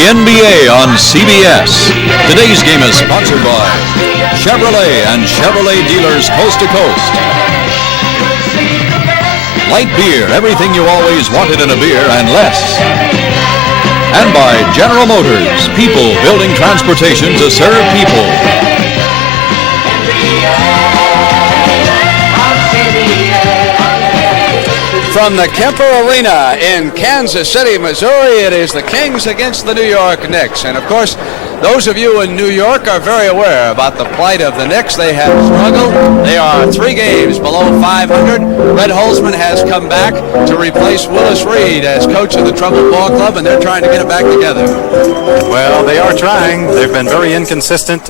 the NBA on CBS. Today's game is sponsored by Chevrolet and Chevrolet dealers coast to coast. Light beer, everything you always wanted in a beer and less. And by General Motors, people building transportation to serve people. From the Kemper Arena in Kansas City, Missouri, it is the Kings against the New York Knicks. And of course, those of you in New York are very aware about the plight of the Knicks. They have struggled. They are 3 games below 500. Red Holzman has come back to replace Willis Reed as coach of the Trumbull Ball Club, and they're trying to get it back together. Well, they are trying. They've been very inconsistent.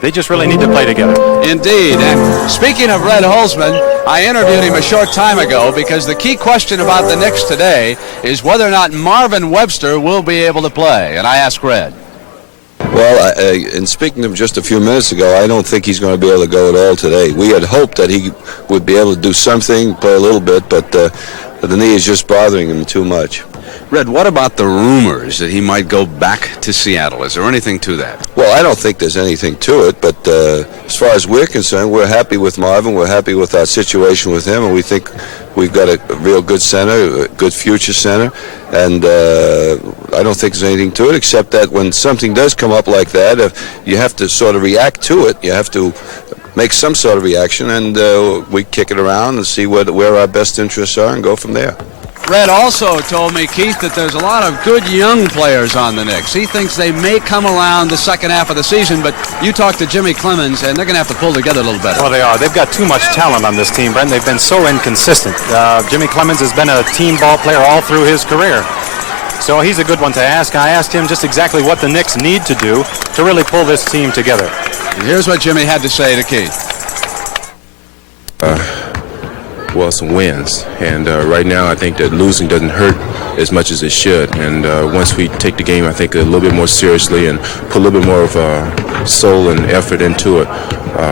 They just really need to play together. Indeed. And speaking of Red Holzman, I interviewed him a short time ago because the key question about the Knicks today is whether or not Marvin Webster will be able to play. And I asked Red. Well, in speaking to him just a few minutes ago, I don't think he's going to be able to go at all today. We had hoped that he would be able to do something, play a little bit, but the knee is just bothering him too much. Red, what about the rumors that he might go back to Seattle? Is there anything to that? Well, I don't think there's anything to it, but as far as we're concerned, we're happy with Marvin. We're happy with our situation with him, and we think we've got a real good center, a good future center, and I don't think there's anything to it except that when something does come up like that, you have to sort of react to it. You have to make some sort of reaction, and we kick it around and see where our best interests are and go from there. Red also told me, Keith, that there's a lot of good young players on the Knicks. He thinks they may come around the second half of the season, but you talked to Jimmy Cleamons, and they're going to have to pull together a little better. Well, they are. They've got too much talent on this team, Brent. They've been so inconsistent. Jimmy Cleamons has been a team ball player all through his career. So he's a good one to ask. I asked him just exactly what the Knicks need to do to really pull this team together. And here's what Jimmy had to say to Keith. Well, some wins, and right now I think that losing doesn't hurt as much as it should, and once we take the game I think a little bit more seriously and put a little bit more of soul and effort into it,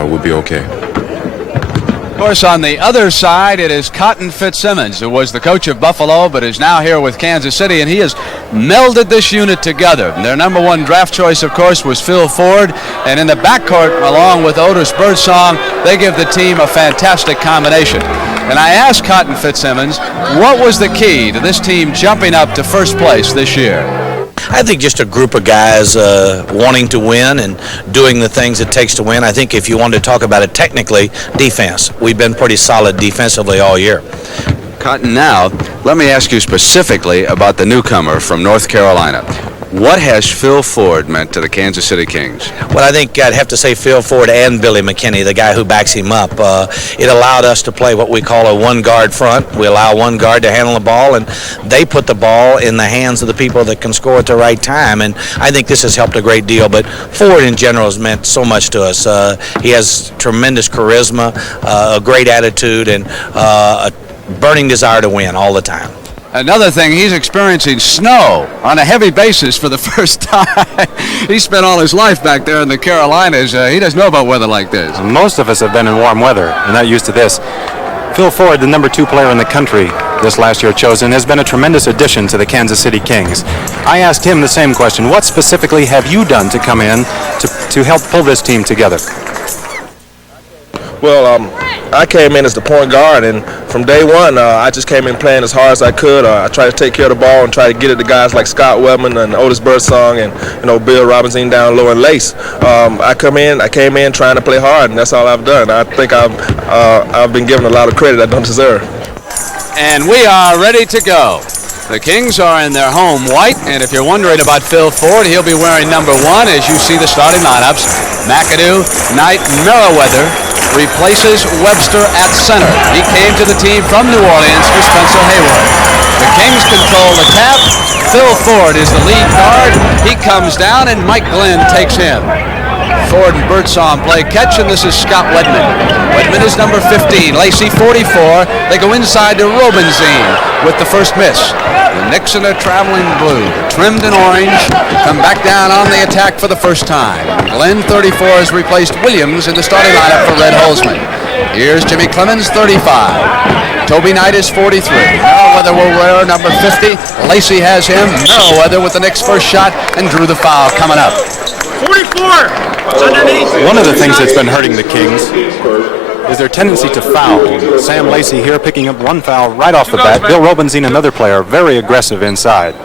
we'll be okay. Of course, on the other side, it is Cotton Fitzsimmons, who was the coach of Buffalo but is now here with Kansas City, and he has melded this unit together. Their number 1 draft choice, of course, was Phil Ford, and in the backcourt, along with Otis Birdsong, they give the team a fantastic combination. And I asked Cotton Fitzsimmons, what was the key to this team jumping up to first place this year? I think just a group of guys wanting to win and doing the things it takes to win. I think if you want to talk about it technically, defense. We've been pretty solid defensively all year. Cotton, now, let me ask you specifically about the newcomer from North Carolina. What has Phil Ford meant to the Kansas City Kings? Well, I think I'd have to say Phil Ford and Billy McKinney, the guy who backs him up. It allowed us to play what we call a one-guard front. We allow one guard to handle the ball, and they put the ball in the hands of the people that can score at the right time. And I think this has helped a great deal. But Ford in general has meant so much to us. He has tremendous charisma, a great attitude, and a burning desire to win all the time. Another thing, he's experiencing snow on a heavy basis for the first time. He spent all his life back there in the Carolinas. He doesn't know about weather like this. Most of us have been in warm weather and not used to this. Phil Ford, the number 2 player in the country this last year chosen, has been a tremendous addition to the Kansas City Kings. I asked him the same question. What specifically have you done to come in to help pull this team together? Well, I came in as the point guard, and from day one, I just came in playing as hard as I could. I tried to take care of the ball and try to get it to guys like Scott Wedman and Otis Birdsong and Bill Robinzine down low and Lacey. I came in trying to play hard, and that's all I've done. I think I've been given a lot of credit I don't deserve. And we are ready to go. The Kings are in their home white, and if you're wondering about Phil Ford, he'll be wearing number 1 as you see the starting lineups. McAdoo, Knight, Meriweather replaces Webster at center. He came to the team from New Orleans for Spencer Haywood. The Kings control the tap. Phil Ford is the lead guard. He comes down, and Mike Glenn takes him. Ford and Birdsong play catch, and this is Scott Wedman. Wedman is number 15, Lacey 44. They go inside to Robinzine with the first miss. The Knicks in their traveling blue, trimmed in orange, come back down on the attack for the first time. Glenn 34 has replaced Williams in the starting lineup for Red Holzman. Here's Jimmy Cleamons, 35. Toby Knight is 43. Meriweather will wear number 50. Lacey has him. Meriweather with the Knicks' first shot and drew the foul coming up. 44. Underneath. One of the things that's been hurting the Kings is their tendency to foul. Sam Lacey here picking up one foul right off the bat. Bill Robinzine, another player, very aggressive inside.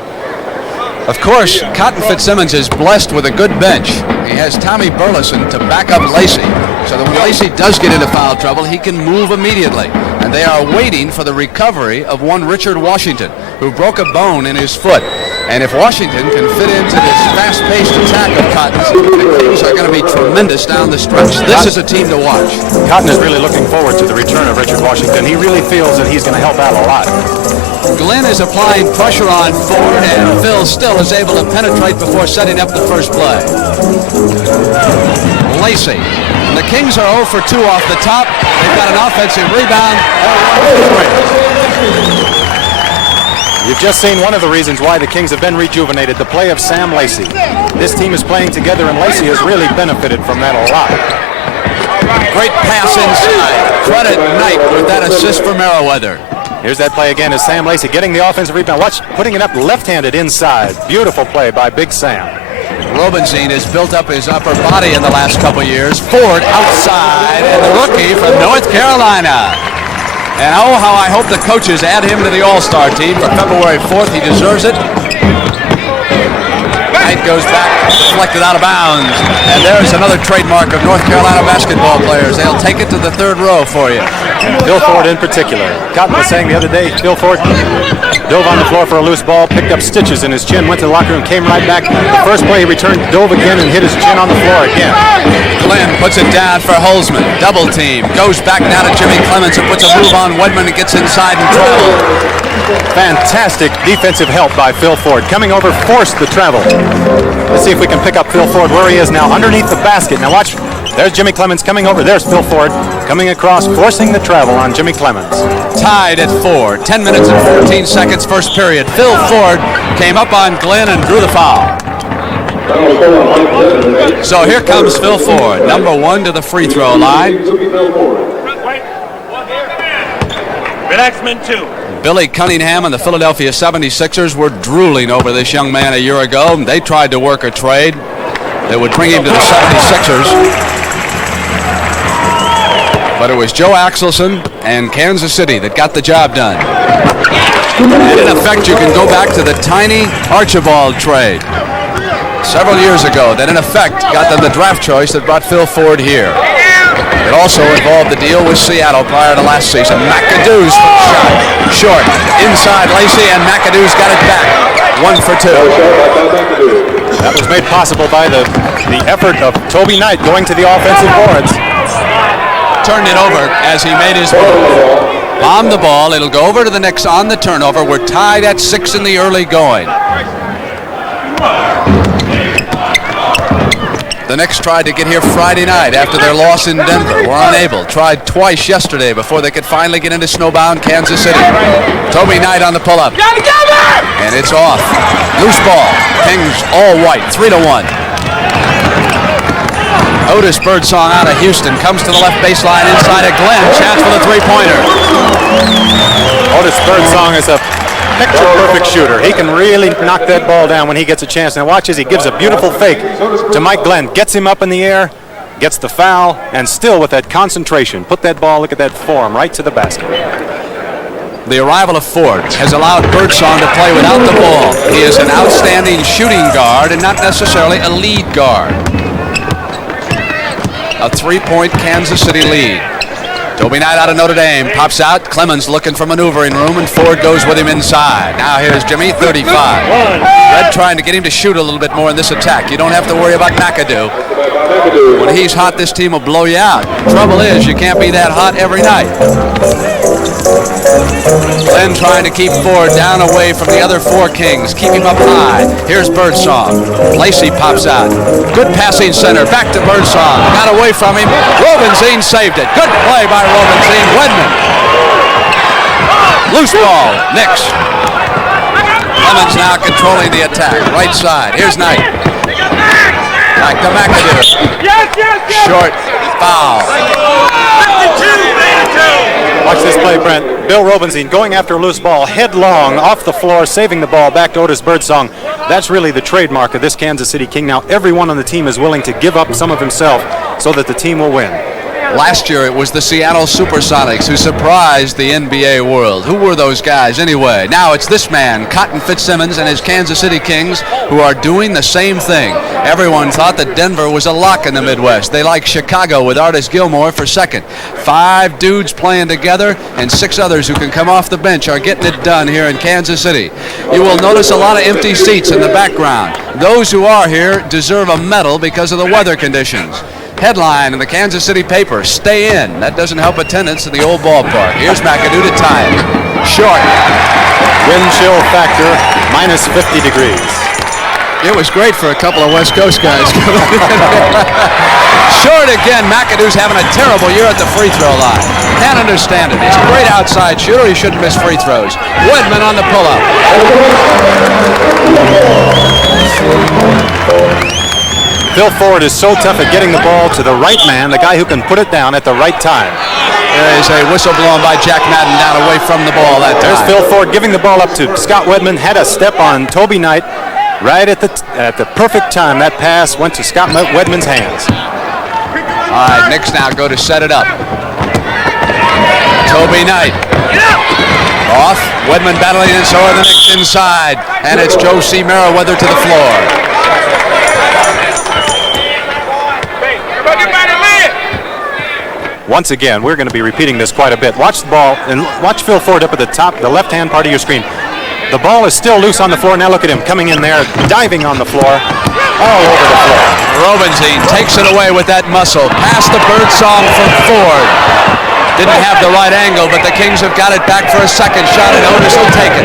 Of course, Cotton Fitzsimmons is blessed with a good bench. He has Tommy Burleson to back up Lacey, so that when Lacey does get into foul trouble, he can move immediately. And they are waiting for the recovery of one Richard Washington, who broke a bone in his foot. And if Washington can fit into this fast-paced attack of Cotton's, the Kings are going to be tremendous down the stretch. This is a team to watch. Cotton is really looking forward to the return of Richard Washington. He really feels that he's going to help out a lot. Glenn is applying pressure on Ford, and Phil still is able to penetrate before setting up the first play. Lacey. The Kings are 0 for 2 off the top. They've got an offensive rebound. You've just seen one of the reasons why the Kings have been rejuvenated, the play of Sam Lacey. This team is playing together, and Lacey has really benefited from that a lot. Great pass inside. Credit Knight with that assist for Meriweather. Here's that play again as Sam Lacey getting the offensive rebound. Watch, putting it up left-handed inside. Beautiful play by Big Sam. Robinzine has built up his upper body in the last couple years. Ford outside, and the rookie from North Carolina. And oh, how I hope the coaches add him to the All-Star team for February 4th. He deserves it. Knight goes back, deflected out of bounds. And there's another trademark of North Carolina basketball players. They'll take it to the third row for you. Phil Ford in particular. Cotton was saying the other day, Phil Ford dove on the floor for a loose ball, picked up stitches in his chin, went to the locker room, came right back. The first play he returned, dove again, and hit his chin on the floor again. Glenn puts it down for Holzman. Double team. Goes back now to Jimmy Cleamons and puts a move on Wedman and gets inside and travel. Fantastic defensive help by Phil Ford. Coming over, forced the travel. Let's see if we can pick up Phil Ford where he is now, underneath the basket. Now watch, there's Jimmy Cleamons coming over. There's Phil Ford coming across, forcing the travel on Jimmy Cleamons. Tied at 4. 10 minutes and 14 seconds first period. Phil Ford came up on Glenn and drew the foul. So here comes Phil Ford, number 1 to the free throw line. Relaxman 2. Billy Cunningham and the Philadelphia 76ers were drooling over this young man a year ago. They tried to work a trade that would bring him to the 76ers. But it was Joe Axelson and Kansas City that got the job done. And in effect, you can go back to the tiny Archibald trade several years ago that in effect got them the draft choice that brought Phil Ford here. It also involved the deal with Seattle prior to last season. McAdoo's shot short inside Lacey, and McAdoo's got it back. 1 for 2. That was made possible by the effort of Toby Knight going to the offensive boards. Turned it over as he made his move. Bombed the ball. It'll go over to the Knicks on the turnover. We're tied at 6 in the early going. The Knicks tried to get here Friday night after their loss in Denver. Were unable. Tried twice yesterday before they could finally get into snowbound Kansas City. Toby Knight on the pull-up. And it's off. Loose ball. Kings all white. 3-1. Otis Birdsong out of Houston comes to the left baseline inside of Glenn. Chance for the three-pointer. Otis Birdsong is a picture-perfect shooter. He can really knock that ball down when he gets a chance. Now watch as he gives a beautiful fake to Mike Glenn. Gets him up in the air, gets the foul, and still with that concentration. Put that ball, look at that form, right to the basket. The arrival of Ford has allowed Birdsong to play without the ball. He is an outstanding shooting guard and not necessarily a lead guard. A 3-point Kansas City lead. Toby Knight out of Notre Dame pops out. Cleamons looking for maneuvering room, and Ford goes with him inside. Now here's Jimmy, 35. Red trying to get him to shoot a little bit more in this attack. You don't have to worry about McAdoo. When he's hot, this team will blow you out. Trouble is, you can't be that hot every night. Glenn trying to keep Ford down away from the other 4 Kings. Keep him up high. Here's Birdsong. Lacey pops out. Good passing center. Back to Birdsong. Got away from him. Robinzine saved it. Good play by Robinzine. Wedman. Loose ball. Knicks. Cleamons now controlling the attack. Right side. Here's Knight. Back to McAdoo. Short. Foul. 52-2. Watch this play, Brent. Bill Robinzine going after a loose ball, headlong off the floor, saving the ball back to Otis Birdsong. That's really the trademark of this Kansas City King. Now everyone on the team is willing to give up some of himself so that the team will win. Last year, it was the Seattle Supersonics who surprised the NBA world. Who were those guys anyway? Now it's this man, Cotton Fitzsimmons, and his Kansas City Kings, who are doing the same thing. Everyone thought that Denver was a lock in the Midwest. They like Chicago with Artis Gilmore for second. 5 dudes playing together, and 6 others who can come off the bench are getting it done here in Kansas City. You will notice a lot of empty seats in the background. Those who are here deserve a medal because of the weather conditions. Headline in the Kansas City paper, stay in. That doesn't help attendance in the old ballpark. Here's McAdoo to tie it. Short. Wind chill factor, minus 50 degrees. It was great for a couple of West Coast guys. Short again. McAdoo's having a terrible year at the free throw line. Can't understand it. He's a great outside shooter. He shouldn't miss free throws. Wedman on the pull-up. Phil Ford is so tough at getting the ball to the right man, the guy who can put it down at the right time. There is a whistle blown by Jack Madden down away from the ball that time. There's Phil Ford giving the ball up to Scott Wedman, had a step on Toby Knight right at the perfect time. That pass went to Scott Wedman's hands. All right, Knicks now go to set it up. Toby Knight. Off. Wedman battling and so are the Knicks inside. And it's Joe C. Meriweather to the floor. Once again, we're going to be repeating this quite a bit. Watch the ball and watch Phil Ford up at the top, the left-hand part of your screen. The ball is still loose on the floor. Now look at him coming in there, diving on the floor, all over the floor. Robinzine takes it away with that muscle. Past the Birdsong from Ford. Didn't have the right angle, but the Kings have got it back for a second shot, and Otis will take it.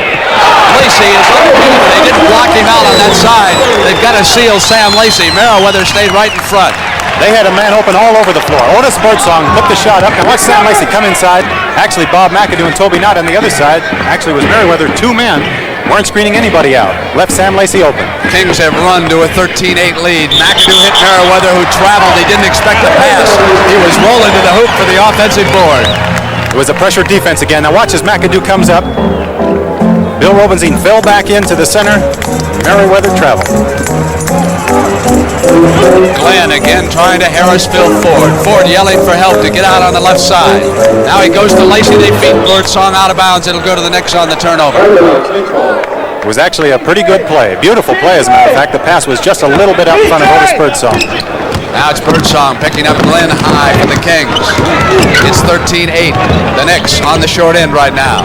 Lacey is undefeated. They didn't block him out on that side. They've got to seal Sam Lacey. Meriweather stayed right in front. They had a man open all over the floor. Otis Birdsong put the shot up, and watch Sam Lacey come inside. Actually, Bob McAdoo and Toby Knott on the other side. Actually, it was Meriweather. 2 men weren't screening anybody out. Left Sam Lacey open. Kings have run to a 13-8 lead. McAdoo hit Meriweather, who traveled. He didn't expect the pass. He was rolling to the hoop for the offensive board. It was a pressure defense again. Now watch as McAdoo comes up. Bill Robinzine fell back into the center. Meriweather traveled. Glenn again trying to harass Phil Ford. Ford yelling for help to get out on the left side. Now he goes to Lacey. They feed Birdsong out of bounds. It'll go to the Knicks on the turnover. It was actually a pretty good play. Beautiful play, as a matter of fact. The pass was just a little bit out in front of Otis Birdsong. Now it's Birdsong picking up Glenn high for the Kings. It's 13-8. The Knicks on the short end right now.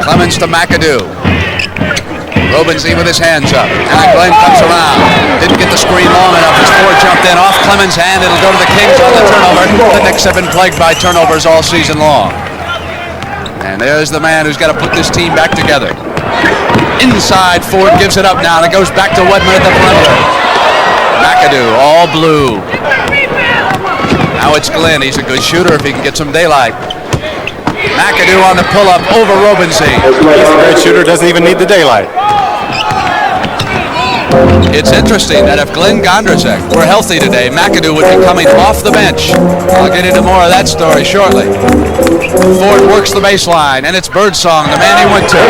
Cleamons to McAdoo. Robinzine with his hands up. Now Glenn comes around. Didn't get the screen long enough. His Ford jumped in off Cleamons' hand. It'll go to the Kings on the turnover. The Knicks have been plagued by turnovers all season long. And there's the man who's got to put this team back together. Inside, Ford gives it up now, and it goes back to Wedman at the perimeter. McAdoo, all blue. Now it's Glenn. He's a good shooter if he can get some daylight. McAdoo on the pull-up over Robinzine. He's a great shooter, doesn't even need the daylight. It's interesting that if Glenn Gondrzak were healthy today, McAdoo would be coming off the bench. I'll get into more of that story shortly. Ford works the baseline, and it's Birdsong, the man he went to.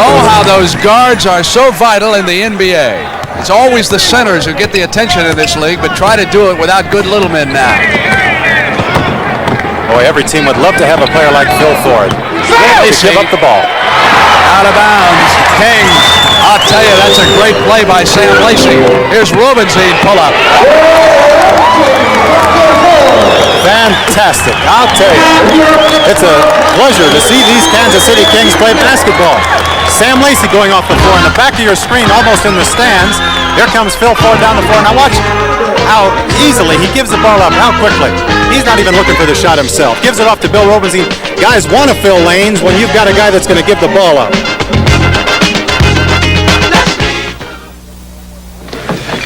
Oh, how those guards are so vital in the NBA. It's always the centers who get the attention in this league, but try to do it without good little men now. Boy, every team would love to have a player like Phil Ford. Give up the ball. Out of bounds. Kings. I'll tell you, that's a great play by Sam Lacey. Here's Robinzine pull-up. Fantastic. I'll tell you, it's a pleasure to see these Kansas City Kings play basketball. Sam Lacey going off the floor in the back of your screen, almost in the stands. Here comes Phil Ford down the floor. Now watch how easily he gives the ball up, how quickly. He's not even looking for the shot himself. Gives it off to Bill Robinzine. Guys want to fill lanes when you've got a guy that's going to give the ball up.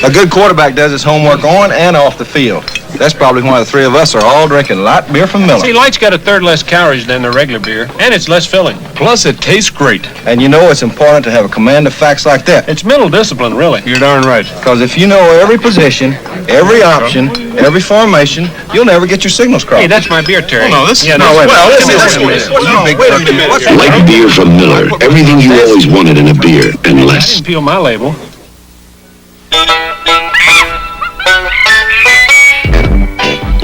A good quarterback does his homework on and off the field. That's probably why the three of us are all drinking light beer from Miller. See, light's got a third less calories than the regular beer, and it's less filling. Plus, it tastes great. And you know it's important to have a command of facts like that. It's mental discipline, really. You're darn right. Because if you know every position, every option, every formation, you'll never get your signals crossed. Hey, that's my beer, Terry. Oh, no, this is... Yeah, no, wait a minute. Wait a minute. Light beer from Miller. Everything you always wanted in a beer, and I less. didn't peel my label.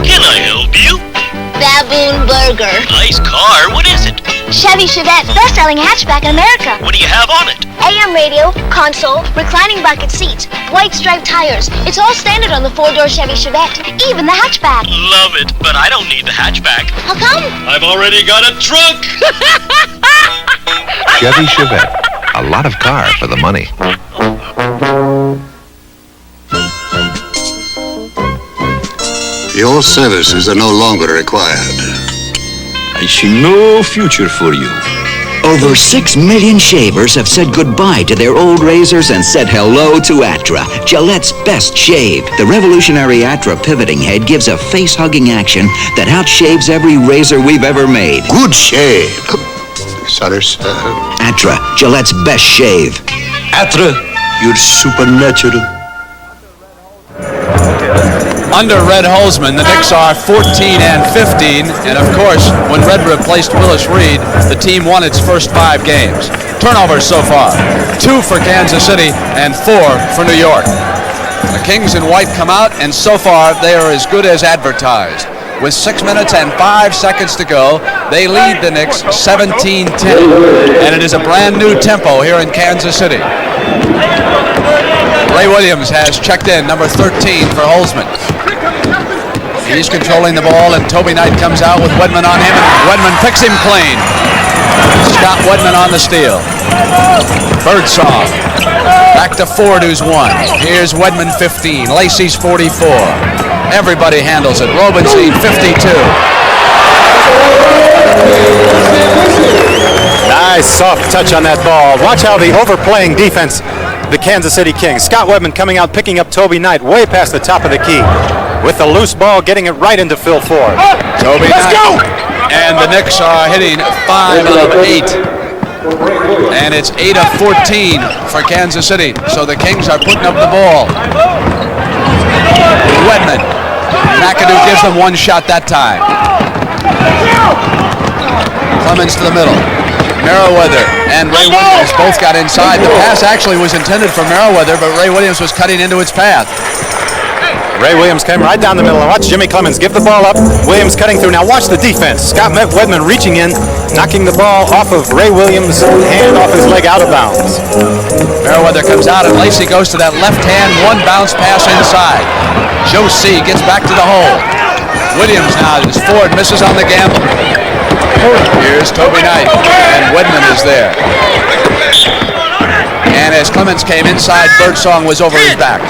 Can I help you? Baboon Burger. Nice car. What is it? Chevy Chevette, best-selling hatchback in America. What do you have on it? AM radio, console, reclining bucket seats, white striped tires. It's all standard on the four-door Chevy Chevette, even the hatchback. Love it, but I don't need the hatchback. How come? I've already got a trunk. Chevy Chevette. A lot of car for the money. Your services are no longer required. I see no future for you. Over 6 million shavers have said goodbye to their old razors and said hello to Atra, Gillette's best shave. The revolutionary Atra pivoting head gives a face-hugging action that outshaves every razor we've ever made. Good shave. Sorry, sir. Atra, Gillette's best shave. Atra, you're supernatural. Under Red Holzman, the Knicks are 14 and 15, and of course, when Red replaced Willis Reed, the team won its first 5 games. Turnovers so far, 2 for Kansas City and 4 for New York. The Kings in white come out, and so far they are as good as advertised. With 6 minutes and 5 seconds to go, they lead the Knicks 17-10, and it is a brand new tempo here in Kansas City. Ray Williams has checked in, number 13 for Holzman. He's controlling the ball, and Toby Knight comes out with Wedman on him, and Wedman picks him clean. Scott Wedman on the steal. Birdsong. Back to Ford, who's 1. Here's Wedman, 15. Lacey's 44. Everybody handles it. Robinzine, 52. Nice soft touch on that ball. Watch how the overplaying defense, the Kansas City Kings. Scott Wedman coming out, picking up Toby Knight way past the top of the key. With the loose ball, getting it right into Phil Ford. Toby Knight. And the Knicks are hitting 5 of 8. And it's 8 of 14 for Kansas City. So the Kings are putting up the ball. Wedman. McAdoo gives them one shot that time. Cleamons to the middle. Meriweather and Ray Williams both got inside. The pass actually was intended for Meriweather, but Ray Williams was cutting into its path. Ray Williams came right down the middle. Watch Jimmy Cleamons give the ball up. Williams cutting through. Now watch the defense. Scott Wedman reaching in, knocking the ball off of Ray Williams' hand, off his leg, out of bounds. Meriweather comes out, and Lacey goes to that left hand, one bounce pass inside. Joe C. gets back to the hole. Williams now, as Ford misses on the gamble. Here's Toby Knight, and Wedman is there. And as Cleamons came inside, Birdsong was over his back.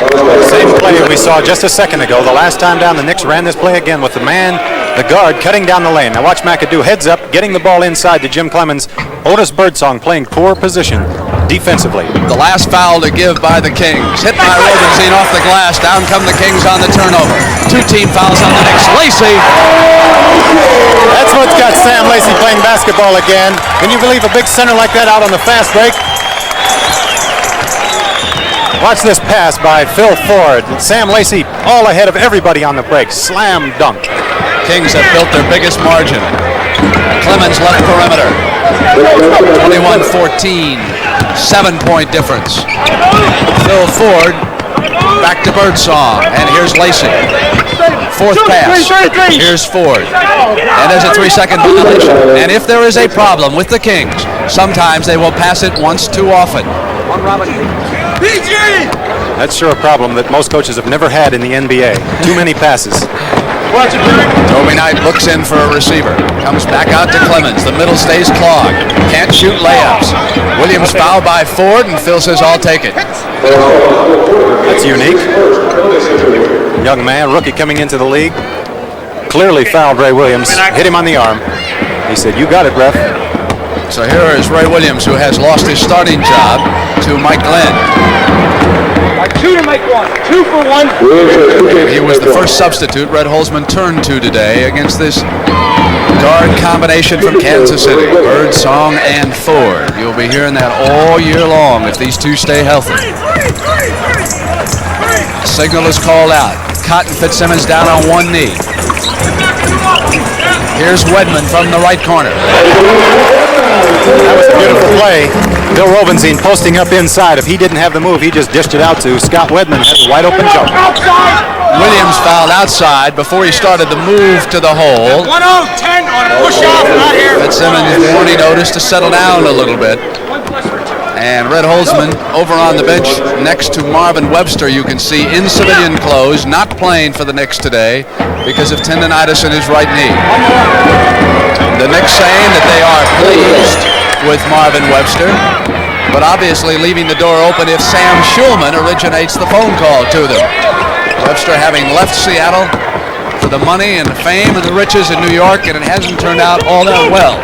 Same play we saw just a second ago. The last time down, the Knicks ran this play again with the man, the guard, cutting down the lane. Now watch McAdoo heads up, getting the ball inside to Jim Cleamons. Otis Birdsong playing poor position defensively. The last foul to give by the Kings. Hit by Robinzine off the glass. Down come the Kings on the turnover. 2 team fouls on the Knicks. Lacey. That's what's got Sam Lacey playing basketball again. Can you believe a big center like that out on the fast break? Watch this pass by Phil Ford. Sam Lacey all ahead of everybody on the break. Slam dunk. Kings have built their biggest margin. Cleamons left perimeter. 21-14. 7-point difference. Phil Ford back to Birdsong. And here's Lacey. 4th pass. Here's Ford. And there's a 3-second violation. And if there is a problem with the Kings, sometimes they will pass it once too often. That's sure a problem that most coaches have never had in the NBA. Too many passes. Toby Knight looks in for a receiver. Comes back out to Cleamons. The middle stays clogged. Can't shoot layups. Williams fouled by Ford, and Phil says, I'll take it. That's unique. Young man, rookie coming into the league. Clearly fouled Ray Williams. Hit him on the arm. He said, you got it, ref. So here is Ray Williams, who has lost his starting job to Mike Glenn. Two to make one. 2 for 1. He was the first substitute Red Holzman turned to today against this guard combination from Kansas City, Birdsong and Ford. You'll be hearing that all year long if these two stay healthy. Signal is called out. Cotton Fitzsimmons down on one knee. Here's Wedman from the right corner. That was a beautiful play. Bill Robinzine posting up inside. If he didn't have the move, he just dished it out to Scott Wedman. Had a wide open jump. Williams fouled outside before he started the move to the hole. 1-0-10 on a push off right here. Fitzsimmons warning Otis to settle down a little bit. And Red Holzman over on the bench next to Marvin Webster, you can see in civilian clothes, not playing for the Knicks today because of tendonitis in his right knee. The Knicks saying that they are pleased with Marvin Webster, but obviously leaving the door open if Sam Hillman originates the phone call to them. Webster having left Seattle for the money and the fame and the riches in New York, and it hasn't turned out all that well.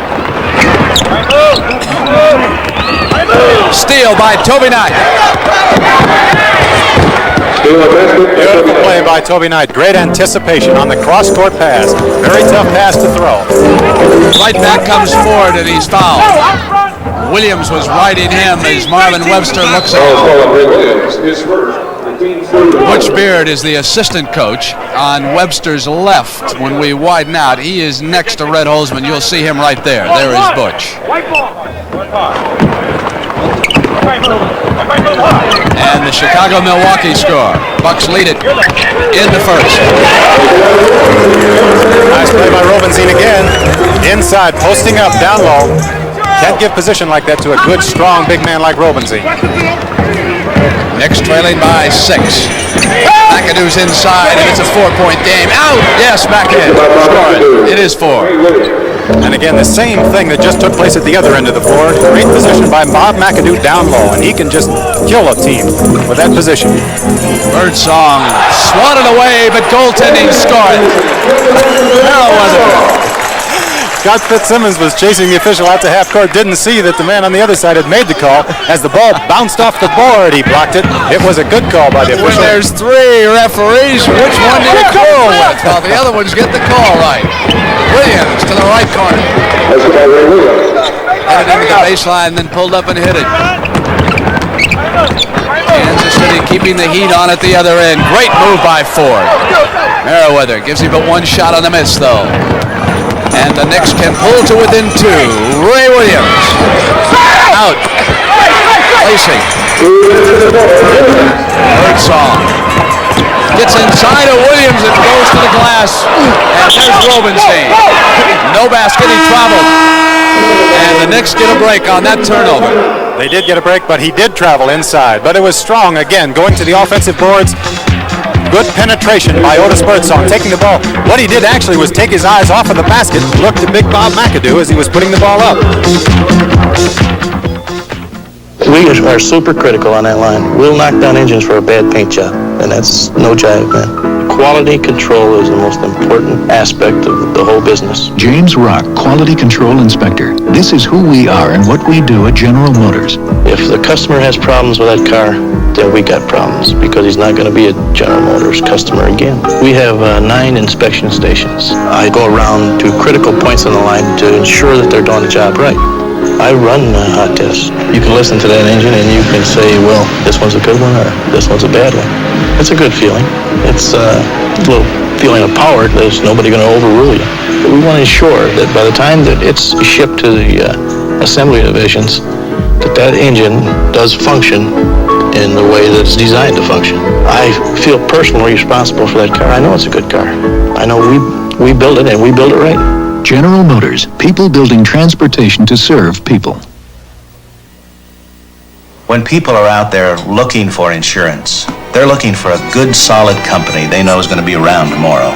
Steal by Toby Knight. Beautiful play by Toby Knight. Great anticipation on the cross-court pass. Very tough pass to throw. Right back comes Ford, and he's fouled. Williams was riding him as Marvin Webster looks at him. Butch Beard is the assistant coach on Webster's left. When we widen out, he is next to Red Holzman. You'll see him right there. There is Butch. And the Chicago-Milwaukee score. Bucks lead it in the first. Nice play by Robinzine again. Inside, posting up, down low. Can't give position like that to a good, strong, big man like Robinzine. Knicks trailing by 6. McAdoo's inside, and it's a 4-point game. Out! Yes, back in. Scoring. It is 4. And again, the same thing that just took place at the other end of the floor. Great position by Bob McAdoo down low, and he can just kill a team with that position. Birdsong swatted away, but goaltending scored. Meriweather. Scott Fitzsimmons was chasing the official out to half court, didn't see that the man on the other side had made the call. As the ball bounced off the board, he blocked it. It was a good call by the official. When there's 3 referees, which one do you call with? Well, the other ones get the call right. Williams to the right corner. Headed into the baseline, then pulled up and hit it. Kansas City keeping the heat on at the other end. Great move by Ford. Meriweather gives him but one shot on the miss, though. And the Knicks can pull to within 2. Ray Williams. Out. Lacey. Birdsong. Gets inside of Williams and goes to the glass. And there's Robinzine. No basket, he traveled. And the Knicks get a break on that turnover. They did get a break, but he did travel inside. But it was strong again, going to the offensive boards. Good penetration by Otis Birdsong, taking the ball. What he did actually was take his eyes off of the basket, looked at Big Bob McAdoo as he was putting the ball up. We are super critical on that line. We'll knock down engines for a bad paint job, and that's no jive, man. Quality control is the most important aspect of the whole business. James Rock, Quality Control Inspector. This is who we are and what we do at General Motors. If the customer has problems with that car, then we got problems, because he's not going to be a General Motors customer again. We have 9 inspection stations. I go around to critical points on the line to ensure that they're doing the job right. I run hot tests. You can listen to that engine and you can say, well, this one's a good one or this one's a bad one. It's a good feeling. It's a little feeling of power. There's nobody going to overrule you. But we want to ensure that by the time that it's shipped to the assembly divisions, that engine does function in the way that it's designed to function. I feel personally responsible for that car. I know it's a good car. I know we build it and we build it right. General Motors, people building transportation to serve people. When people are out there looking for insurance, they're looking for a good, solid company they know is going to be around tomorrow.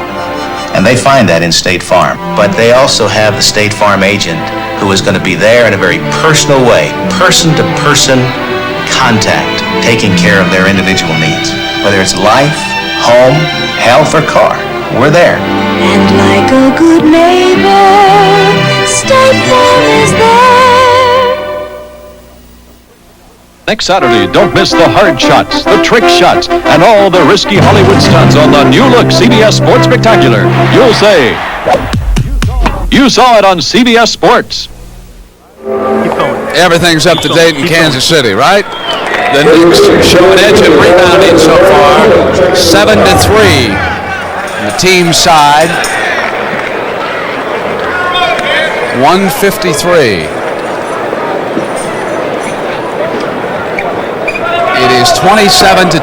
And they find that in State Farm. But they also have the State Farm agent who is going to be there in a very personal way, person-to-person contact, taking care of their individual needs. Whether it's life, home, health, or car, we're there. And like a good neighbor, State Farm is there. Next Saturday, don't miss the hard shots, the trick shots, and all the risky Hollywood stunts on the new-look CBS Sports Spectacular. You'll say, you saw it on CBS Sports. Everything's up to date in Kansas City, right? The Knicks show an edge in rebounding so far, 7-3 on the team side. 153. It is 27-23.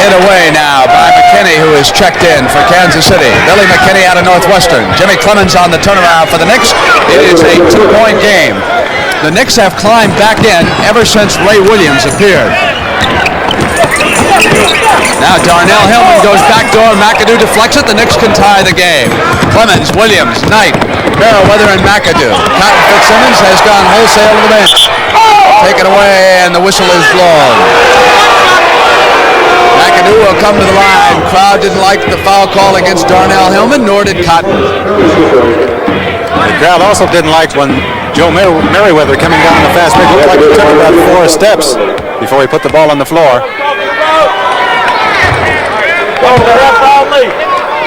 Hit away now by McKinney, who is checked in for Kansas City. Billy McKinney out of Northwestern. Jimmy Cleamons on the turnaround for the Knicks. It is a 2-point game. The Knicks have climbed back in ever since Ray Williams appeared. Now Darnell Hillman goes backdoor. McAdoo deflects it. The Knicks can tie the game. Cleamons, Williams, Knight, Meriweather, and McAdoo. Cotton Fitzsimmons has gone wholesale to the bench. Taken away, and the whistle is blown. McAdoo will come to the line. Crowd didn't like the foul call against Darnell Hillman, nor did Cotton. The crowd also didn't like when Joe Meriweather coming down the fast break looked like he took about 4 steps before he put the ball on the floor.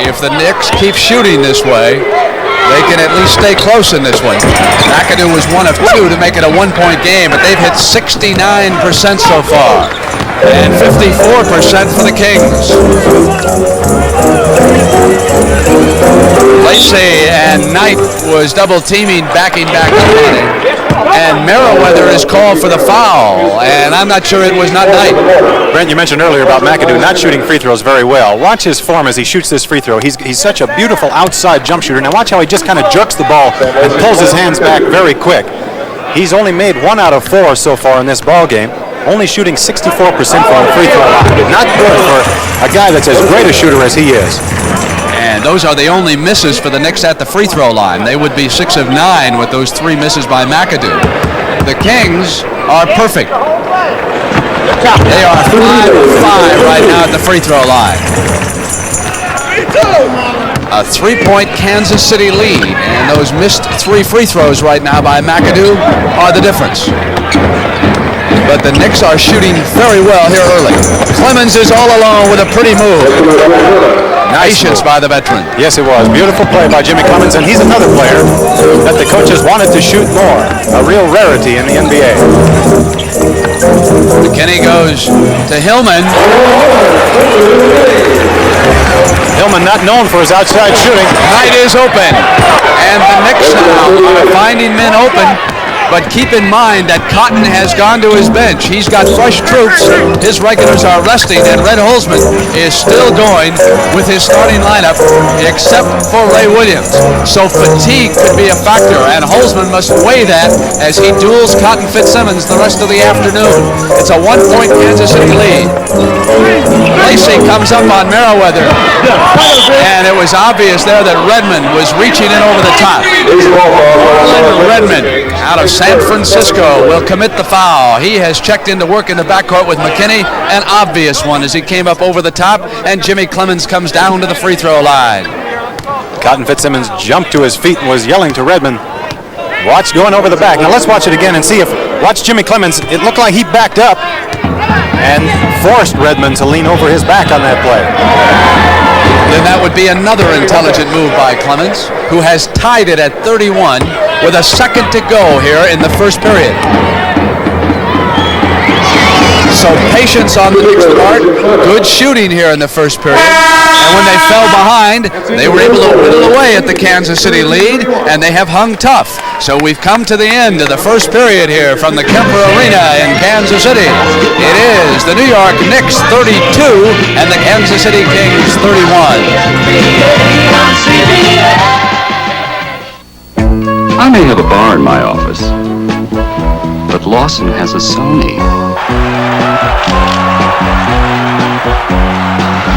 If the Knicks keep shooting this way, they can at least stay close in this one. McAdoo was 1 of 2 to make it a 1-point game, but they've hit 69% so far. And 54% for the Kings. Lacey and Knight was double teaming, backing back up on it. And Meriweather is called for the foul, and I'm not sure it was not Knight. Brent, you mentioned earlier about McAdoo not shooting free throws very well. Watch his form as he shoots this free throw. He's such a beautiful outside jump shooter. Now watch how he just kind of jerks the ball and pulls his hands back very quick. He's only made 1 out of 4 so far in this ball game. Only shooting 64% from the free throw line. Not good for a guy that's as great a shooter as he is. And those are the only misses for the Knicks at the free throw line. They would be 6 of 9 with those 3 misses by McAdoo. The Kings are perfect. They are 5 of 5 right now at the free throw line. A 3-point Kansas City lead, and those missed 3 free throws right now by McAdoo are the difference. But the Knicks are shooting very well here early. Cleamons is all alone with a pretty move. Patience by the veteran. Yes, it was. Beautiful play by Jimmy Cleamons, and he's another player that the coaches wanted to shoot more. A real rarity in the NBA. McKinney goes to Hillman. Hillman not known for his outside shooting. Knight is open. And the Knicks now are finding men open. But keep in mind that Cotton has gone to his bench. He's got fresh troops. His regulars are resting, and Red Holzman is still going with his starting lineup, except for Ray Williams. So fatigue could be a factor, and Holzman must weigh that as he duels Cotton Fitzsimmons the rest of the afternoon. It's a 1-point Kansas City lead. Lacey comes up on Meriweather, and it was obvious there that Redmond was reaching in over the top. Redmond out of San Francisco will commit the foul. He has checked into work in the backcourt with McKinney, an obvious one as he came up over the top, and Jimmy Cleamons comes down to the free throw line. Cotton Fitzsimmons jumped to his feet and was yelling to Redmond. Watch going over the back. Now let's watch it again and see if, watch Jimmy Cleamons. It looked like he backed up and forced Redmond to lean over his back on that play. Then that would be another intelligent move by Cleamons, who has tied it at 31 with a second to go here in the first period. So patience on the Knicks' part. Good shooting here in the first period. And when they fell behind, they were able to whittle away at the Kansas City lead, and they have hung tough. So we've come to the end of the first period here from the Kemper Arena in Kansas City. It is the New York Knicks 32 and the Kansas City Kings 31. I may have a bar in my office, but Lawson has a Sony.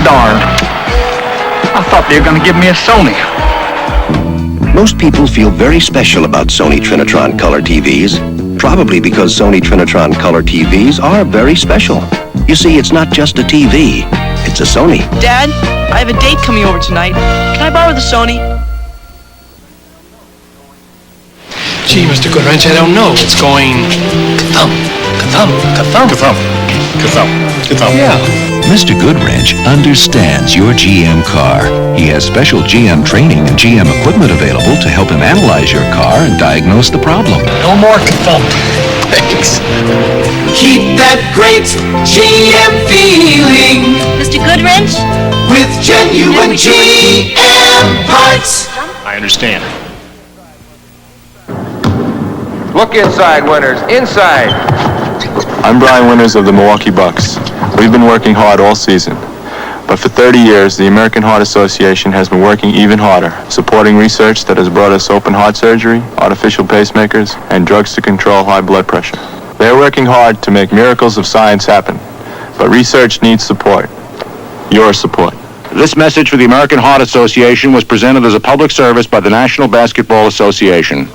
Darn. I thought they were going to give me a Sony. Most people feel very special about Sony Trinitron color TVs. Probably because Sony Trinitron color TVs are very special. You see, it's not just a TV, it's a Sony. Dad, I have a date coming over tonight. Can I borrow the Sony? Gee, Mr. Goodwrench, I don't know. It's going ka-thump, ka-thump, ka-thump. Ka-thump, ka-thump, ka-thump. Yeah. Mr. Goodwrench understands your GM car. He has special GM training and GM equipment available to help him analyze your car and diagnose the problem. No more ka-thump. Thanks. Keep that great GM feeling. Mr. Goodwrench? With genuine GM parts. I understand. Look inside, Winters. Inside. I'm Brian Winters of the Milwaukee Bucks. We've been working hard all season. But for 30 years, the American Heart Association has been working even harder, supporting research that has brought us open heart surgery, artificial pacemakers, and drugs to control high blood pressure. They are working hard to make miracles of science happen. But research needs support. Your support. This message for the American Heart Association was presented as a public service by the National Basketball Association.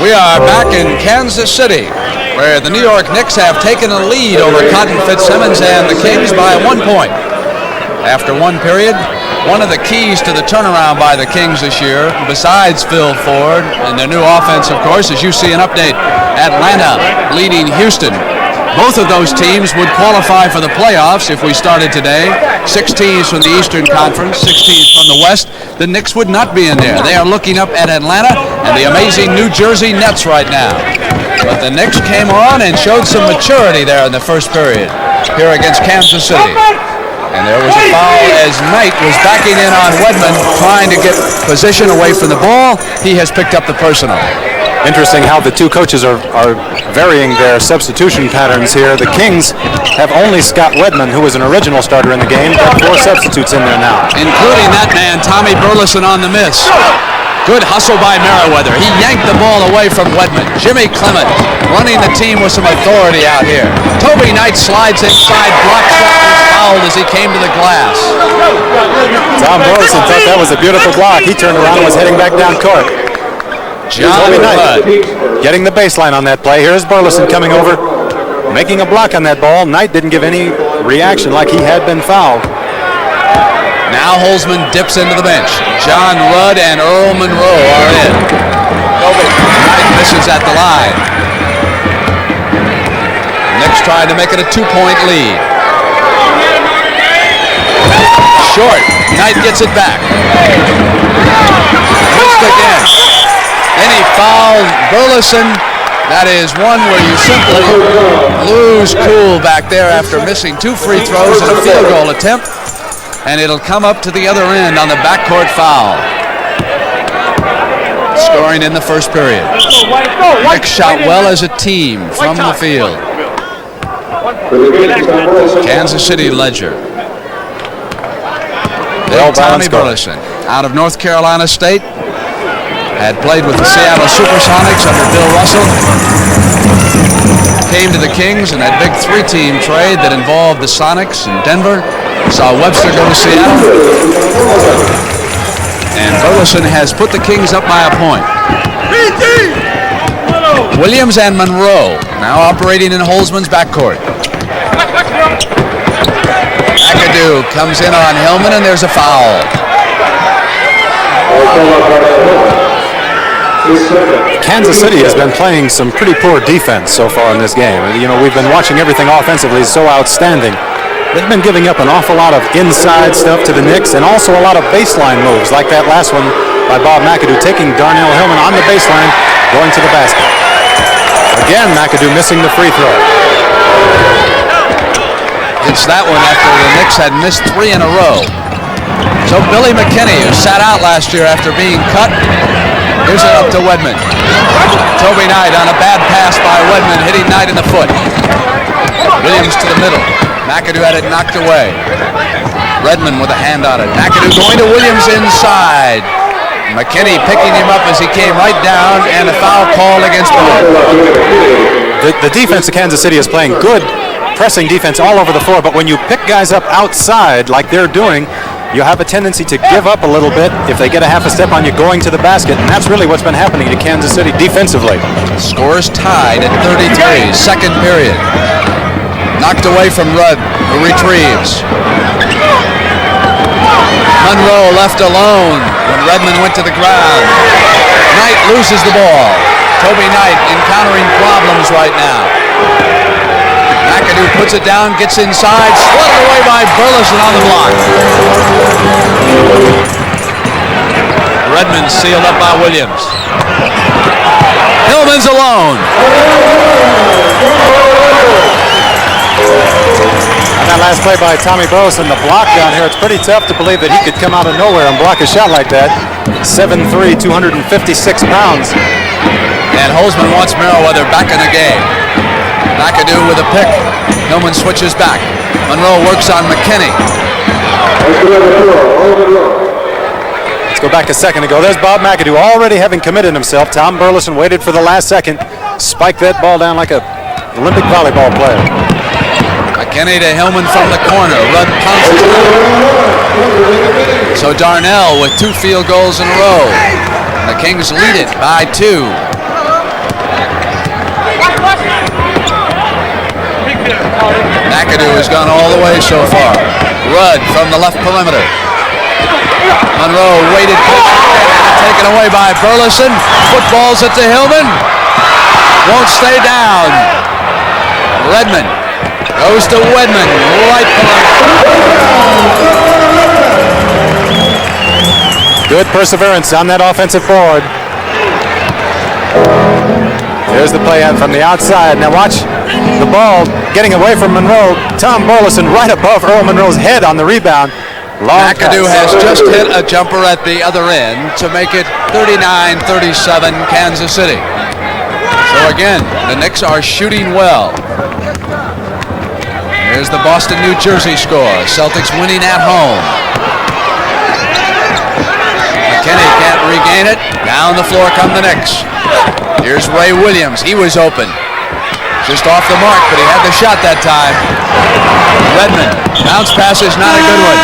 We are back in Kansas City, where the New York Knicks have taken a lead over Cotton Fitzsimmons and the Kings by 1 point. After one period, one of the keys to the turnaround by the Kings this year, besides Phil Ford and their new offense, of course, as you see an update, Atlanta leading Houston. Both of those teams would qualify for the playoffs if we started today. 6 teams from the Eastern Conference, 6 teams from the West. The Knicks would not be in there. They are looking up at Atlanta and the amazing New Jersey Nets right now. But the Knicks came on and showed some maturity there in the first period here against Kansas City. And there was a foul as Knight was backing in on Wedman, trying to get position away from the ball. He has picked up the personal. Interesting how the two coaches are varying their substitution patterns here. The Kings have only Scott Wedman, who was an original starter in the game, but 4 substitutes in there now. Including that man, Tommy Burleson, on the miss. Good hustle by Meriweather. He yanked the ball away from Wedman. Jimmy Cleamons running the team with some authority out here. Toby Knight slides inside, blocks shot, and fouled as he came to the glass. Tom Burleson thought that was a beautiful block. He turned around and was heading back down court. John Knight getting the baseline on that play. Here's Burleson coming over, making a block on that ball. Knight didn't give any reaction like he had been fouled. Now Holzman dips into the bench. John Rudd and Earl Monroe are in. Knight misses at the line. Knicks trying to make it a 2-point lead. Short. Knight gets it back. Missed again. Then he fouled Burleson. That is one where you simply lose cool back there after missing 2 free throws and a field goal attempt. And it'll come up to the other end on the backcourt foul. Scoring in the first period. Knicks shot well as a team from the field. Kansas City Ledger. Tommy Burleson out of North Carolina State. Had played with the Seattle Supersonics under Bill Russell. Came to the Kings in that big 3-team trade that involved the Sonics in Denver. Saw Webster go to Seattle. And Burleson has put the Kings up by a point. Williams and Monroe now operating in Holzman's backcourt. McAdoo comes in on Hillman and there's a foul. Kansas City has been playing some pretty poor defense so far in this game. You know, we've been watching everything offensively so outstanding. They've been giving up an awful lot of inside stuff to the Knicks and also a lot of baseline moves, like that last one by Bob McAdoo, taking Darnell Hillman on the baseline, going to the basket. Again, McAdoo missing the free throw. It's that one after the Knicks had missed 3 in a row. So Billy McKinney, who sat out last year after being cut, here's it up to Wedman. Toby Knight on a bad pass by Wedman, hitting Knight in the foot. Williams to the middle. McAdoo had it knocked away. Redmond with a hand on it. McAdoo going to Williams inside. McKinney picking him up as he came right down, and a foul call against Williams. The defense of Kansas City is playing good pressing defense all over the floor, but when you pick guys up outside like they're doing, you have a tendency to give up a little bit if they get a half a step on you going to the basket, and that's really what's been happening to Kansas City defensively. Scores tied at 33, second period. Knocked away from Rudd, who retrieves. Monroe left alone when Redmond went to the ground. Knight loses the ball. Toby Knight encountering problems right now. McAdoo puts it down, gets inside, swatted away by Burleson on the block. Redmond sealed up by Williams. Hillman's alone. And that last play by Tommy Burleson, the block down here, it's pretty tough to believe that he could come out of nowhere and block a shot like that. 7'3", 256 pounds. And Holzman wants Meriweather back in the game. McAdoo with a pick. Hillman switches back. Monroe works on McKinney. Let's go back a second ago. There's Bob McAdoo already having committed himself. Tom Burleson waited for the last second. Spiked that ball down like a Olympic volleyball player. McKinney to Hillman from the corner. Rudd pounces. So Darnell with 2 field goals in a row. The Kings lead it by 2. McAdoo has gone all the way so far. Rudd from the left perimeter. Monroe waited, taken away by Burleson. Footballs it to Hillman. Won't stay down. Redmond goes to Wedman, right perimeter. Good perseverance on that offensive board. There's the play out from the outside. Now watch the ball getting away from Monroe. Tom Burleson right above Earl Monroe's head on the rebound. McAdoo has just hit a jumper at the other end to make it 39-37 Kansas City. So again, the Knicks are shooting well. Here's the Boston, New Jersey score. Celtics winning at home. McKinney can't regain it. Down the floor come the Knicks. Here's Ray Williams. He was open. Just off the mark, but he had the shot that time. Redmond. Bounce pass is not a good one.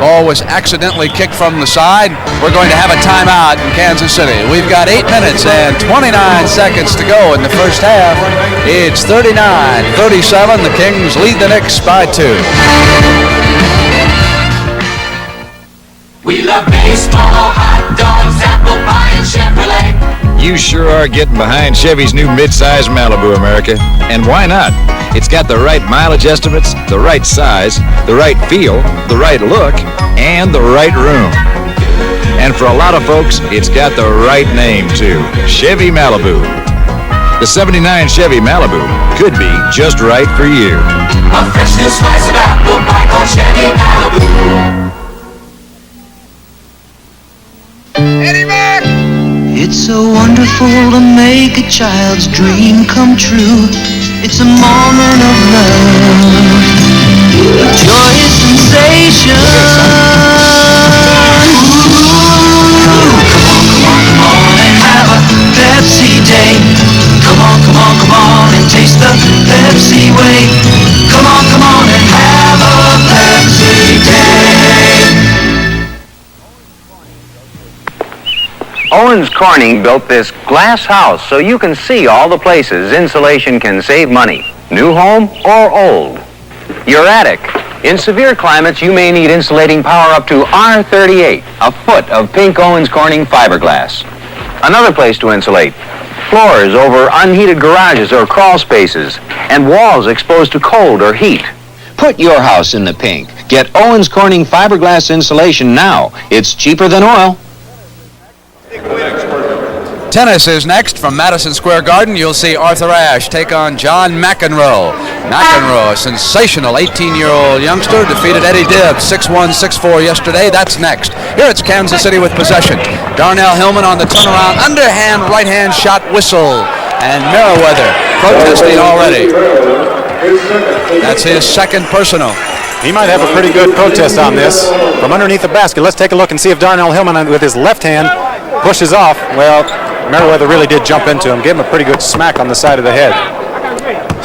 Ball was accidentally kicked from the side. We're going to have a timeout in Kansas City. We've got 8 minutes and 29 seconds to go in the first half. It's 39-37. The Kings lead the Knicks by 2. We love baseball, hot dogs, apple pie, and Chevrolet. You sure are getting behind Chevy's new midsize Malibu, America. And why not? It's got the right mileage estimates, the right size, the right feel, the right look, and the right room. And for a lot of folks, it's got the right name, too. Chevy Malibu. The 79 Chevy Malibu could be just right for you. A fresh new slice of apple pie called Chevy Malibu. It's so wonderful to make a child's dream come true. It's a moment of love, a joyous sensation. Ooh, come on and have a Pepsi day. Come on and taste the Pepsi way. Come on and have a Pepsi day. Owens Corning built this glass house so you can see all the places insulation can save money, new home or old. Your attic. In severe climates, you may need insulating power up to R38, a foot of pink Owens Corning fiberglass. Another place to insulate. Floors over unheated garages or crawl spaces, and walls exposed to cold or heat. Put your house in the pink. Get Owens Corning fiberglass insulation now. It's cheaper than oil. Tennis is next from Madison Square Garden. You'll see Arthur Ashe take on John McEnroe. McEnroe, a sensational 18-year-old youngster, defeated Eddie Dibb 6-1, 6-4 yesterday. That's next. Here it's Kansas City with possession. Darnell Hillman on the turnaround, underhand, right-hand shot whistle. And Meriweather protesting already. That's his second personal. He might have a pretty good protest on this. From underneath the basket, let's take a look and see if Darnell Hillman with his left hand pushes off. Well, Meriweather really did jump into him, gave him a pretty good smack on the side of the head.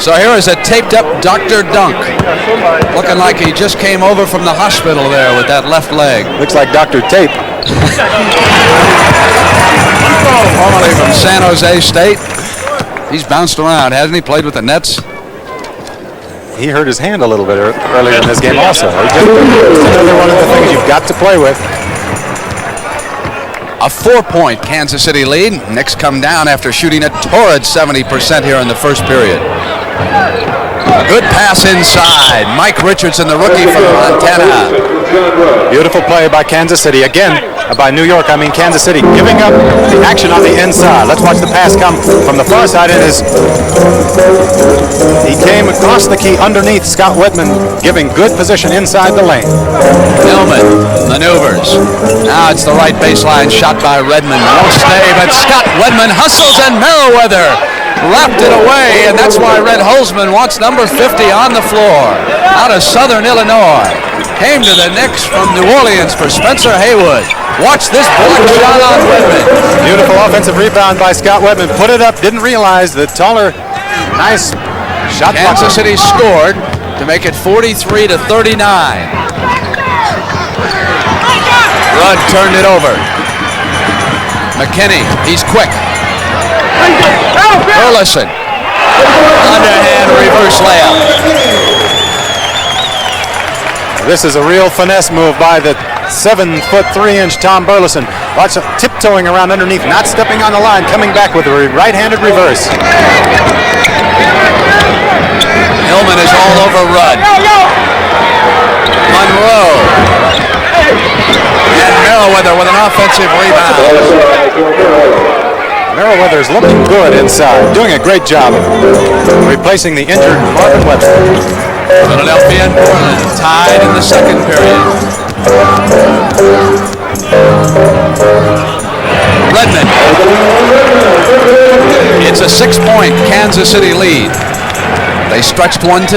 So here is a taped-up Dr. Dunk, looking like he just came over from the hospital there with that left leg. Looks like Dr. Tape. Formerly from San Jose State. He's bounced around, hasn't he? Played with the Nets. He hurt his hand a little bit earlier in this game also. It's another one of the things you've got to play with. A 4-point Kansas City lead. Knicks come down after shooting a torrid 70% here in the first period. Good pass inside. Mike Richardson, the rookie from Montana. Beautiful play by Kansas City. Again, by New York, I mean Kansas City, giving up the action on the inside. Let's watch the pass come from the far side. He came across the key underneath Scott Wedman, giving good position inside the lane. Hillman maneuvers. Now it's the right baseline shot by Redmond. No stay, but Scott Wedman hustles and Meriweather wrapped it away, and that's why Red Holzman wants number 50 on the floor. Out of Southern Illinois. Came to the Knicks from New Orleans for Spencer Haywood. Watch this block shot on Wedman. Beautiful offensive rebound by Scott Wedman. Put it up, didn't realize the taller, nice shot. Kansas City scored to make it 43-39. Rudd turned it over. McKinney, he's quick. Burleson, underhand reverse layup. This is a real finesse move by the 7'3" Tom Burleson. Watch him tiptoeing around underneath, not stepping on the line, coming back with a right-handed reverse. Hillman is all over Rudd. Monroe. And Meriweather with an offensive rebound. Meriweather is looking good inside, doing a great job replacing the injured Marvin Webster. Philadelphia and Portland tied in the second period. Redmond. It's a 6-point Kansas City lead. They stretched 1-7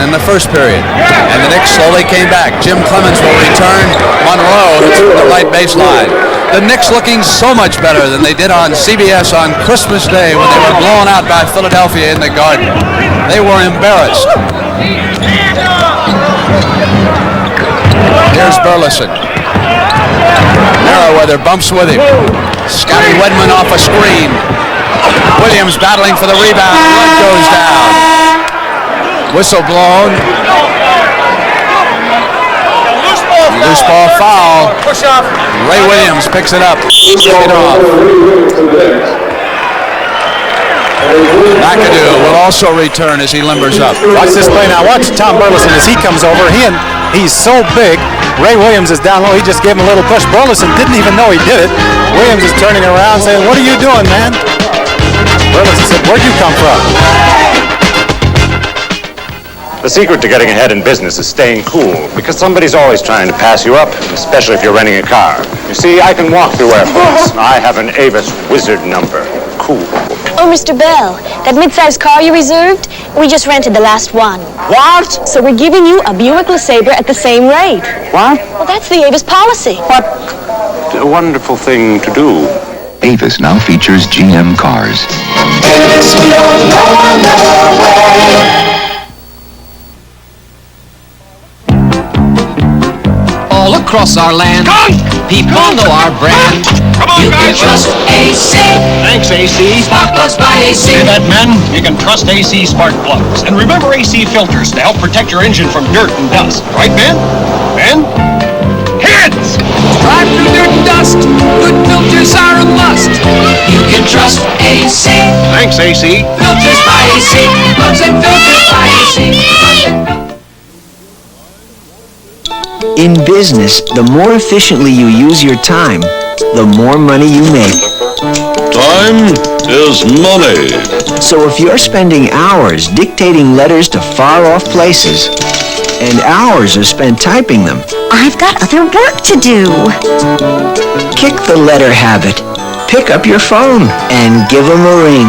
in the first period, and the Knicks slowly came back. Jim Cleamons will return. Monroe hits the right baseline. The Knicks looking so much better than they did on CBS on Christmas Day when they were blown out by Philadelphia in the Garden. They were embarrassed. Here's Burleson. Meriweather bumps with him. Scotty Wedman off a screen. Williams battling for the rebound. Rudd goes down. Whistle blown. Loose ball foul. Ray Williams picks it up. Kick it off. McAdoo will also return as he limbers up. Watch this play now. Watch Tom Burleson as he comes over. He's so big. Ray Williams is down low. He just gave him a little push. Burleson didn't even know he did it. Williams is turning around saying, "What are you doing, man?" Burleson said, "Where'd you come from?" The secret to getting ahead in business is staying cool, because somebody's always trying to pass you up, especially if you're renting a car. You see, I can walk through airports. I have an Avis Wizard number. Cool. Oh, Mr. Bell, that mid-sized car you reserved, we just rented the last one. What? So we're giving you a Buick LeSabre at the same rate. What? Well, that's the Avis policy. What a wonderful thing to do. Avis now features GM cars. All across our land, people know our brand. You can trust AC. Thanks, AC. Spark plugs by AC. Hear that, men? You can trust AC spark plugs. And remember AC filters to help protect your engine from dirt and dust. Right, Ben? Ben? Kids! Drive through dirt and dust. Good filters are a must. You can trust AC. Thanks, AC. Filters by AC. Plugs and filters by AC. In business, the more efficiently you use your time, the more money you make. Time is money. So if you're spending hours dictating letters to far-off places, and hours are spent typing them, I've got other work to do. kick the letter habit. Pick up your phone and give them a ring.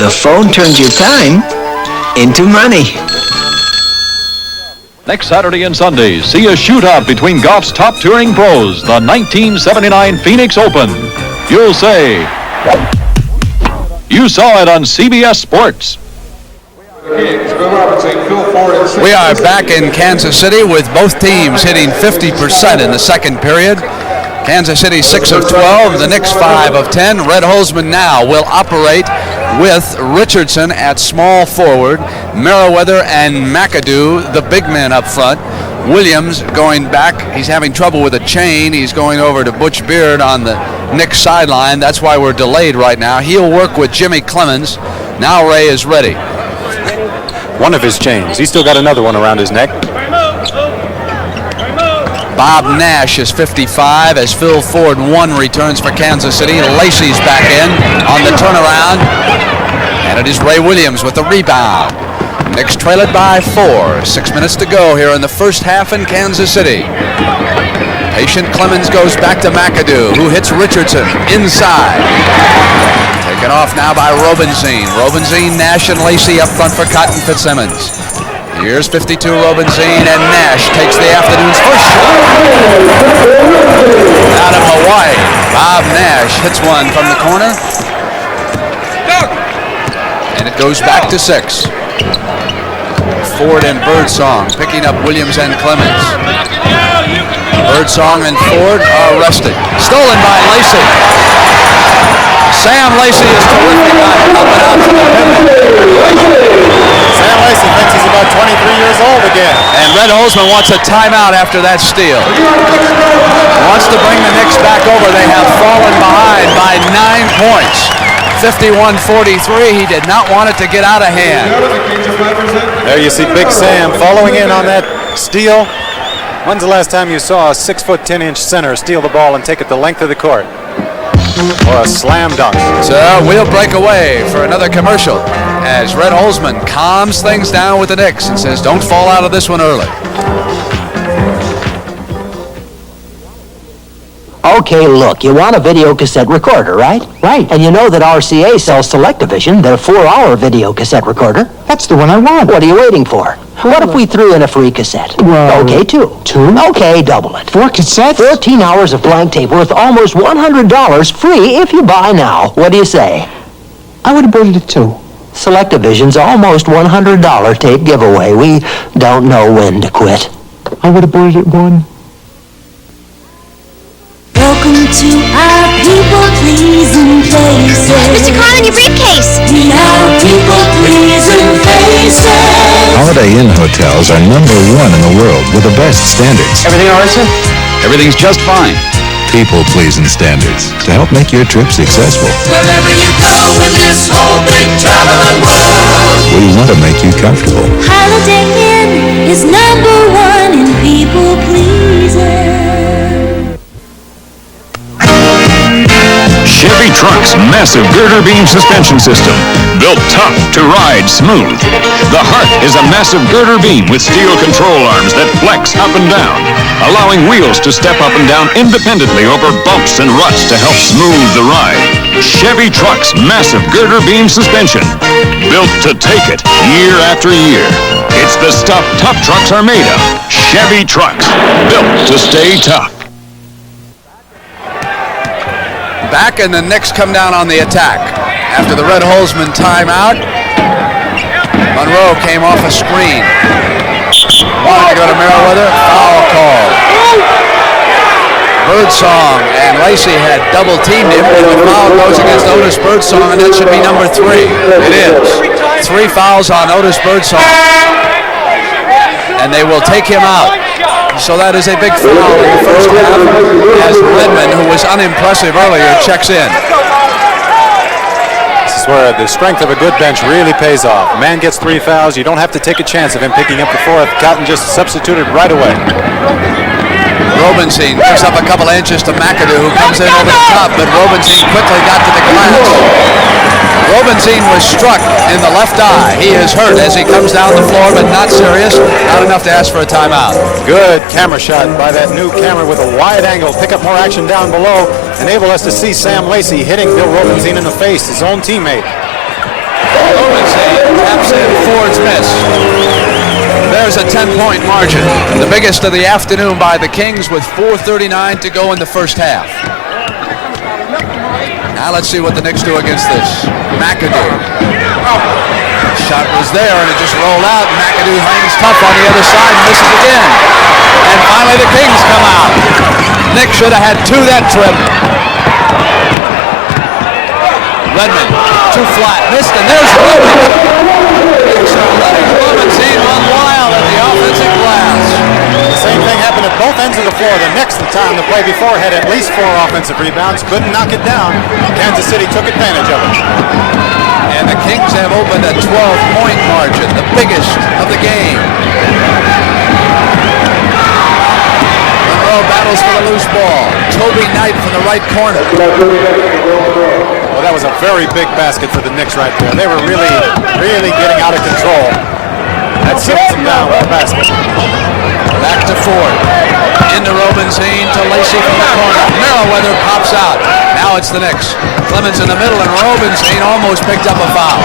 The phone turns your time into money. Next Saturday and Sunday, see a shootout between golf's top touring pros, the 1979 Phoenix Open. You'll say, you saw it on CBS Sports. We are back in Kansas City with both teams hitting 50% in the second period. Kansas City 6 of 12, the Knicks 5 of 10. Red Holzman now will operate with Richardson at small forward, Meriweather and McAdoo, the big men up front. Williams going back. He's having trouble with a chain. He's going over to Butch Beard on the Knicks sideline. That's why we're delayed right now. He'll work with Jimmy Cleamons. Now Ray is ready. One of his chains. He's still got another one around his neck. Bob Nash is 55 as Phil Ford 1 returns for Kansas City. Lacey's back in on the turnaround. And it is Ray Williams with the rebound. Knicks trail it by 4. 6 minutes to go here in the first half in Kansas City. Patient Cleamons goes back to McAdoo, who hits Richardson inside. Taken off now by Robinzine. Robinzine, Nash, and Lacey up front for Cotton Fitzsimmons. Here's 52 Robinzine, and Nash takes the afternoon's first shot. Out of Hawaii, Bob Nash hits one from the corner. And it goes back to 6. Ford and Birdsong picking up Williams and Cleamons. Birdsong and Ford are arrested. Stolen by Lacey. Sam Lacey is terrific on up and out from the pivot. Sam Lacey thinks he's about 23 years old again. And Red Holzman wants a timeout after that steal. Wants to bring the Knicks back over. They have fallen behind by 9 points. 51-43. He did not want it to get out of hand. There you see Big Sam following in on that steal. When's the last time you saw a 6'10" center steal the ball and take it the length of the court? Or a slam dunk? So we'll break away for another commercial as Red Holzman calms things down with the Knicks and says, don't fall out of this one early. Okay, look, you want a video cassette recorder, right? Right. And you know that RCA sells Selectavision, their 4-hour video cassette recorder. That's the one I want. What are you waiting for? What if we threw in a free cassette? Well, okay, 2. 2? Okay, double it. 4 cassettes? 14 hours of blank tape worth almost $100 free if you buy now. What do you say? I would have bought it at 2. Selectavision's almost $100 tape giveaway. We don't know when to quit. I would have bought it at 1. Welcome to our people-pleasing places. Mr. Carlin, your briefcase. We are people-pleasing places. Holiday Inn hotels are #1 in the world with the best standards. Everything all right, sir? Everything's just fine. People-pleasing standards to help make your trip successful. Wherever you go in this whole big traveling world, We want to make you comfortable. Holiday Inn is #1 in people-pleasing. Chevy Truck's massive girder beam suspension system, built tough to ride smooth. The Heart is a massive girder beam with steel control arms that flex up and down, allowing wheels to step up and down independently over bumps and ruts to help smooth the ride. Chevy Truck's massive girder beam suspension, built to take it year after year. It's the stuff tough trucks are made of. Chevy Trucks, built to stay tough. Back, and the Knicks come down on the attack. After the Red Holzman timeout, Monroe came off a screen. Wanted to go to Meriweather, foul call. Birdsong and Lacey had double teamed him, and the foul goes against Otis Birdsong, and that should be number 3. It is. 3 fouls on Otis Birdsong, and they will take him out. So that is a big foul in the first half as Wedman, who was unimpressive earlier, checks in. This is where the strength of a good bench really pays off. A man gets 3 fouls, you don't have to take a chance of him picking up the 4th. Cotton just substituted right away. Robinzine gives up a couple of inches to McAdoo, who comes in over the top, but Robinzine quickly got to the glass. Robinzine was struck in the left eye. He is hurt as he comes down the floor, but not serious. Not enough to ask for a timeout. Good camera shot by that new camera with a wide angle. Pick up more action down below. Enable us to see Sam Lacey hitting Bill Robinzine in the face, his own teammate. Robinzine taps in Ford's miss. There's a 10-point margin, the biggest of the afternoon by the Kings with 4:39 to go in the first half. Now let's see what the Knicks do against this. McAdoo. Shot was there, and it just rolled out. McAdoo hangs tough on the other side and misses again. And finally the Kings come out. Knicks should have had two that trip. Wedman, too flat, missed, and there's Robinzine. Knicks are letting Robinzine run wild at the offensive glass. The same thing happened at both ends of the floor. The Knicks, the time the play before, had at least 4 offensive rebounds, couldn't knock it down. Kansas City took advantage of it. And the Kings have opened a 12-point margin, the biggest of the game. Monroe battles for the loose ball. Toby Knight from the right corner. Well, that was a very big basket for the Knicks right there. They were really getting out of control. That settles them down with the basket. Back to Ford. Into Robinzine to Lacey from the corner. Meriweather pops out. Now it's the Knicks. Cleamons in the middle, and Robinzine almost picked up a foul.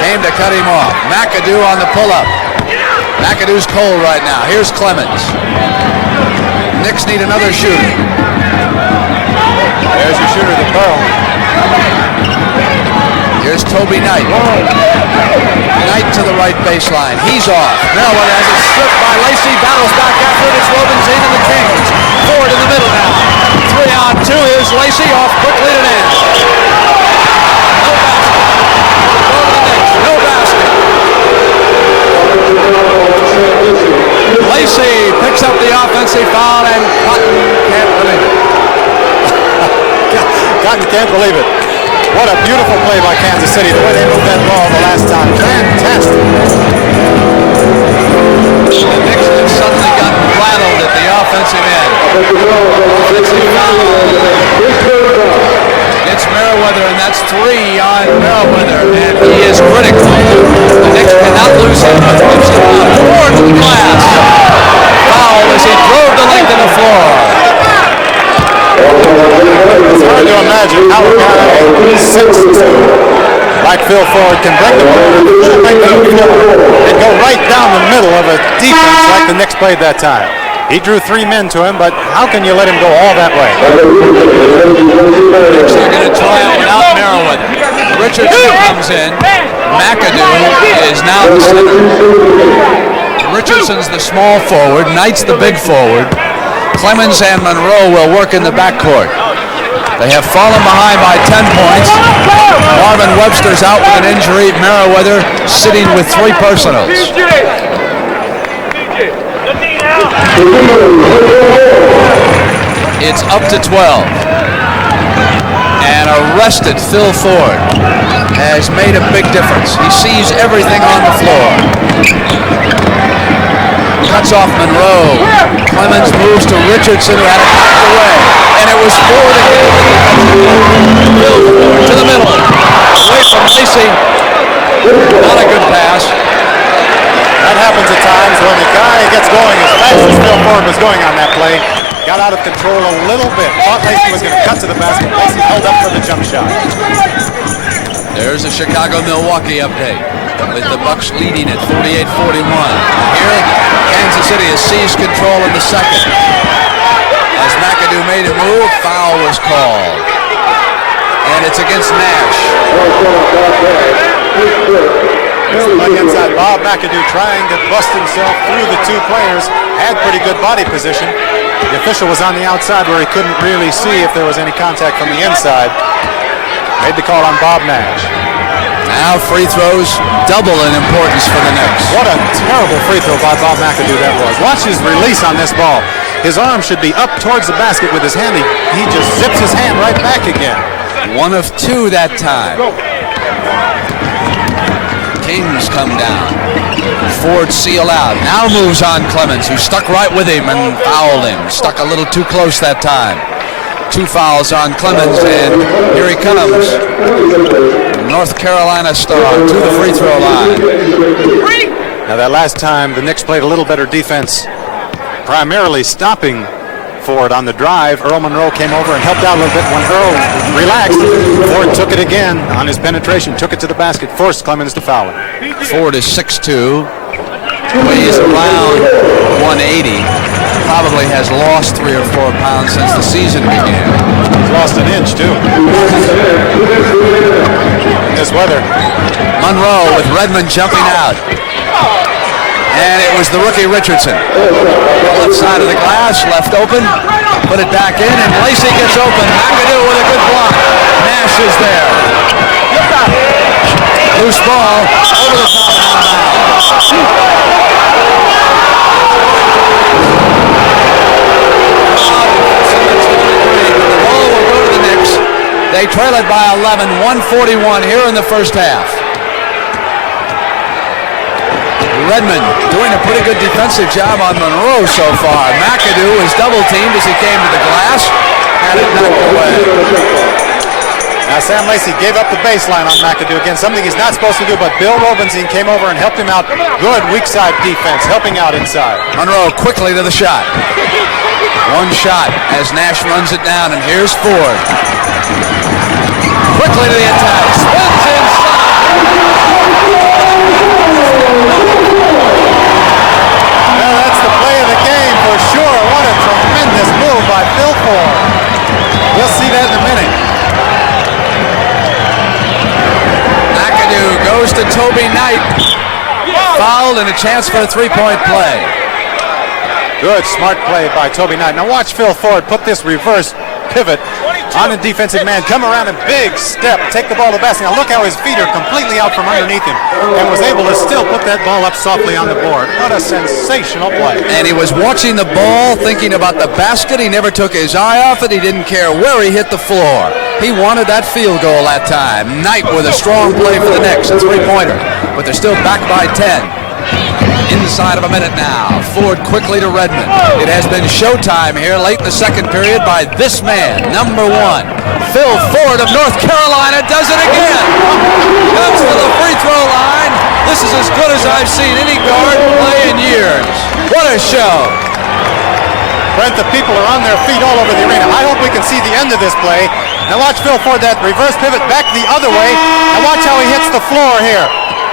Came to cut him off. McAdoo on the pull-up. McAdoo's cold right now. Here's Cleamons. Knicks need another shooter. There's your shooter, the Pearl. Here's Toby Knight. Knight to the right baseline. He's off. Meriweather has it stripped by Lacey. Battles back after it. It's Robinzine and the Kings. Ford in the middle now. 3-on-2. Here's Lacey off quickly to Nance. No basket. No basket. Lacey picks up the offensive foul, and Cotton can't believe it. Cotton can't believe it. What a beautiful play by Kansas City, the way they moved that ball the last time. Fantastic. The Knicks have suddenly gotten rattled at the offensive end. Offensive foul. It's Meriweather, and that's 3 on Meriweather, and he is critical. The Knicks cannot lose him, but flips it out. Ford to the glass. Foul as he drove the length of the floor. It's hard to imagine how a guy 6'2" like Phil Ford can bring the ball and go right down the middle of a defense like the Knicks played that time. He drew 3 men to him, but how can you let him go all that way? Knicks are going to try it without Meriweather. Richardson comes in. McAdoo is now the center. Richardson's the small forward. Knight's the big forward. Cleamons and Monroe will work in the backcourt. They have fallen behind by 10 points. Marvin Webster's out with an injury. Meriweather sitting with 3 personals. It's up to 12. And arrested Phil Ford has made a big difference. He sees everything on the floor. Cuts off Monroe. Cleamons moves to Richardson, who had it knocked away. And it was Ford again. Phil Ford to the middle. Away from Lacey. Not a good pass. That happens at times when the guy gets going as fast as Phil Ford was going on that play. Got out of control a little bit. Thought Lacey was going to cut to the basket. Lacey held up for the jump shot. There's a Chicago-Milwaukee update, with the Bucks leading at 48-41. Here, Kansas City has seized control in the second. As McAdoo made a move, foul was called. And it's against Nash. Like inside, Bob McAdoo trying to bust himself through the 2 players. Had pretty good body position. The official was on the outside where he couldn't really see if there was any contact from the inside. Made the call on Bob Nash. Now free throws double in importance for the Knicks. What a terrible free throw by Bob McAdoo that was. Watch his release on this ball. His arm should be up towards the basket with his hand. He just zips his hand right back again. 1 of 2 that time. Kings come down. Ford seal out. Now moves on Cleamons, who stuck right with him and fouled him. Stuck a little too close that time. 2 fouls on Cleamons, and here he comes. North Carolina star to the free throw line. Now that last time the Knicks played a little better defense, primarily stopping Ford on the drive. Earl Monroe came over and helped out a little bit. When Earl relaxed, Ford took it again on his penetration, took it to the basket, forced Cleamons to foul him. Ford is 6'2", weighs around 180. Probably has lost 3 or 4 pounds since the season began. He's lost an inch too. this weather. Monroe with Redmond jumping out. And it was the rookie Richardson. Left side of the glass, left open. Put it back in, and Lacey gets open. McAdoo with a good block. Nash is there. Loose ball over the top of the ball will go to the Knicks. They trail it by 11, 1:41 here in the first half. Redmond doing a pretty good defensive job on Monroe so far. McAdoo was double-teamed as he came to the glass. Had it knocked away. Now Sam Lacey gave up the baseline on McAdoo. Again, something he's not supposed to do, but Bill Robinzine came over and helped him out. Good weak side defense, helping out inside. Monroe quickly to the shot. One shot as Nash runs it down, and here's Ford. Quickly to the attack. Spins inside. Well, that's the play of the game for sure. What a tremendous move by Phil Ford. We'll see that in a minute. McAdoo goes to Toby Knight. Fouled and a chance for a three-point play. Good, smart play by Toby Knight. Now watch Phil Ford put this reverse pivot on a defensive man, come around a big step, take the ball to the basket. Now look how his feet are completely out from underneath him, and was able to still put that ball up softly on the board. What a sensational play. And he was watching the ball, thinking about the basket. He never took his eye off it. He didn't care where he hit the floor. He wanted that field goal that time. Knight with a strong play for the Knicks, a three-pointer, but they're still back by 10. Inside of a minute now. Ford quickly to Redmond. It has been showtime here late in the second period by this man, number 1. Phil Ford of North Carolina does it again. Comes to the free throw line. This is as good as I've seen any guard play in years. What a show. Brent, the people are on their feet all over the arena. I hope we can see the end of this play. Now watch Phil Ford, that reverse pivot back the other way. And watch how he hits the floor here.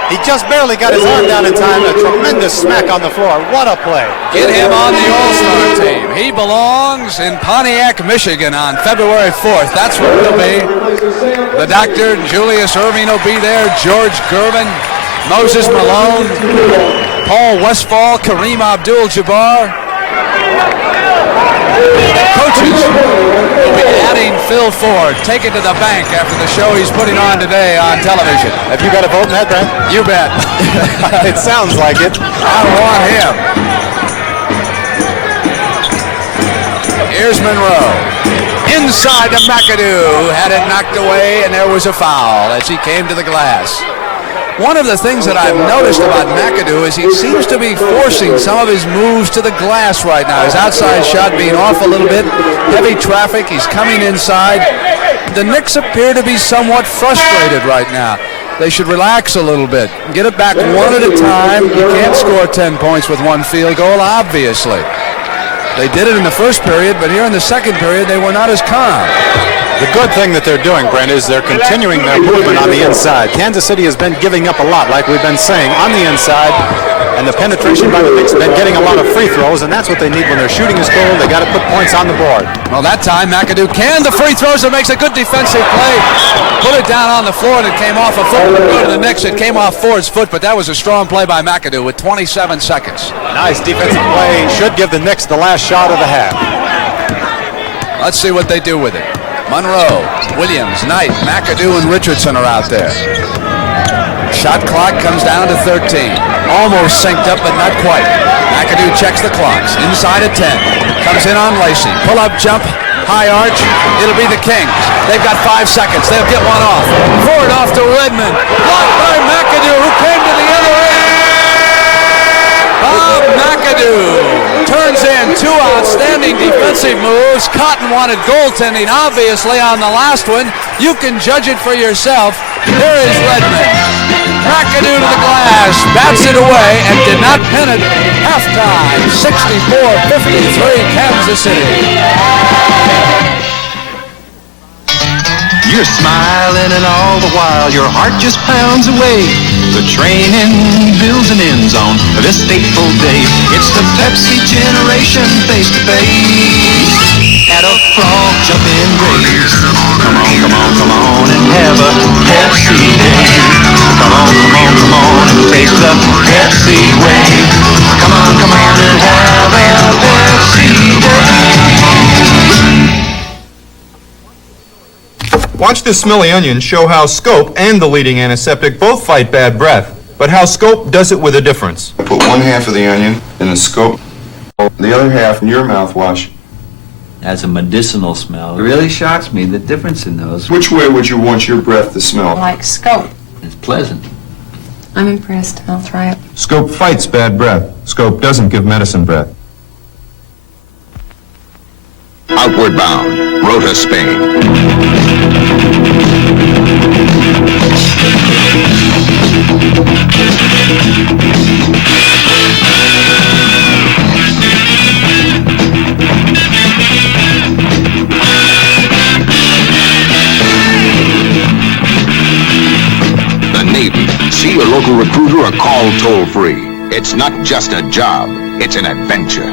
He just barely got his arm down in time. A tremendous smack on the floor. What a play. Get him on the All-Star team. He belongs in Pontiac, Michigan on February 4th. That's where he'll be. The doctor, Julius Irving, will be there. George Gervin, Moses Malone, Paul Westphal, Kareem Abdul-Jabbar. The coaches will be adding Phil Ford. Take it to the bank after the show he's putting on today on television. Have you got a vote in that, Brent? You bet. It sounds like it. I want him. Here's Monroe. Inside to McAdoo. Had it knocked away, and there was a foul as he came to the glass. One of the things that I've noticed about McAdoo is he seems to be forcing some of his moves to the glass right now. His outside shot being off a little bit. Heavy traffic. He's coming inside. The Knicks appear to be somewhat frustrated right now. They should relax a little bit. Get it back one at a time. You can't score 10 points with one field goal, obviously. They did it in the first period, but here in the second period, they were not as calm. The good thing that they're doing, Brent, is they're continuing their movement on the inside. Kansas City has been giving up a lot, like we've been saying, on the inside, and the penetration by the Knicks have been getting a lot of free throws, and that's what they need when their shooting is cold. They got to put points on the board. Well, that time McAdoo canned the free throws and makes a good defensive play. Put it down on the floor, and it came off a foot. Go to the Knicks. It came off Ford's foot, but that was a strong play by McAdoo with 27 seconds. Nice defensive play. Should give the Knicks the last shot of the half. Let's see what they do with it. Monroe, Williams, Knight, McAdoo, and Richardson are out there. Shot clock comes down to 13. Almost synced up, but not quite. McAdoo checks the clocks. Inside at 10. Comes in on Lacey. Pull-up jump. High arch. It'll be the Kings. They've got 5 seconds. They'll get one off. Forward off to Wedman. Blocked by McAdoo, who came to the other end. Bob McAdoo turns in 2 outstanding defensive moves. Cotton wanted goaltending, obviously, on the last one. You can judge it for yourself. Here is Redmond. McAdoo to the glass, bats it away, and did not pin it. Halftime, 64-53, Kansas City. You're smiling and all the while your heart just pounds away. The training builds and ends on this fateful day. It's the Pepsi generation face to face. at a frog jumping race. Come on, come on, come on and have a Pepsi day. Come on, come on, come on and taste the Pepsi way. Come on and have a Pepsi day. Watch this smelly onion show how Scope and the leading antiseptic both fight bad breath, but how Scope does it with a difference. Put one half of the onion in the Scope, the other half in your mouthwash. Has a medicinal smell. It really shocks me, the difference in those. Which way would you want your breath to smell? Like Scope. It's pleasant. I'm impressed. I'll try it. Scope fights bad breath. Scope doesn't give medicine breath. Outward bound, Rota, Spain. The Navy. See your local recruiter or call toll-free. It's not just a job, it's an adventure.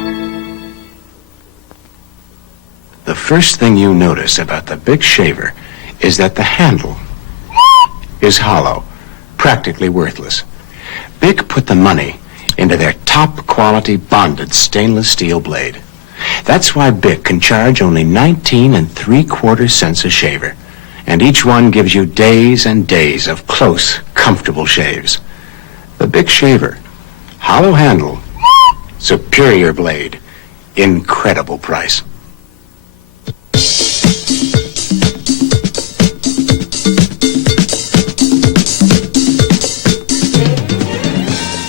The first thing you notice about the big shaver is that the handle is hollow, practically worthless. Bic put the money into their top quality bonded stainless steel blade. That's why Bic can charge only 19 3/4 cents a shaver. And each one gives you days and days of close, comfortable shaves. The Bic shaver, hollow handle, superior blade, incredible price.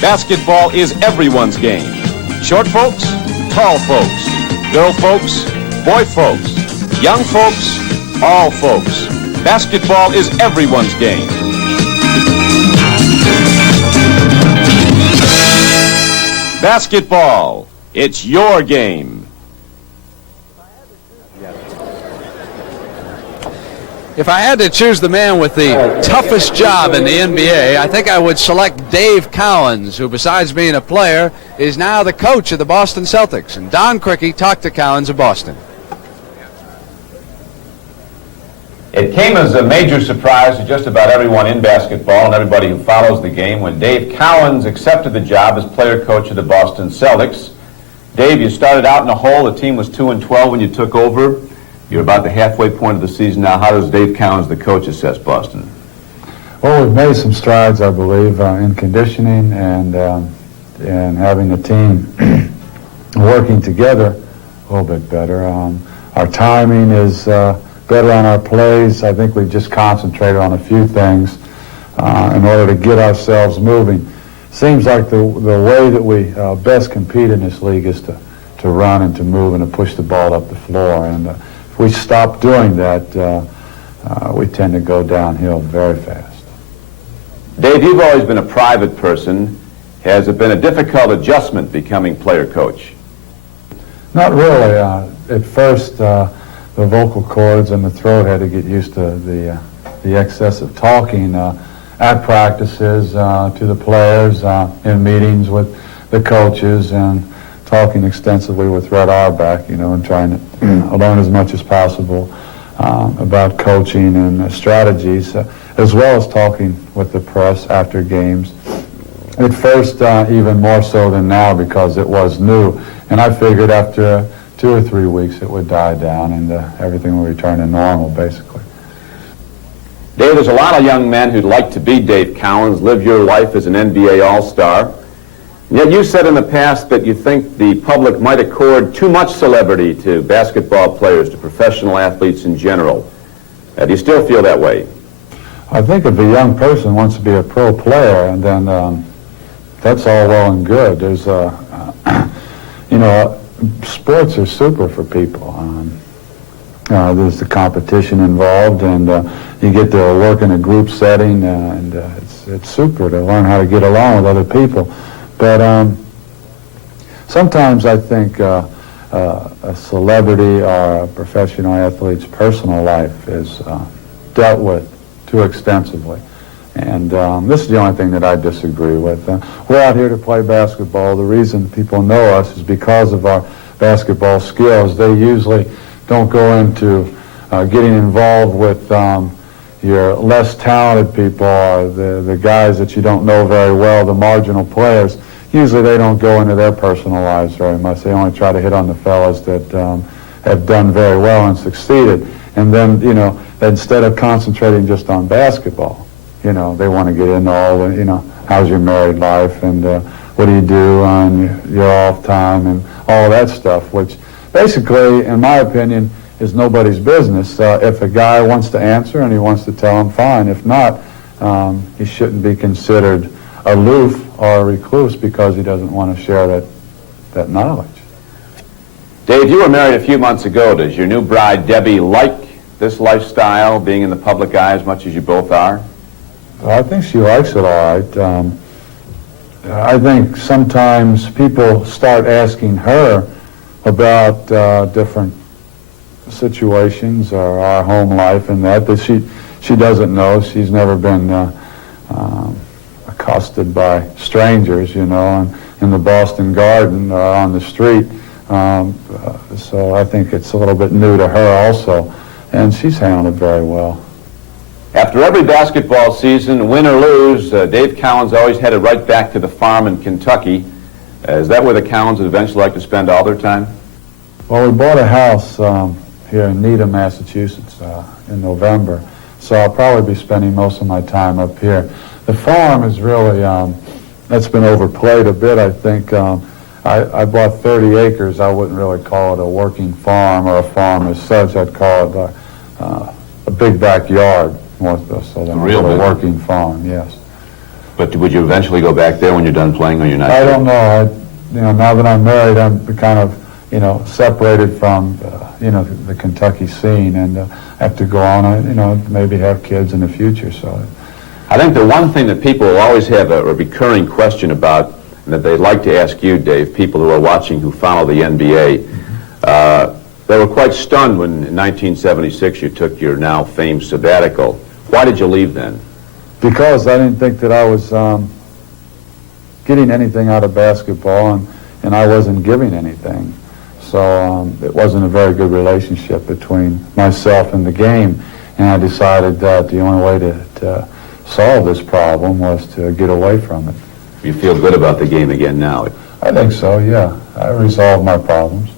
Basketball is everyone's game. Short folks, tall folks, girl folks, boy folks, young folks, all folks. Basketball is everyone's game. Basketball, it's your game. If I had to choose the man with the toughest job in the NBA, I think I would select Dave Cowens, who besides being a player, is now the coach of the Boston Celtics. And Don Criqui talked to Cowens of Boston. It came as a major surprise to just about everyone in basketball and everybody who follows the game when Dave Cowens accepted the job as player coach of the Boston Celtics. Dave, you started out in a hole. The team was 2-12 when you took over. You're about the halfway point of the season now. How does Dave Cowens, the coach, assess Boston? Well, we've made some strides, I believe, in conditioning and having the team working together a little bit better. Our timing is better on our plays. I think we've just concentrated on a few things in order to get ourselves moving. Seems like the way that we best compete in this league is to run and to move and to push the ball up the floor. And if we stop doing that, we tend to go downhill very fast. Dave, you've always been a private person. Has it been a difficult adjustment becoming player coach? Not really. At first, the vocal cords and the throat had to get used to the excessive talking at practices, to the players, in meetings with the coaches, and talking extensively with Red Auerbach, and trying to learn as much as possible about coaching and strategies, as well as talking with the press after games. At first, even more so than now, because it was new, and I figured after 2 or 3 weeks it would die down and everything would return to normal, basically. Dave, there's a lot of young men who'd like to be Dave Cowens, live your life as an NBA All-Star. Yet you said in the past that you think the public might accord too much celebrity to basketball players, to professional athletes in general. Do you still feel that way? I think if a young person wants to be a pro player, and then that's all well and good. There's, sports are super for people. There's the competition involved, and you get to work in a group setting, and it's super to learn how to get along with other people. But sometimes I think a celebrity or a professional athlete's personal life is dealt with too extensively. And this is the only thing that I disagree with. We're out here to play basketball. The reason people know us is because of our basketball skills. They usually don't go into getting involved with your less talented people, or the guys that you don't know very well, the marginal players. Usually they don't go into their personal lives very much. They only try to hit on the fellas that have done very well and succeeded. And then, you know, instead of concentrating just on basketball, you know, they want to get into all the, you know, how's your married life, and what do you do on your off time, and all that stuff, which basically, in my opinion, is nobody's business. If a guy wants to answer and he wants to tell him, fine. If not, he shouldn't be considered aloof or a recluse because he doesn't want to share that knowledge. Dave, you were married a few months ago. Does your new bride, Debbie, like this lifestyle, being in the public eye as much as you both are? Well, I think she likes it all right. I think sometimes people start asking her about different situations or our home life and that she doesn't know. She's never been accosted by strangers, you know, in the Boston Garden or on the street. So I think it's a little bit new to her also, and she's handled it very well. After every basketball season, win or lose, Dave Cowens always headed right back to the farm in Kentucky. Is that where the Cowens would eventually like to spend all their time? Well, we bought a house here in Needham, Massachusetts in November, so I'll probably be spending most of my time up here. The farm is really, that's been overplayed a bit, I think. I bought 30 acres. I wouldn't really call it a working farm or a farm as such. I'd call it a big backyard, more so than a working farm, yes. But would you eventually go back there when you're done playing, or you're not? I don't know. You know, now that I'm married, I'm kind of, you know, separated from, you know, the Kentucky scene, and have to go on, you know, maybe have kids in the future. So, I think the one thing that people will always have a recurring question about, and that they'd like to ask you, Dave, people who are watching who follow the NBA, they were quite stunned when in 1976 you took your now famed sabbatical. Why did you leave then? Because I didn't think that I was getting anything out of basketball, and I wasn't giving anything. So it wasn't a very good relationship between myself and the game, and I decided that the only way to solve this problem was to get away from it. You feel good about the game again now? I think so, yeah. I resolved my problems.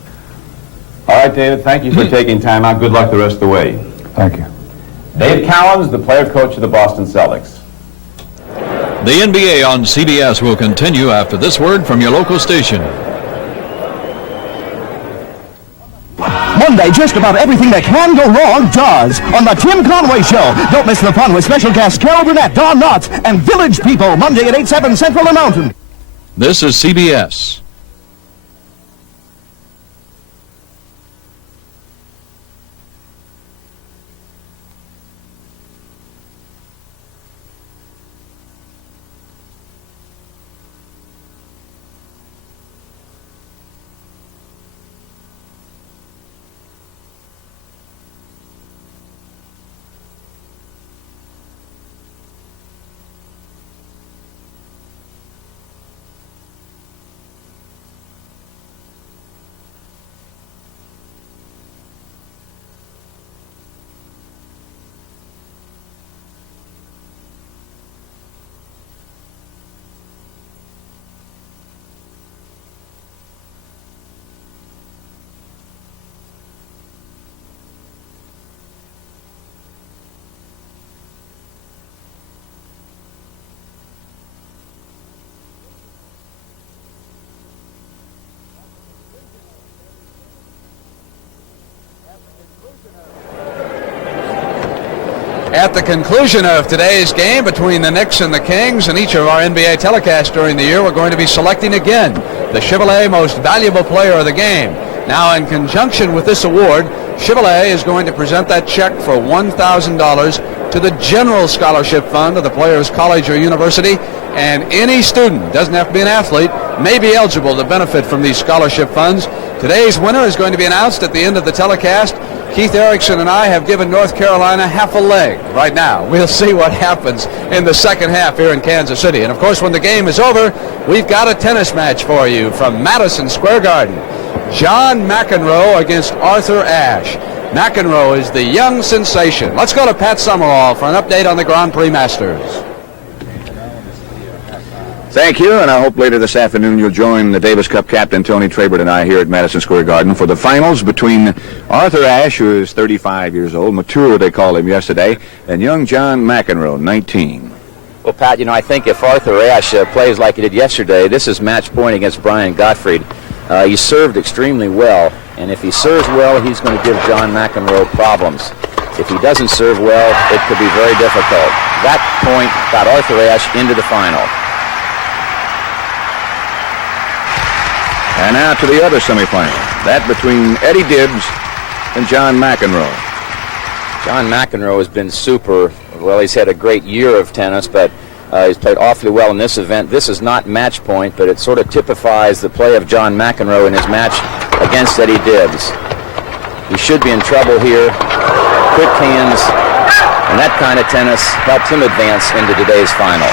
All right, David, thank you for taking time out. Good luck the rest of the way. Thank you. Dave Cowens, the player coach of the Boston Celtics. The NBA on CBS will continue after this word from your local station. Monday, just about everything that can go wrong does on the Tim Conway Show. Don't miss the fun with special guests Carol Burnett, Don Knotts, and Village People, Monday at 8, 7 Central and Mountain. This is CBS. At the conclusion of today's game between the Knicks and the Kings and each of our NBA telecasts during the year, we're going to be selecting again the Chevrolet Most Valuable Player of the Game. Now, in conjunction with this award, Chevrolet is going to present that check for $1,000 to the General Scholarship Fund of the player's college or university, and any student, doesn't have to be an athlete, may be eligible to benefit from these scholarship funds. Today's winner is going to be announced at the end of the telecast. Keith Erickson and I have given North Carolina half a leg right now. We'll see what happens in the second half here in Kansas City. And, of course, when the game is over, we've got a tennis match for you from Madison Square Garden. John McEnroe against Arthur Ashe. McEnroe is the young sensation. Let's go to Pat Summerall for an update on the Grand Prix Masters. Thank you, and I hope later this afternoon you'll join the Davis Cup captain Tony Trabert and I here at Madison Square Garden for the finals between Arthur Ashe, who is 35 years old, mature they called him yesterday, and young John McEnroe, 19. Well, Pat, I think if Arthur Ashe plays like he did yesterday, this is match point against Brian Gottfried. He served extremely well, and if he serves well, he's going to give John McEnroe problems. If he doesn't serve well, it could be very difficult. That point got Arthur Ashe into the final. And now to the other semifinal, that between Eddie Dibbs and John McEnroe. John McEnroe has been super. Well, he's had a great year of tennis, but he's played awfully well in this event. This is not match point, but it sort of typifies the play of John McEnroe in his match against Eddie Dibbs. He should be in trouble here. Quick hands, and that kind of tennis helped him advance into today's final.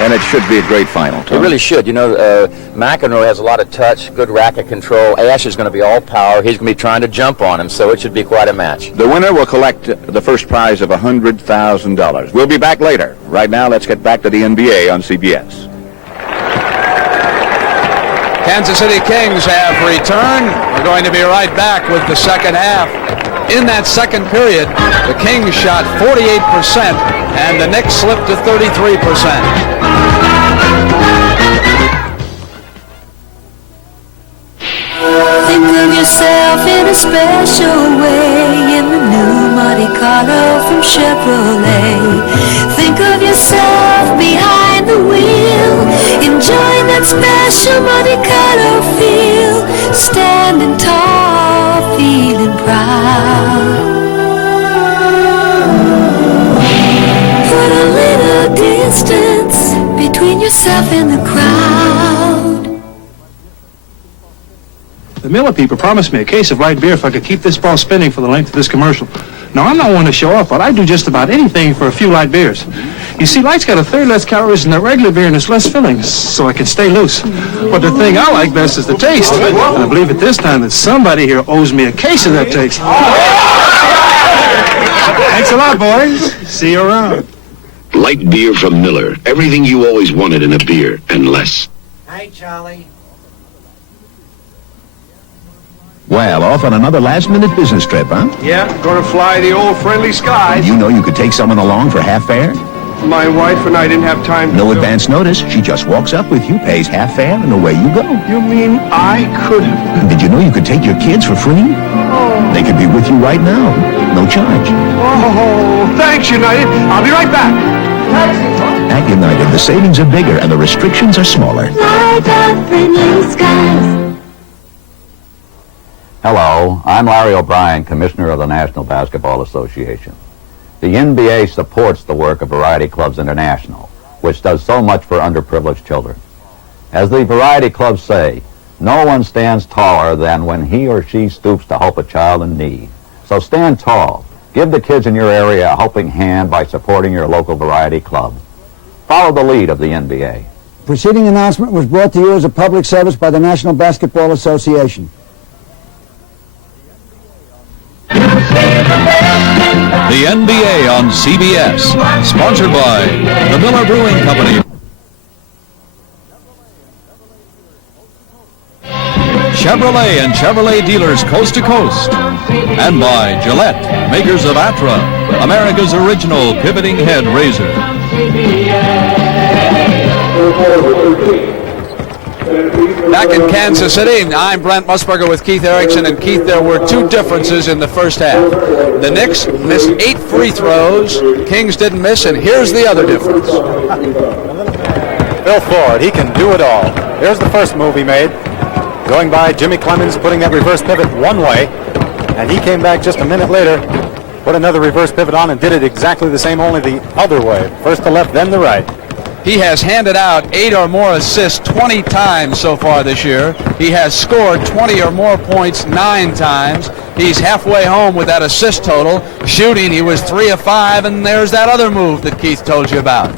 And it should be a great final, Tom. It really should. McEnroe has a lot of touch, good racket control. Ashe is going to be all power. He's going to be trying to jump on him, so it should be quite a match. The winner will collect the first prize of $100,000. We'll be back later. Right now, let's get back to the NBA on CBS. Kansas City Kings have returned. We're going to be right back with the second half. In that second period, the Kings shot 48%, and the Knicks slipped to 33%. Think of yourself in a special way in the new Monte Carlo from Chevrolet. Think of yourself behind the wheel, enjoying that special Monte Carlo feel, standing tall, feeling proud. Put a little distance between yourself and the crowd. The Miller people promised me a case of light beer if I could keep this ball spinning for the length of this commercial. Now, I'm not one to show off, but I do just about anything for a few light beers. You see, light's got a third less calories than the regular beer and it's less filling, so I can stay loose. But the thing I like best is the taste. And I believe at this time that somebody here owes me a case of that taste. Thanks a lot, boys. See you around. Light beer from Miller. Everything you always wanted in a beer, and less. Hi, Charlie. Well, off on another last-minute business trip, huh? Yeah, gonna fly the old friendly skies. You know you could take someone along for half fare? My wife and I didn't have time to... No advance notice. She just walks up with you, pays half fare, and away you go. You mean I could... Did you know you could take your kids for free? Oh. They could be with you right now. No charge. Oh, thanks, United. I'll be right back. At United, the savings are bigger and the restrictions are smaller. Light up friendly skies. Hello, I'm Larry O'Brien, Commissioner of the National Basketball Association. The NBA supports the work of Variety Clubs International, which does so much for underprivileged children. As the Variety Clubs say, no one stands taller than when he or she stoops to help a child in need. So stand tall. Give the kids in your area a helping hand by supporting your local Variety Club. Follow the lead of the NBA. Preceding announcement was brought to you as a public service by the National Basketball Association. The NBA on CBS, sponsored by the Miller Brewing Company. Chevrolet and Chevrolet dealers coast to coast. And by Gillette, makers of Atra, America's original pivoting head razor. Back in Kansas City, I'm Brent Musburger with Keith Erickson, and Keith, there were two differences in the first half. The Knicks missed 8 free throws, Kings didn't miss, and here's the other difference. Bill Ford, he can do it all. Here's the first move he made. Going by Jimmy Cleamons, putting that reverse pivot one way, and he came back just a minute later, put another reverse pivot on and did it exactly the same, only the other way. First the left, then the right. He has handed out 8 or more assists 20 times so far this year. He has scored 20 or more points 9 times. He's halfway home with that assist total. Shooting, he was 3 of 5, and there's that other move that Keith told you about.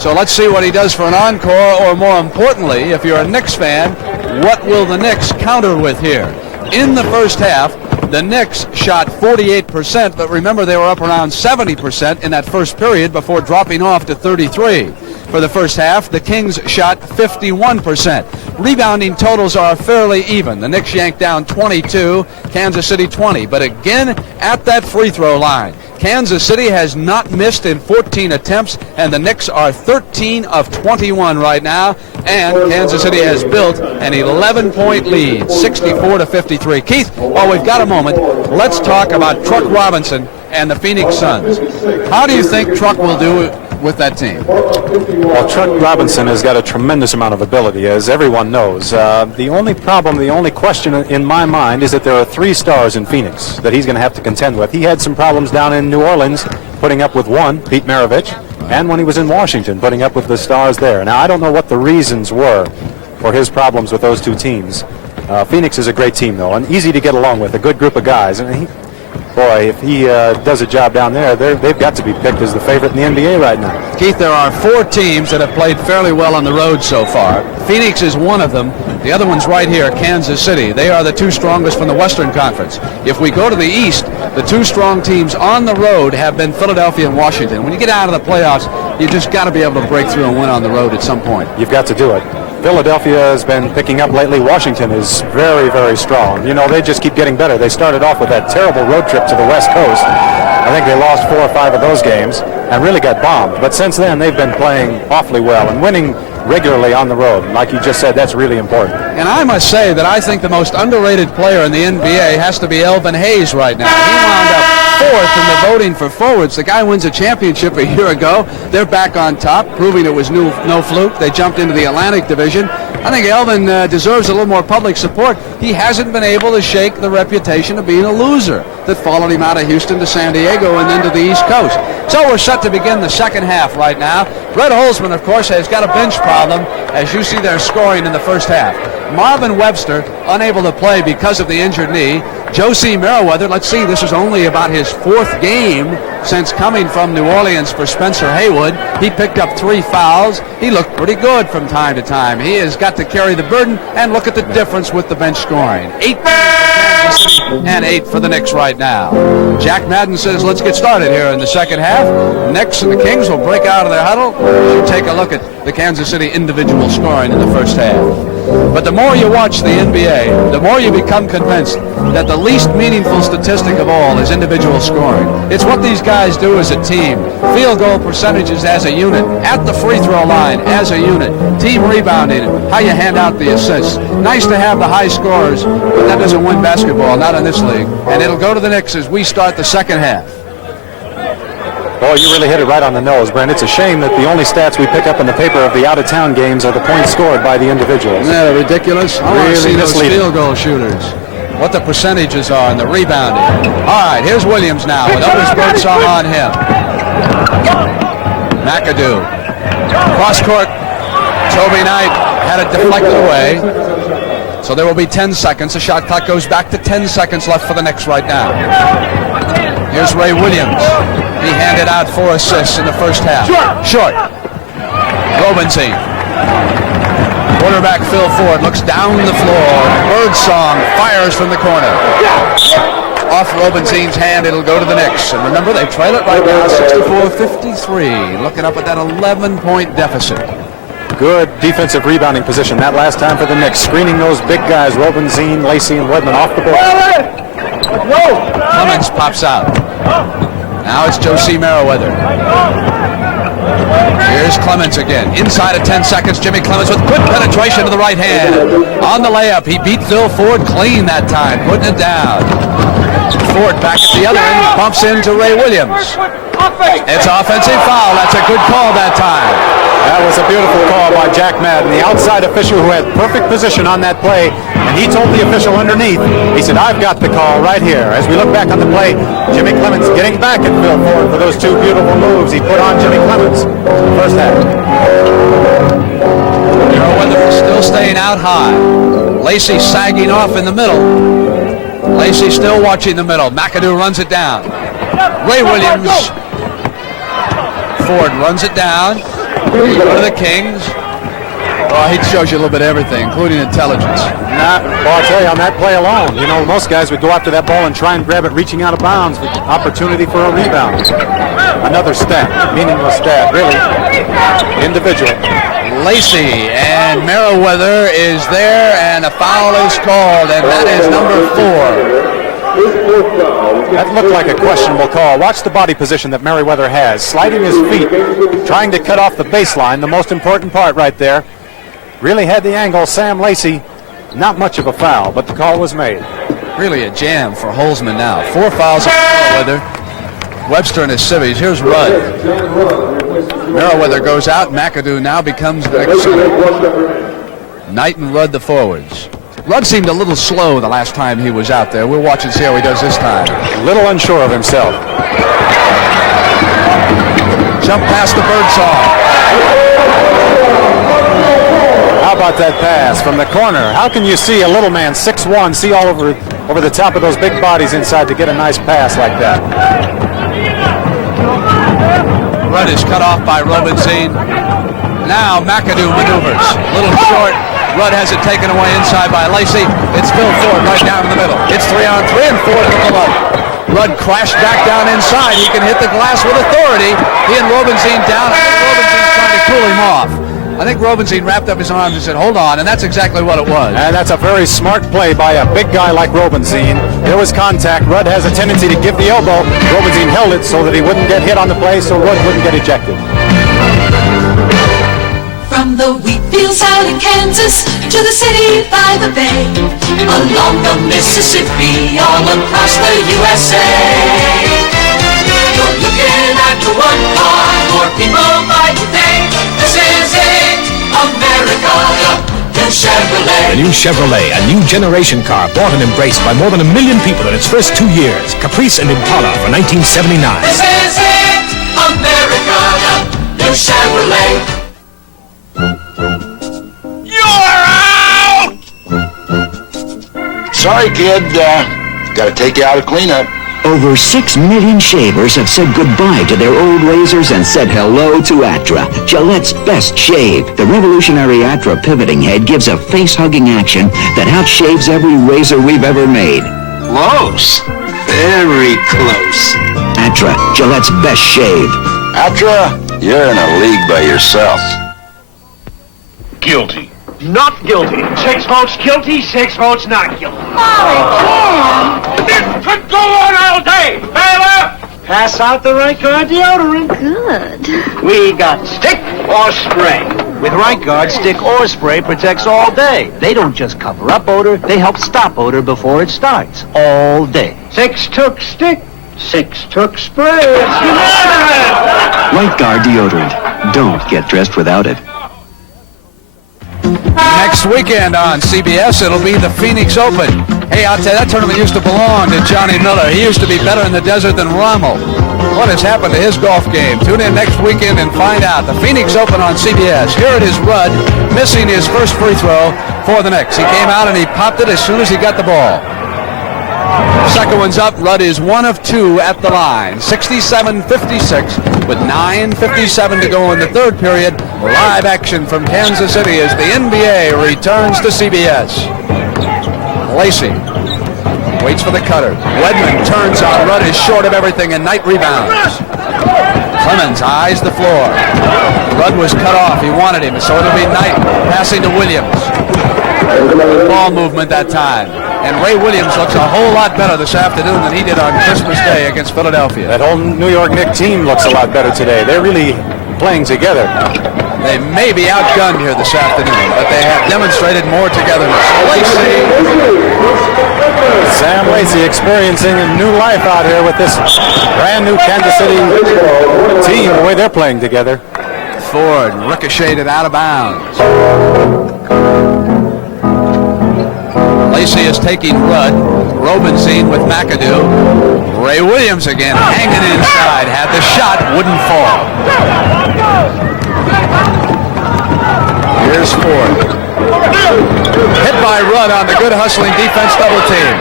So let's see what he does for an encore, or more importantly, if you're a Knicks fan, what will the Knicks counter with here? In the first half, the Knicks shot 48%, but remember they were up around 70% in that first period before dropping off to 33%. For the first half, the Kings shot 51%. Rebounding totals are fairly even. The Knicks yanked down 22, Kansas City 20. But again, at that free throw line, Kansas City has not missed in 14 attempts, and the Knicks are 13 of 21 right now, and Kansas City has built an 11-point lead, 64-53. Keith, while we've got a moment, let's talk about Truck Robinson and the Phoenix Suns. How do you think Truck will do with that team? Well, Truck Robinson has got a tremendous amount of ability, as everyone knows. The only problem, the only question in my mind is that there are 3 stars in Phoenix that he's going to have to contend with. He had some problems down in New Orleans, putting up with one, Pete Maravich, and when he was in Washington, putting up with the stars there. Now, I don't know what the reasons were for his problems with those 2 teams. Phoenix is a great team, though, and easy to get along with, a good group of guys. And boy, if he does a job down there, they've got to be picked as the favorite in the NBA right now. Keith, there are 4 teams that have played fairly well on the road so far. Phoenix is one of them. The other one's right here, Kansas City. They are the 2 strongest from the Western Conference. If we go to the East, the 2 strong teams on the road have been Philadelphia and Washington. When you get out of the playoffs, you just got to be able to break through and win on the road at some point. You've got to do it. Philadelphia has been picking up lately. Washington is very, very strong. You know, they just keep getting better. They started off with that terrible road trip to the West Coast. I think they lost 4 or 5 of those games and really got bombed. But since then, they've been playing awfully well and winning regularly on the road. And like you just said, that's really important. And I must say that I think the most underrated player in the NBA has to be Elvin Hayes right now. He wound up 4th in the voting for forwards. The guy wins a championship a year ago. They're back on top, proving it was no fluke. They jumped into the Atlantic Division. I think Elvin deserves a little more public support. He hasn't been able to shake the reputation of being a loser that followed him out of Houston to San Diego and then to the East Coast. So we're set to begin the second half right now. Red Holzman, of course, has got a bench problem, as you see their scoring in the first half. Marvin Webster, unable to play because of the injured knee. Josie Meriweather, let's see, this is only about his 4th game since coming from New Orleans for Spencer Haywood. He picked up 3 fouls. He looked pretty good from time to time. He has got to carry the burden, and look at the difference with the bench scoring. 8 for Kansas City and 8 for the Knicks right now. Jack Madden says, let's get started here in the second half. The Knicks and the Kings will break out of their huddle. You take a look at the Kansas City individual scoring in the first half. But the more you watch the NBA, the more you become convinced that the least meaningful statistic of all is individual scoring. It's what these guys do as a team. Field goal percentages as a unit, at the free throw line as a unit, team rebounding, how you hand out the assists. Nice to have the high scores, but that doesn't win basketball, not in this league. And it'll go to the Knicks as we start the second half. Boy, you really hit it right on the nose, Brent. It's a shame that the only stats we pick up in the paper of the out-of-town games are the points scored by the individuals. Isn't that ridiculous? I want to see those field goal shooters. What the percentages are and the rebounding. All right, here's Williams now with Otis Birdsong on him. McAdoo. Cross court. Toby Knight had it deflected away. So there will be 10 seconds. The shot clock goes back to 10 seconds left for the Knicks right now. Here's Ray Williams. He handed out 4 assists in the first half. Short. Robinzine. Quarterback Phil Ford looks down the floor. Birdsong fires from the corner. Off Robinzine's hand, it'll go to the Knicks. And remember, they trail it right now, 64-53. Looking up at that 11-point deficit. Good defensive rebounding position that last time for the Knicks. Screening those big guys, Robinzine, Lacey, and Wedman off the board. Cleamons pops out. Now it's Josie Meriweather. Here's Cleamons again. Inside of 10 seconds, Jimmy Cleamons with good penetration to the right hand. On the layup, he beat Phil Ford clean that time, putting it down. Ford back at the other end, bumps into Ray Williams. It's offensive foul. That's a good call that time. That was a beautiful call by Jack Madden, the outside official who had perfect position on that play, and he told the official underneath, he said, I've got the call right here. As we look back on the play, Jimmy Cleamons getting back at Phil Ford for those 2 beautiful moves he put on Jimmy Cleamons in the first half. Meriweather is still staying out high. Lacey sagging off in the middle. Lacey still watching the middle. McAdoo runs it down. Ray Williams. Ford runs it down. Go to the Kings. Well, he shows you a little bit of everything, including intelligence. Well, I'll tell you, on that play alone, you know, most guys would go after that ball and try and grab it reaching out of bounds with opportunity for a rebound. Another stat, meaningless stat, really. Individual. Lacey and Meriweather is there, and a foul is called, and that is number 4. That looked like a questionable call. Watch the body position that Meriweather has. Sliding his feet, trying to cut off the baseline, the most important part right there. Really had the angle. Sam Lacey, not much of a foul, but the call was made. Really a jam for Holzman now. 4 fouls on Meriweather. Webster and his civvies. Here's Rudd. Meriweather goes out. McAdoo now becomes the next center. Knight and Rudd the forwards. Rudd seemed a little slow the last time he was out there. We'll watch and see how he does this time. A little unsure of himself. Jump past the Birdsong. How about that pass from the corner? How can you see a little man, 6'1", see all over the top of those big bodies inside to get a nice pass like that? Rudd is cut off by Robinzine. Now McAdoo maneuvers. A little short. Rudd has it taken away inside by Lacey. It's Phil Ford right down in the middle. It's 3-on-3 and Ford with the low. Rudd crashed back down inside. He can hit the glass with authority. He and Robinzine down. I think Robinzine's trying to cool him off. I think Robinzine wrapped up his arms and said, hold on, and that's exactly what it was. And that's a very smart play by a big guy like Robinzine. There was contact. Rudd has a tendency to give the elbow. Robinzine held it so that he wouldn't get hit on the play, so Rudd wouldn't get ejected. From the wheat fields out in Kansas to the city by the bay, along the Mississippi, all across the USA. You're looking at the one car more people buy today. This is it, America, the new Chevrolet. The new Chevrolet, a new generation car bought and embraced by more than 1 million people in its first 2 years. Caprice and Impala for 1979. This is it, America, the new Chevrolet. Sorry, kid. Gotta take you out of cleanup. Over 6 million shavers have said goodbye to their old razors and said hello to Atra, Gillette's best shave. The revolutionary Atra pivoting head gives a face-hugging action that outshaves every razor we've ever made. Close. Very close. Atra, Gillette's best shave. Atra, you're in a league by yourself. Guilty. Not guilty. 6 votes guilty, 6 votes not guilty. This could go on all day. Bailiff! Pass out the Right Guard deodorant. Good. We got stick or spray. With Right Guard, stick or spray protects all day. They don't just cover up odor, they help stop odor before it starts. All day. 6 took stick, 6 took spray. It's unanimous! Right Guard deodorant. Don't get dressed without it. Next weekend on CBS, it'll be the Phoenix Open. Hey, I'll tell you, that tournament used to belong to Johnny Miller. He used to be better in the desert than Rommel. What has happened to his golf game? Tune in next weekend and find out. The Phoenix Open on CBS. Here it is Rudd missing his first free throw for the Knicks. He came out and he popped it as soon as he got the ball. Second one's up. Rudd is 1 of 2 at the line. 67-56 with 9:57 to go in the third period. Live action from Kansas City as the NBA returns to CBS. Lacey waits for the cutter. Wedman turns on. Rudd is short of everything and Knight rebounds. Cleamons eyes the floor. Rudd was cut off. He wanted him, so it'll be Knight passing to Williams. Ball movement that time. And Ray Williams looks a whole lot better this afternoon than he did on Christmas Day against Philadelphia. That whole New York Knicks team looks a lot better today. They're really playing together. They may be outgunned here this afternoon, but they have demonstrated more togetherness. Lacey. Sam Lacey experiencing a new life out here with this brand new Kansas City team, the way they're playing together. Ford ricocheted out of bounds. Lacey is taking Rudd. Robinzine with McAdoo. Ray Williams again hanging inside. Had the shot, wouldn't fall. Here's Ford. Hit by Rudd on the good hustling defense double team.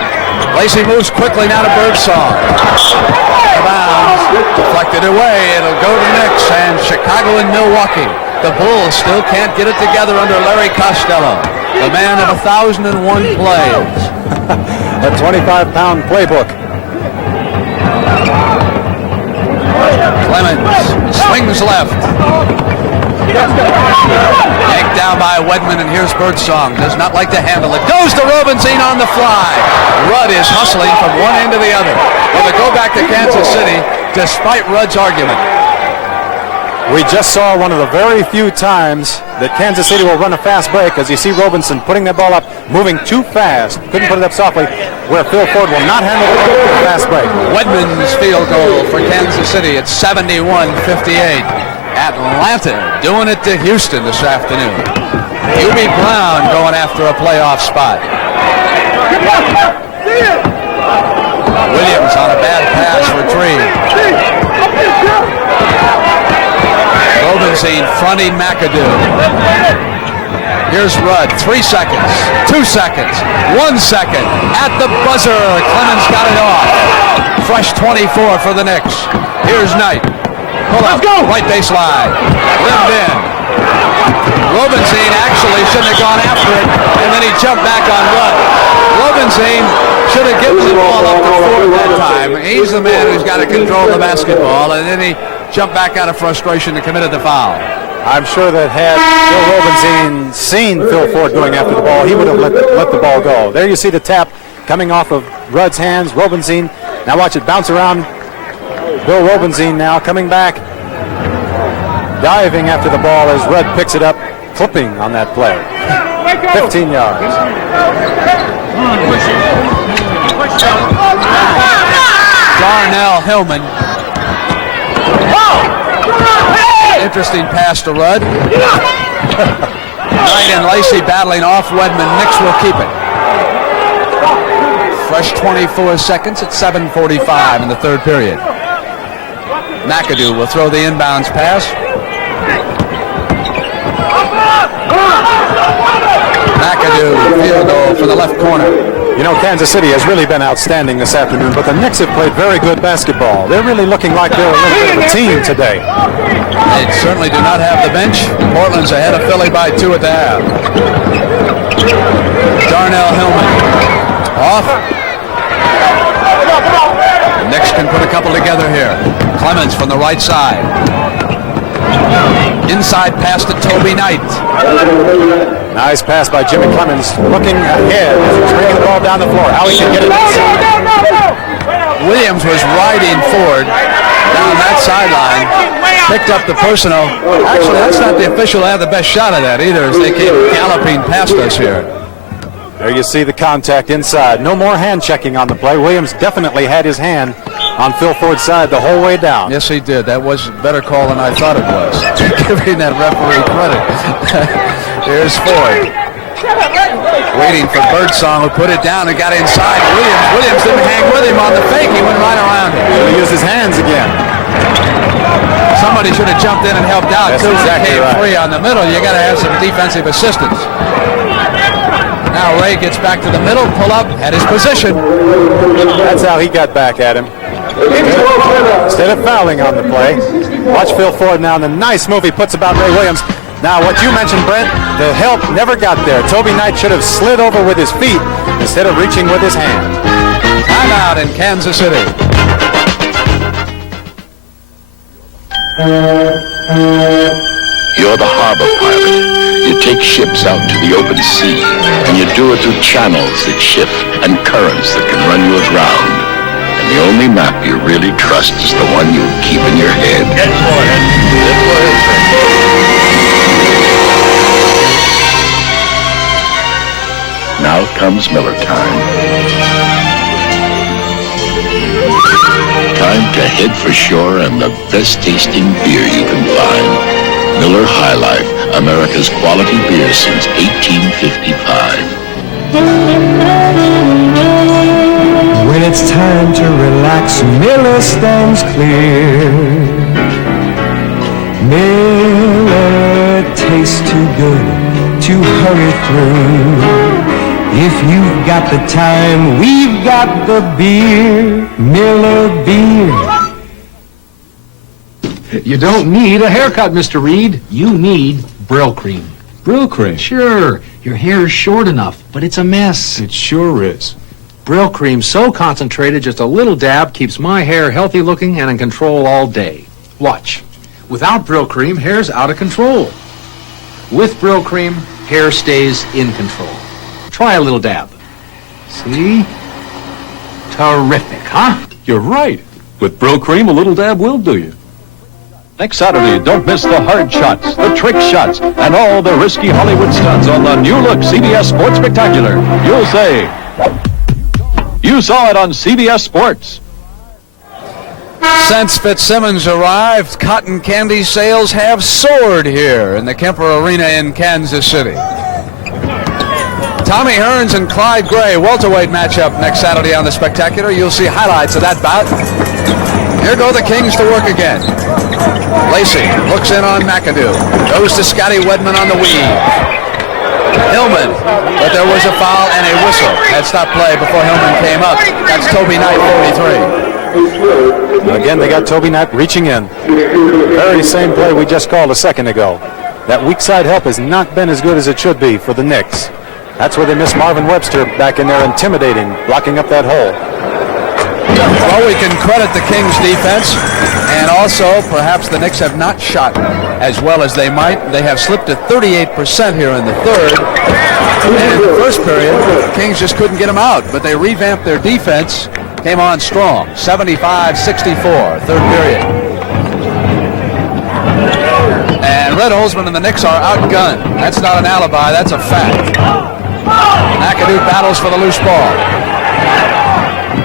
Lacey moves quickly now to Birdsong. Out of bounds. Deflected away. It'll go to Knicks and Chicago and Milwaukee. The Bulls still can't get it together under Larry Costello, the man of 1,001 plays. A 25-pound playbook. Cleamons swings left. Yanked down by Wedman, and here's Birdsong. Does not like to handle it. Goes to Robinzine on the fly. Rudd is hustling from one end to the other. Well, to go back to Kansas City, despite Rudd's argument. We just saw one of the very few times that Kansas City will run a fast break, as you see Robinson putting that ball up, moving too fast. Couldn't put it up softly, where Phil Ford will not handle the fast break. Wedman's field goal for Kansas City at 71-58. Atlanta doing it to Houston this afternoon. UB Brown going after a playoff spot. Williams on a bad pass retrieved. Robinzine fronting McAdoo. Here's Rudd. 3 seconds. 2 seconds. 1 second. At the buzzer. Cleamons got it off. Fresh 24 for the Knicks. Here's Knight. Pull up. Right baseline. Rimmed in. Robinzine actually shouldn't have gone after it, and then he jumped back on Rudd. Robinzine should have given the ball up to Ford that time. He's the man who's got to control the basketball, and then he jumped back out of frustration and committed the foul. I'm sure that had Bill Robinzine seen Phil Ford going after the ball, he would have let the ball go. There you see the tap coming off of Rudd's hands. Robinzine, now watch it bounce around. Bill Robinzine now coming back, diving after the ball as Rudd picks it up, clipping on that play. 15 yards. Darnell, Hillman. Interesting pass to Rudd. Knight and Lacey battling off Wedman. Knicks will keep it. Fresh 24 seconds at 7:45 in the third period. McAdoo will throw the inbounds pass. McAdoo, field goal for the left corner. You know, Kansas City has really been outstanding this afternoon, but the Knicks have played very good basketball. They're really looking like they're a little bit of a team today. They certainly do not have the bench. Portland's ahead of Philly by 2 at the half. Darnell, Hillman. Off. The Knicks can put a couple together here. Cleamons from the right side. Inside pass to Toby Knight. Nice pass by Jimmy Cleamons, looking ahead as he's bringing the ball down the floor. How he can get it inside. Williams was riding Ford down that sideline, picked up the personal. Actually, that's not the official that had the best shot of that either, as they came galloping past us here. There you see the contact inside. No more hand checking on the play. Williams definitely had his hand on Phil Ford's side the whole way down. Yes, he did. That was a better call than I thought it was. Giving that referee credit. Here's Ford. Waiting for Birdsong, who put it down and got inside. Williams didn't hang with him on the fake. He went right around him. He used his hands again. Somebody should have jumped in and helped out. That's too. exactly Came right. free on the middle. You got to have some defensive assistance. Now Ray gets back to the middle, pull up, at his position. That's how he got back at him. Instead of fouling on the play. Watch Phil Ford now, and the nice move he puts about Ray Williams. Now, what you mentioned, Brent, the help never got there. Toby Knight should have slid over with his feet instead of reaching with his hand. Timeout in Kansas City. You're the harbor pilot. You take ships out to the open sea, and you do it through channels that shift and currents that can run you aground. And the only map you really trust is the one you keep in your head. Get for it. Get for it. Now comes Miller time. Time to head for shore and the best tasting beer you can find. Miller High Life, America's quality beer since 1855. When it's time to relax, Miller stands clear. Miller tastes too good to hurry through. If you've got the time, we've got the beer. Miller beer. You don't need a haircut, Mr. Reed. You need Brill Cream. Brill Cream? Sure. Your hair's short enough, but it's a mess. It sure is. Brill Cream so concentrated, just a little dab keeps my hair healthy looking and in control all day. Watch. Without Brill Cream, hair's out of control. With Brill Cream, hair stays in control. Try a little dab. See? Terrific, huh? You're right. With Brill Cream, a little dab will do you. Next Saturday, don't miss the hard shots, the trick shots, and all the risky Hollywood stunts on the new look CBS Sports Spectacular. You'll say, you saw it on CBS Sports. Since Fitzsimmons arrived, cotton candy sales have soared here in the Kemper Arena in Kansas City. Tommy Hearns and Clyde Gray, welterweight matchup next Saturday on the Spectacular. You'll see highlights of that bout. Here go the Kings to work again. Lacey looks in on McAdoo. Goes to Scotty Wedman on the weave. Hillman, but there was a foul and a whistle. Had stopped play before Hillman came up. That's Toby Knight, 43. Again, they got Toby Knight reaching in. Very same play we just called a second ago. That weak side help has not been as good as it should be for the Knicks. That's where they miss Marvin Webster back in there intimidating, blocking up that hole. Well, we can credit the Kings defense, and also perhaps the Knicks have not shot as well as they might. They have slipped to 38% here in the third. And in the first period, the Kings just couldn't get them out, but they revamped their defense, came on strong, 75-64, third period. And Red Holzman and the Knicks are outgunned. That's not an alibi, that's a fact. McAdoo battles for the loose ball.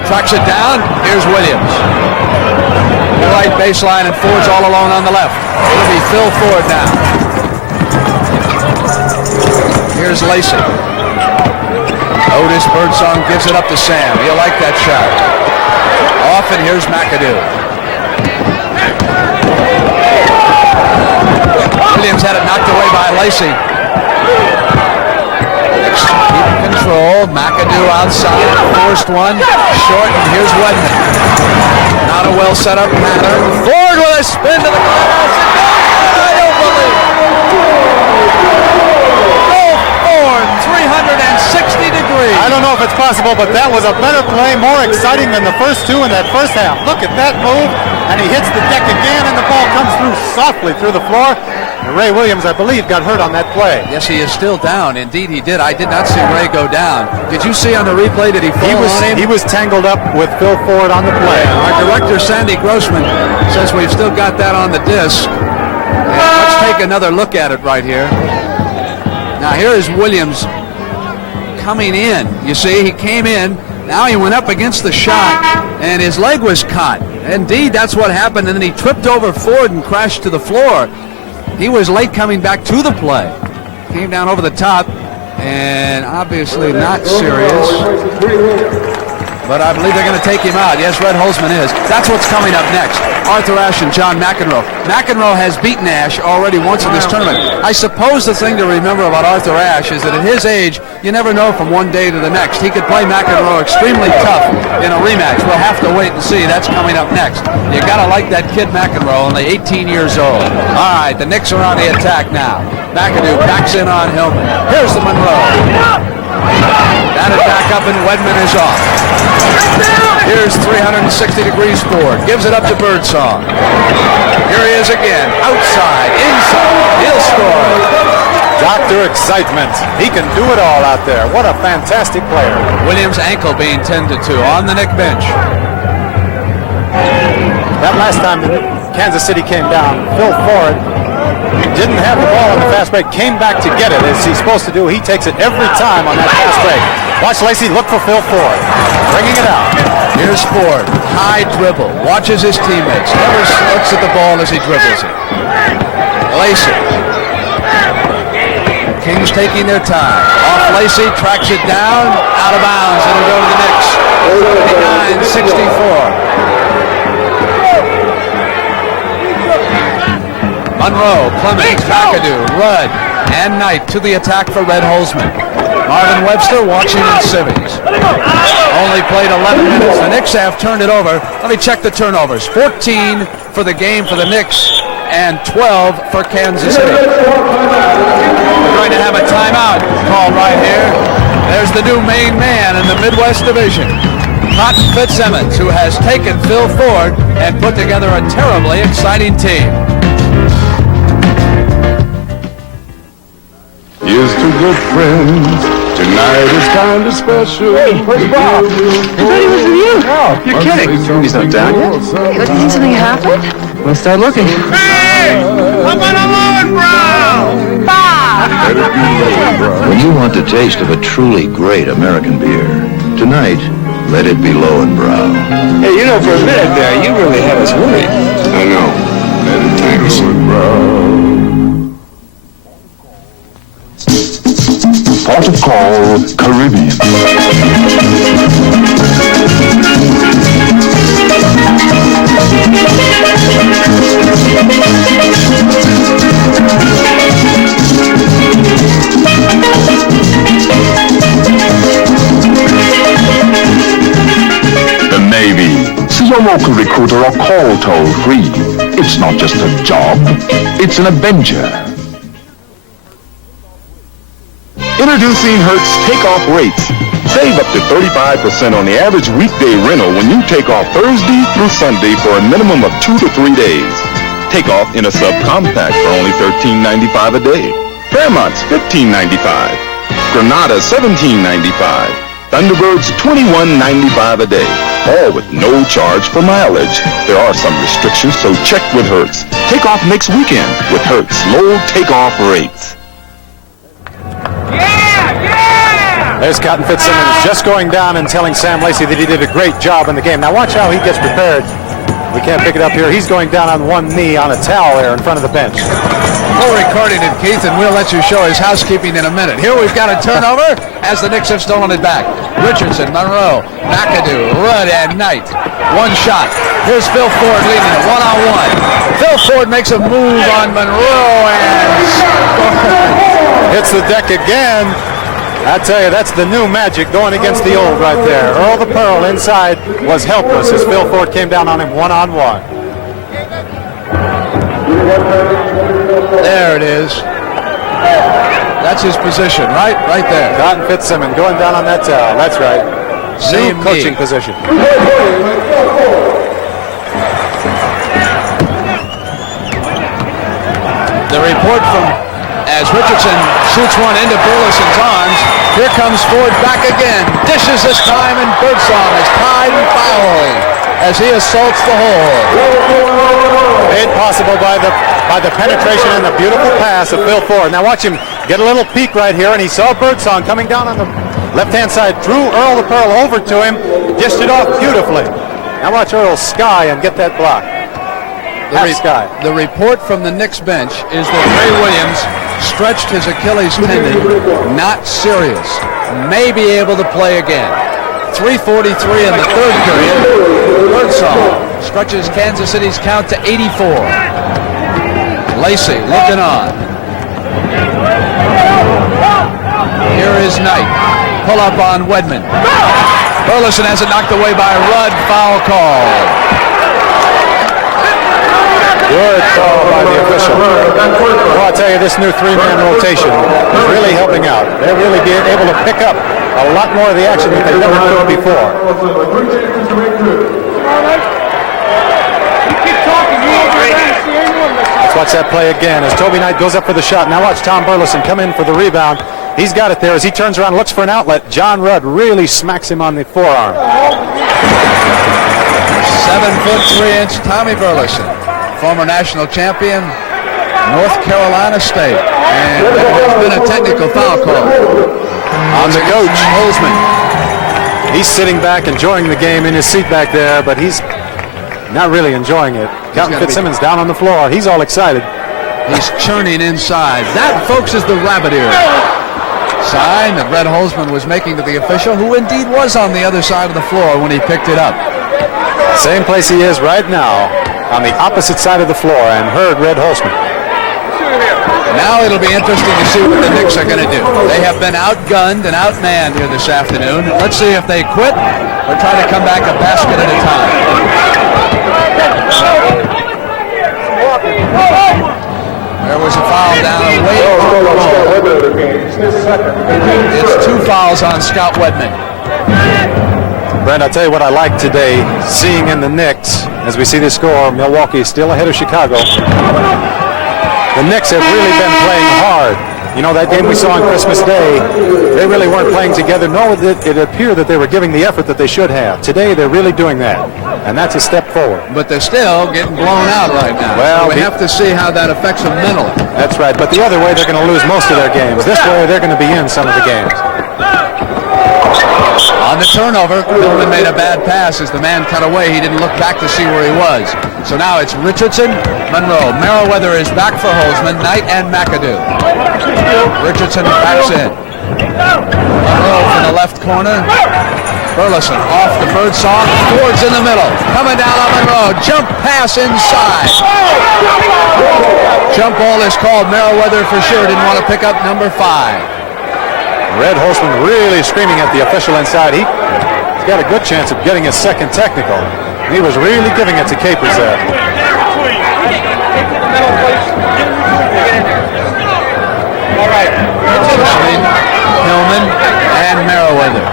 Tracks it down. Here's Williams. The right baseline and Ford's all alone on the left. It'll be Phil Ford now. Here's Lacey. Otis Birdsong gives it up to Sam. He'll like that shot. Off, and here's McAdoo. Williams had it knocked away by Lacey. Keep control. McAdoo outside. Forced one. Short, and here's Wedman. Not a well set up pattern. Ford with a spin to the glass. I don't believe it. Go Ford, 360 degrees. I don't know if it's possible, but that was a better play, more exciting than the first two in that first half. Look at that move, and he hits the deck again, and the ball comes through softly through the floor. And Ray Williams, I believe, got hurt on that play. Yes, he is still down. Indeed, he did. I did not see Ray go down. Did you see on the replay, did he fall on him? He was tangled up with Phil Ford on the play. Our director, Sandy Grossman, says we've still got that on the disc. And let's take another look at it right here. Now, here is Williams coming in. You see, he came in. Now he went up against the shot, and his leg was caught. Indeed, that's what happened, and then he tripped over Ford and crashed to the floor. He was late coming back to the play. Came down over the top, and obviously not serious. But I believe they're going to take him out. Yes, Red Holzman is. That's what's coming up next. Arthur Ashe and John McEnroe. McEnroe has beaten Ashe already once in this tournament. I suppose the thing to remember about Arthur Ashe is that at his age, you never know from one day to the next. He could play McEnroe extremely tough in a rematch. We'll have to wait and see. That's coming up next. You got to like that kid McEnroe, only 18 years old. All right, the Knicks are on the attack now. McAdoo backs in on Hillman. Here's the Monroe. Batted back up, and Wedman is off. Here's 360 degrees Ford. Gives it up to Birdsong. Here he is again. Outside, inside. He'll score. Dr. Excitement. He can do it all out there. What a fantastic player. Williams' ankle being tended to on the Knick bench. That last time Kansas City came down, Phil Ford didn't have the ball on the fast break, came back to get it as he's supposed to do. He takes it every time on that fast break. Watch Lacey look for Phil Ford, bringing it out. Here's Ford, high dribble, watches his teammates, never looks at the ball as he dribbles it. Lacey. Kings taking their time. Off Lacey, tracks it down, out of bounds. It'll go to the Knicks. 79-64. Monroe, Cleamons, McAdoo, Rudd, and Knight to the attack for Red Holzman. Marvin Webster watching in civvies. Only played 11 minutes. The Knicks have turned it over. Let me check the turnovers. 14 for the game for the Knicks. and 12 for Kansas City. We're going to have a timeout called right here. There's the new main man in the Midwest Division, Cotton Fitzsimmons, who has taken Phil Ford and put together a terribly exciting team. Here's to good friends. Tonight is kind of special. Hey, where's Bob? I thought he was with you. No, you're kidding. He's not down yet. Hey, don't you think something happened? Let's start looking. Hey! I'm on a low brown! Bob! When you want the taste of a truly great American beer, tonight, let it be Lowenbrow. Hey, you know, for a minute there, you really had us worried. I know. Thanks. Port of call, Caribbean. The Navy. See your local recruiter or call toll-free. It's not just a job, it's an adventure. Introducing Hertz Takeoff Rates. Save up to 35% on the average weekday rental when you take off Thursday through Sunday for a minimum of 2 to 3 days. Take off in a subcompact for only $13.95 a day. Fairmont's $15.95. Granada $17.95. Thunderbirds $21.95 a day. All with no charge for mileage. There are some restrictions, so check with Hertz. Take off next weekend with Hertz Low Takeoff Rates. There's Cotton Fitzsimmons just going down and telling Sam Lacey that he did a great job in the game. Now watch how he gets prepared. We can't pick it up here. He's going down on one knee on a towel there in front of the bench. We're recording it, Keith, and we'll let you show his housekeeping in a minute. Here we've got a turnover as the Knicks have stolen it back. Richardson, Monroe, McAdoo, Rudd, and Knight. One shot. Here's Phil Ford leading it one-on-one. Phil Ford makes a move on Monroe and hits the deck again. I tell you, that's the new magic going against the old right there. Earl the Pearl inside was helpless as Phil Ford came down on him one-on-one. There it is. That's his position, right? Right there. Cotton Fitzsimmons going down on that towel. That's right. Same new coaching position. The report from as Richardson shoots one into Burleson's arms. Here comes Ford back again. Dishes this time, and Birdsong is tied and fouled as he assaults the hole. Made possible by the penetration and the beautiful pass of Phil Ford. Now watch him get a little peek right here, and he saw Birdsong coming down on the left-hand side. Drew Earl the Pearl over to him, dished it off beautifully. Now watch Earl sky and get that block. The report from the Knicks bench is that Ray Williams stretched his Achilles tendon, not serious, may be able to play again. 3:43 in the third period. Birdsong stretches Kansas City's count to 84. Lacey looking on. Here is Knight. Pull up on Wedman. Burleson has it knocked away by Rudd. Foul call. Good call by the official. Well, I'll tell you, this new three-man rotation is really helping out. They're really being able to pick up a lot more of the action that they never could before. Let's watch that play again as Toby Knight goes up for the shot. Now watch Tom Burleson come in for the rebound. He's got it there as he turns around and looks for an outlet. John Rudd really smacks him on the forearm. 7'3" Tommy Burleson, former national champion, North Carolina State, and there's been a technical foul call on the coach, Holzman. He's sitting back enjoying the game in his seat back there, but he's not really enjoying it. Cotton Fitzsimmons down on the floor. He's all excited. He's churning inside. That, folks, is the rabbit ear sign that Red Holzman was making to the official, who indeed was on the other side of the floor when he picked it up. Same place he is right now, on the opposite side of the floor, and heard Red Holzman. Now it'll be interesting to see what the Knicks are going to do. They have been outgunned and outmanned here this afternoon. Let's see if they quit or try to come back a basket at a time. There was a foul down away from the goal. It's 2 fouls on Scott Wedman. Brent, I'll tell you what I like today, seeing in the Knicks, as we see the score, Milwaukee is still ahead of Chicago. The Knicks have really been playing hard. You know, that game we saw on Christmas Day, they really weren't playing together, nor did it appear that they were giving the effort that they should have. Today, they're really doing that, and that's a step forward. But they're still getting blown out right now. Well, so we have to see how that affects them mentally. That's right, but the other way, they're going to lose most of their games. This way, they're going to be in some of the games. On the turnover, Hillman made a bad pass as the man cut away. He didn't look back to see where he was. So now it's Richardson, Monroe. Meriweather is back for Holzman, Knight, and McAdoo. Richardson backs in. Monroe from the left corner. Burleson off the Birdsong. Ford's in the middle. Coming down on Monroe. Jump pass inside. Jump ball is called. Meriweather for sure didn't want to pick up number 5. Red Holzman really screaming at the official inside. He's got a good chance of getting his second technical. He was really giving it to Capers there. Hillman and Meriweather.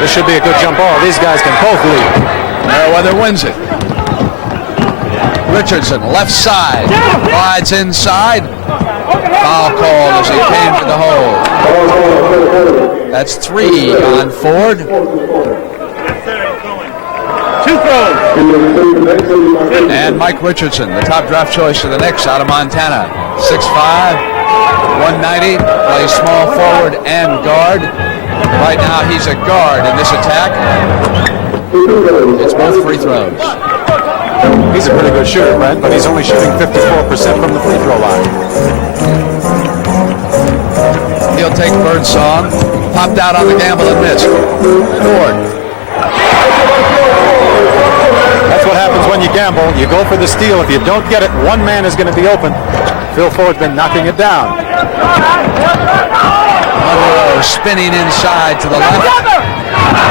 This should be a good jump ball. These guys can both lead. Meriweather wins it. Richardson, left side, slides inside. Foul called as he came to the hole. That's 3 on Ford. 2 throws. And Mike Richardson, the top draft choice of the Knicks out of Montana. 6'5", 190, plays small forward and guard. Right now he's a guard in this attack. It's both free throws. He's a pretty good shooter, Brent, but he's only shooting 54% from the free throw line. He'll take Birdsong. Popped out on the gamble and missed. Ford. That's what happens when you gamble. You go for the steal. If you don't get it, one man is going to be open. Phil Ford's been knocking it down. Monroe spinning inside to the left.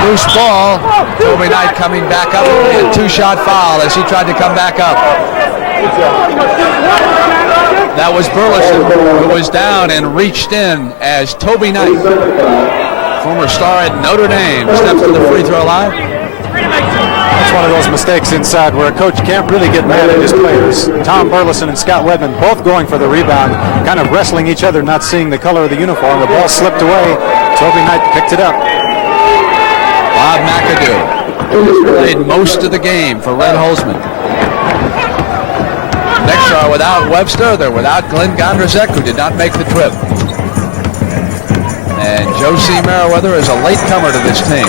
Loose ball. Toby Knight coming back up. A 2-shot foul as he tried to come back up. That was Burleson, who was down and reached in as Toby Knight, former star at Notre Dame, steps to the free throw line. That's one of those mistakes inside where a coach can't really get mad at his players. Tom Burleson and Scott Wedman both going for the rebound, kind of wrestling each other, not seeing the color of the uniform. The ball slipped away. Toby Knight picked it up. Bob McAdoo played most of the game for Red Holzman. Knicks are without Webster. They're without Glenn Gondrzek, who did not make the trip. And Josie Meriweather is a late comer to this team.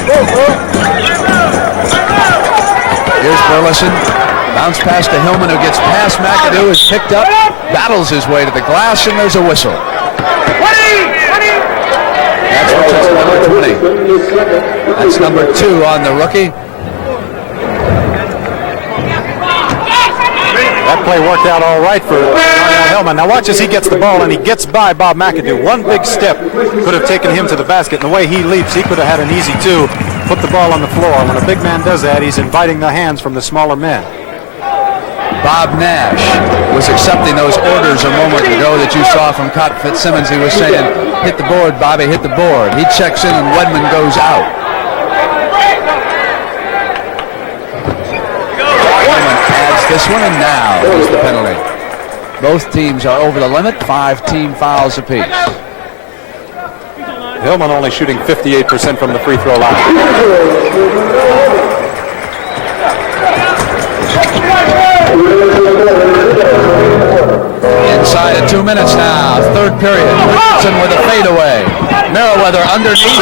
Here's Burleson. Bounce pass to Hillman, who gets past McAdoo, is picked up, battles his way to the glass, and there's a whistle. That's Richardson, number 20. That's number 2 on the rookie. That play worked out all right for Darnell Hillman. Now watch as he gets the ball, and he gets by Bob McAdoo. One big step could have taken him to the basket, and the way he leaps, he could have had an easy 2. Put the ball on the floor. When a big man does that, he's inviting the hands from the smaller men. Bob Nash was accepting those orders a moment ago that you saw from Cotton Fitzsimmons. He was saying, hit the board, Bobby, hit the board. He checks in, and Wedman goes out. This one, and now is the penalty. Both teams are over the limit, 5 team fouls apiece. Hillman only shooting 58% from the free throw line. Inside of 2 minutes now, 3rd period. Richardson with a fadeaway. Meriweather underneath.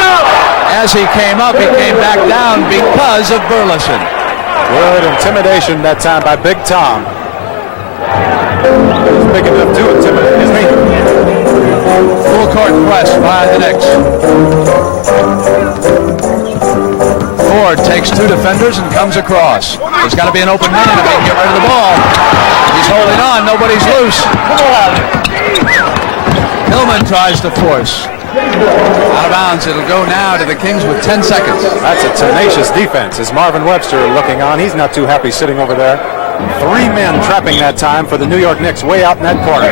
As he came up, he came back down because of Burleson. Good intimidation that time by Big Tom. He's big enough to intimidate, isn't he? Full court press by the Knicks. Ford takes 2 defenders and comes across. There's got to be an open man if he can get rid of the ball. He's holding on. Nobody's loose. Hillman tries to force. Out of bounds. It'll go now to the Kings with 10 seconds. That's a tenacious defense. As Marvin Webster looking on, he's not too happy sitting over there. Three men trapping that time for the New York Knicks way out in that corner.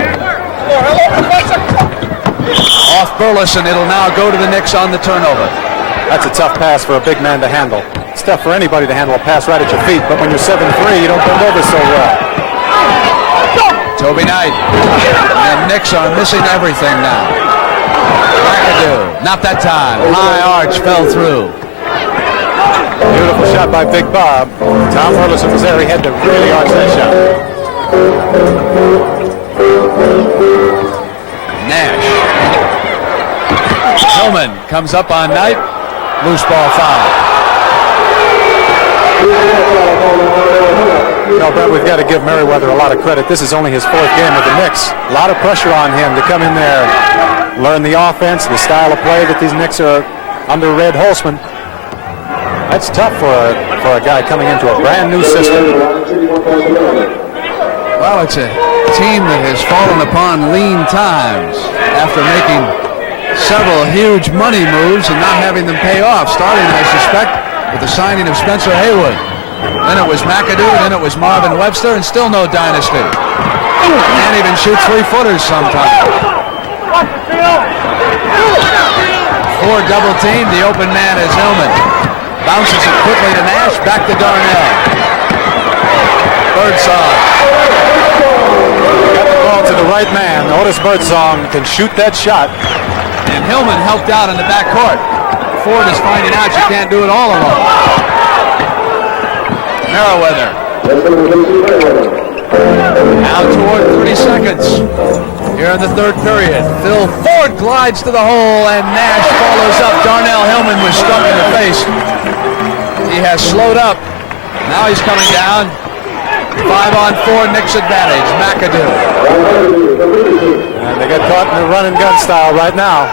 Off Burleson, it'll now go to the Knicks on the turnover. That's a tough pass for a big man to handle. It's tough for anybody to handle a pass right at your feet, but when you're 7'3", you don't bend over so well. Toby Knight. And Knicks are missing everything now. McAdoo, not that time. High arch fell through. Beautiful shot by Big Bob. Tom Burleson was there. He had to really arch that shot. Nash. Hillman comes up on Knight. Loose ball foul. No, Brett, we've got to give Meriweather a lot of credit. This is only his fourth game with the Knicks. A lot of pressure on him to come in there, learn the offense, the style of play that these Knicks are under Red Holzman. That's tough for a guy coming into a brand new system. Well, it's a team that has fallen upon lean times after making several huge money moves and not having them pay off, starting, I suspect, with the signing of Spencer Haywood. Then it was McAdoo, then it was Marvin Webster, and still no dynasty. Can't even shoot three-footers sometimes. Four double team, the open man is Hillman. Bounces it quickly to Nash, back to Darnell. Birdsong. Got the ball to the right man. Otis Birdsong can shoot that shot. And Hillman helped out in the backcourt. Ford is finding out you can't do it all alone. Meriweather. Now toward 30 seconds. Here in the third period. Phil Ford glides to the hole and Nash follows up. Darnell Hillman was struck in the face. He has slowed up. Now he's coming down. 5-on-4 Knicks advantage. McAdoo. And they get caught in the run and gun style right now.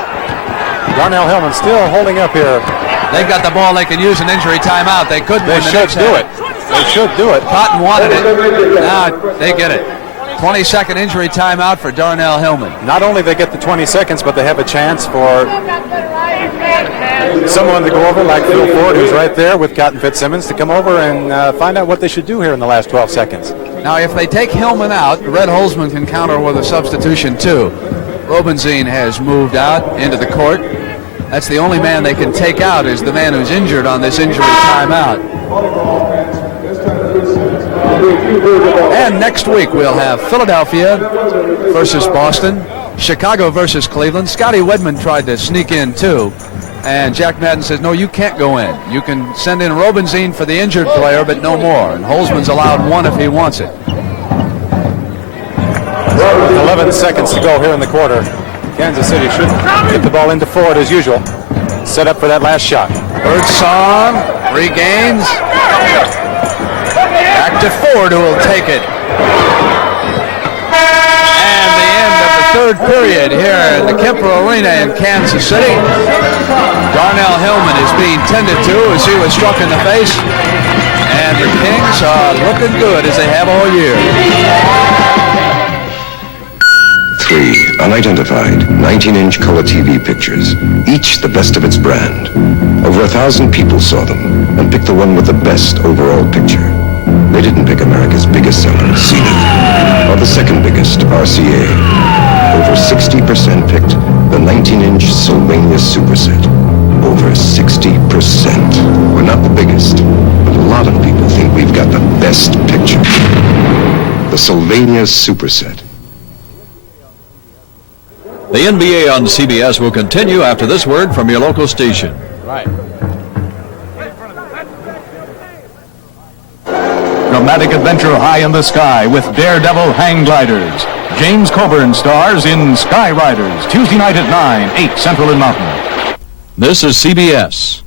Darnell Hillman still holding up here. They've got the ball. They can use an injury timeout. They could. They should do it. They should do it. Cotton wanted it. Now they get it. 20-second injury timeout for Darnell Hillman. Not only they get the 20 seconds, but they have a chance for someone to go over, like Phil Ford, who's right there with Cotton Fitzsimmons, to come over and find out what they should do here in the last 12 seconds. Now, if they take Hillman out, Red Holzman can counter with a substitution, too. Robinzine has moved out into the court. That's the only man they can take out, is the man who's injured on this injury timeout. And next week we'll have Philadelphia versus Boston, Chicago versus Cleveland. Scotty Wedman tried to sneak in too, and Jack Madden says, no, you can't go in. You can send in Robinzine for the injured player, but no more. And Holzman's allowed one if he wants it. 11 seconds to go here in the quarter. Kansas City should get the ball into Ford as usual. Set up for that last shot. Birdsong regains. Back to Ford, who will take it. And the end of the third period here in the Kemper Arena in Kansas City. Darnell Hillman is being tended to as he was struck in the face. And the Kings are looking good as they have all year. 3 unidentified 19-inch color TV pictures, each the best of its brand. Over 1,000 people saw them and picked the one with the best overall picture. They didn't pick America's biggest seller, Zenith, or the second biggest, RCA. Over 60% picked the 19-inch Sylvania Superset. Over 60%. We're not the biggest, but a lot of people think we've got the best picture. The Sylvania Superset. The NBA on CBS will continue after this word from your local station. Right. Dramatic adventure high in the sky with daredevil hang gliders. James Coburn stars in Sky Riders, Tuesday night at 9, 8 Central and Mountain. This is CBS.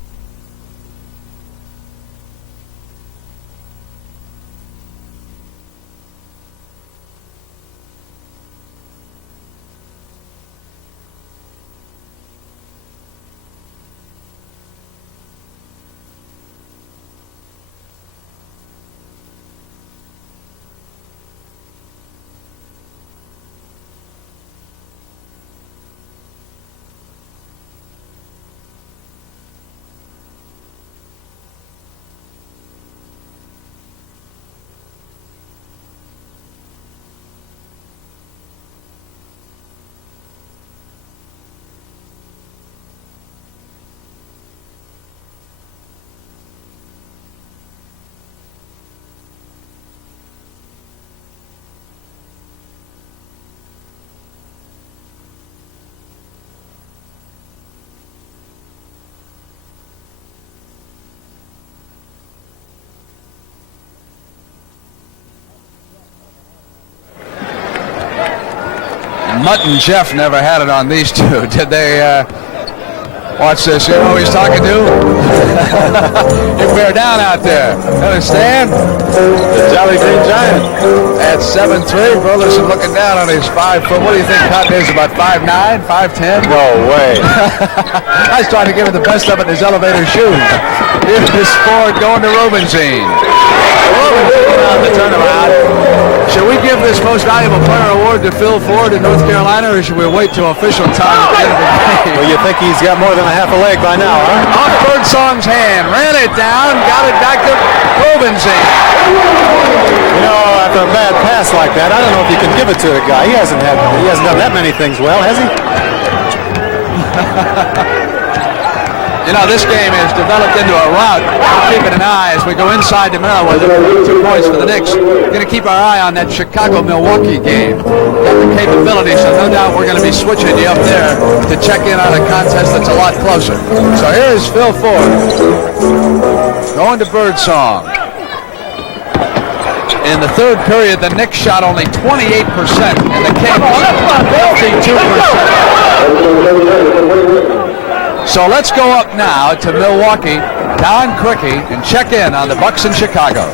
Mutt and Jeff never had it on these two. Did they watch this? You know who he's talking to? You bear down out there. Understand? The Jolly Green Giant. At 7'3", Burleson looking down on his 5 foot. What do you think Cotton is, about 5'9", 5'10"? No way. I was trying to give him the best of it in his elevator shoes. Here's Ford going to Robinzine. Robinzine on the turnaround. Should we give this most valuable player award to Phil Ford in North Carolina, or should we wait till official time at the end of the game? Well, you think he's got more than a half a leg by now, huh? Off Birdsong's hand, ran it down, got it back to Robinzine. You know, after a bad pass like that, I don't know if you can give it to the guy. He hasn't done that many things well, has he? You know, this game has developed into a rout. We're keeping an eye as we go inside to Meriweather. 2 points for the Knicks. We're going to keep our eye on that Chicago-Milwaukee game. Got the capability, so no doubt we're going to be switching you up there to check in on a contest that's a lot closer. So here's Phil Ford going to Birdsong. In the third period, the Knicks shot only 28%, and the Kings 52%. So let's go up now to Milwaukee, Don Cricky, and check in on the Bucks in Chicago.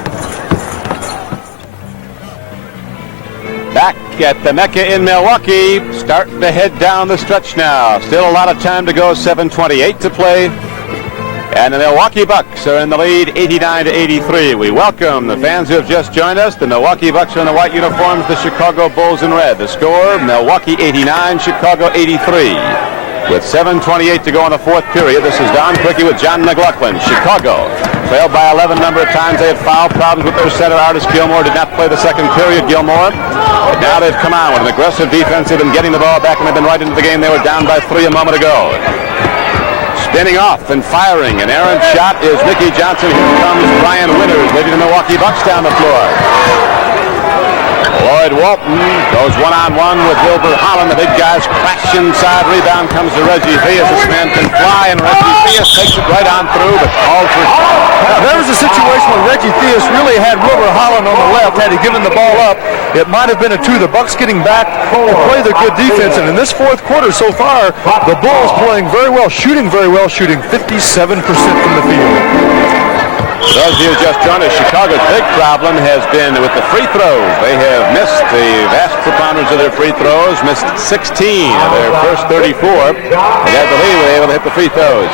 Back at the Mecca in Milwaukee, starting to head down the stretch now. Still a lot of time to go, 7:28 to play. And the Milwaukee Bucks are in the lead, 89-83. We welcome the fans who have just joined us. The Milwaukee Bucks are in the white uniforms, the Chicago Bulls in red. The score, Milwaukee 89, Chicago 83. With 7:28 to go in the fourth period, this is Don Cricky with John McLaughlin. Chicago trailed by 11 number of times. They had foul problems with their center, Artis Gilmore. Did not play the second period, Gilmore. But now they've come on with an aggressive defense. They've been getting the ball back, and they've been right into the game. They were down by 3 a moment ago. Spinning off and firing. An errant shot is Mickey Johnson. Here comes Brian Winters, leading the Milwaukee Bucks down the floor. Lloyd Walton goes one-on-one with Wilbur Holland. The big guys crash inside. Rebound comes to Reggie Theus. This man can fly, and Reggie Theus takes it right on through, but called for shot. Now, there was a situation where Reggie Theus really had Wilbur Holland on the left. Had he given the ball up, it might have been a 2. The Bucks getting back to play their good defense, and in this fourth quarter so far, the Bulls playing very well, shooting 57% from the field. For those of you who just joined us, Chicago's big problem has been with the free throws. They have missed the vast preponderance of their free throws, missed 16 of their first 34. They had the lead, were able to hit the free throws.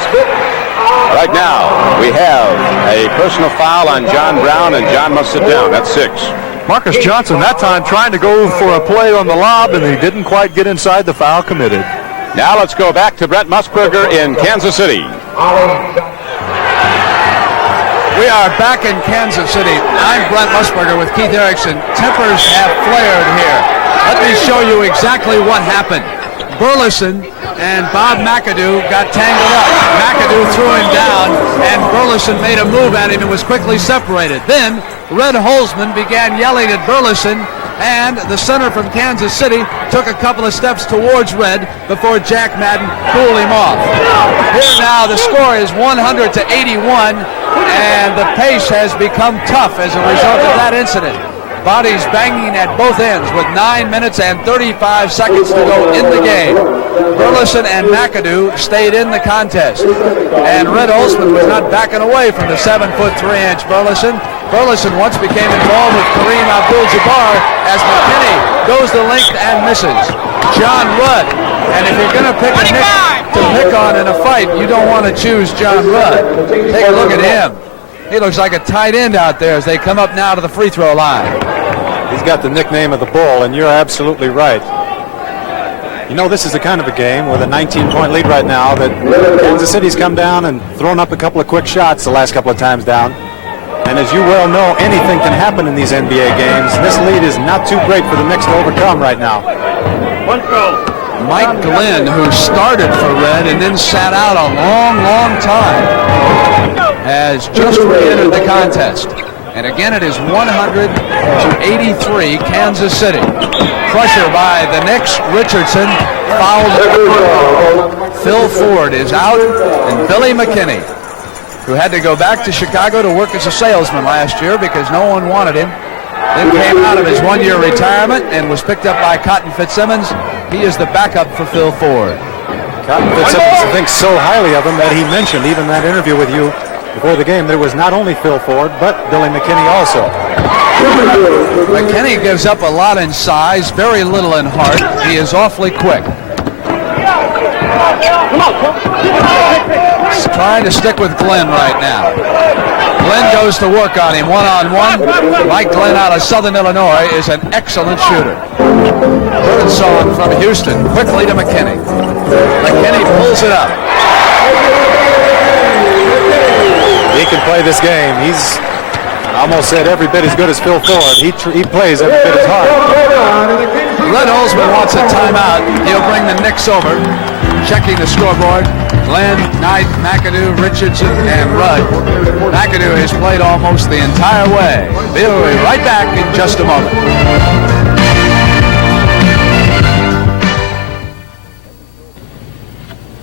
Right now, we have a personal foul on John Brown, and John must sit down. That's 6. Marcus Johnson that time trying to go for a play on the lob, and he didn't quite get inside the foul committed. Now let's go back to Brent Musburger in Kansas City. We are back in Kansas City. I'm Brent Musburger with Keith Erickson. Tempers have flared here. Let me show you exactly what happened. Burleson and Bob McAdoo got tangled up. McAdoo threw him down, and Burleson made a move at him and was quickly separated. Then Red Holzman began yelling at Burleson, and the center from Kansas City took a couple of steps towards Red before Jack Madden cooled him off. Here now, the score is 100-81, and the pace has become tough as a result of that incident. Bodies banging at both ends with 9 minutes and 35 seconds to go in the game. Burleson and McAdoo stayed in the contest, and Red Holzman was not backing away from the 7'3" Burleson. Burleson once became involved with Kareem Abdul-Jabbar as McKinney goes the length and misses. John Rudd, and if you're going to pick a Knick to pick on in a fight, you don't want to choose John Rudd. Take a look at him. He looks like a tight end out there as they come up now to the free throw line. He's got the nickname of the Bull, and you're absolutely right. You know, this is the kind of a game with a 19-point lead right now that Kansas City's come down and thrown up a couple of quick shots the last couple of times down. And as you well know, anything can happen in these NBA games. This lead is not too great for the Knicks to overcome right now. One throw. Mike Glenn, who started for Red and then sat out a long time, has just re-entered the contest. And again, it is 100-83, Kansas City. Pressure by the Knicks. Richardson fouled. Phil Ford is out, and Billy McKinney, who had to go back to Chicago to work as a salesman last year because no one wanted him, then came out of his one-year retirement and was picked up by Cotton Fitzsimmons, He is the backup for Phil Ford. Cotton Fitzsimmons thinks so highly of him that he mentioned even that interview with you before the game, there was not only Phil Ford, but Billy McKinney also. McKinney gives up a lot in size, very little in heart. He is awfully quick. He's trying to stick with Glenn right now. Glenn goes to work on him one-on-one. Mike Glenn out of Southern Illinois is an excellent shooter. Birdsong from Houston, quickly to McKinney. McKinney pulls it up. He can play this game. He's almost said every bit as good as Phil Ford. He plays every bit as hard. Glenn Holzman wants a timeout. He'll bring the Knicks over. Checking the scoreboard. Glenn, Knight, McAdoo, Richardson, and Rudd. McAdoo has played almost the entire way. We'll be right back in just a moment.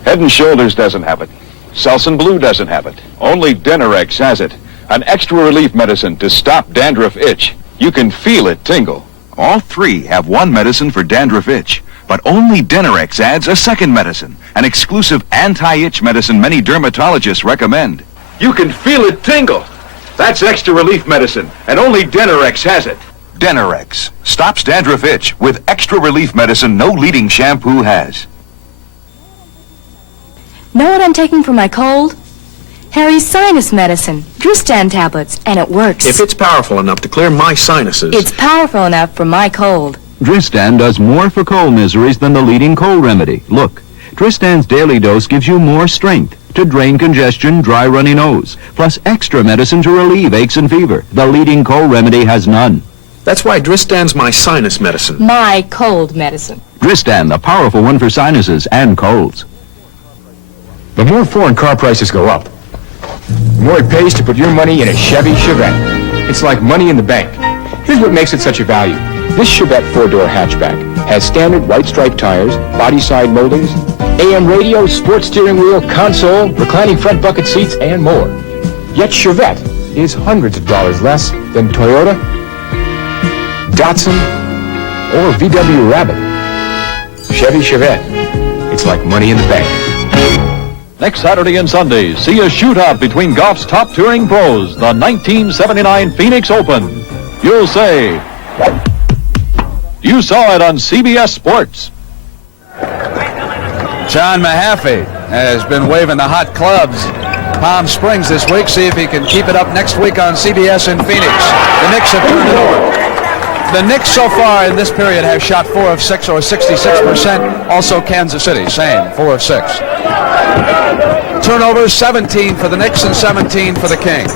Head & Shoulders doesn't have it. Selsun Blue doesn't have it. Only Denorex has it. An extra relief medicine to stop dandruff itch. You can feel it tingle. All three have one medicine for dandruff itch, but only Denorex adds a second medicine, an exclusive anti-itch medicine many dermatologists recommend. You can feel it tingle. That's extra relief medicine, and only Denorex has it. Denorex stops dandruff itch with extra relief medicine no leading shampoo has. Know what I'm taking for my cold? Harry's sinus medicine, Dristan tablets, and it works. If it's powerful enough to clear my sinuses. It's powerful enough for my cold. Dristan does more for cold miseries than the leading cold remedy. Look, Dristan's daily dose gives you more strength to drain congestion, dry, runny nose, plus extra medicine to relieve aches and fever. The leading cold remedy has none. That's why Dristan's my sinus medicine. My cold medicine. Dristan, the powerful one for sinuses and colds. The more foreign car prices go up, the more it pays to put your money in a Chevy Chevette. It's like money in the bank. Here's what makes it such a value. This Chevette four-door hatchback has standard white striped tires, body side moldings, AM radio, sports steering wheel, console, reclining front bucket seats, and more. Yet Chevette is hundreds of dollars less than Toyota, Datsun, or VW Rabbit. Chevy Chevette. It's like money in the bank. Next Saturday and Sunday, see a shootout between golf's top touring pros, the 1979 Phoenix Open. You'll say, you saw it on CBS Sports. John Mahaffey has been waving the hot clubs. Palm Springs this week. See if he can keep it up next week on CBS in Phoenix. The Knicks have turned it over. The Knicks so far in this period have shot 4 of 6 or 66%. Also Kansas City, same, 4 of 6. Turnovers, 17 for the Knicks and 17 for the Kings.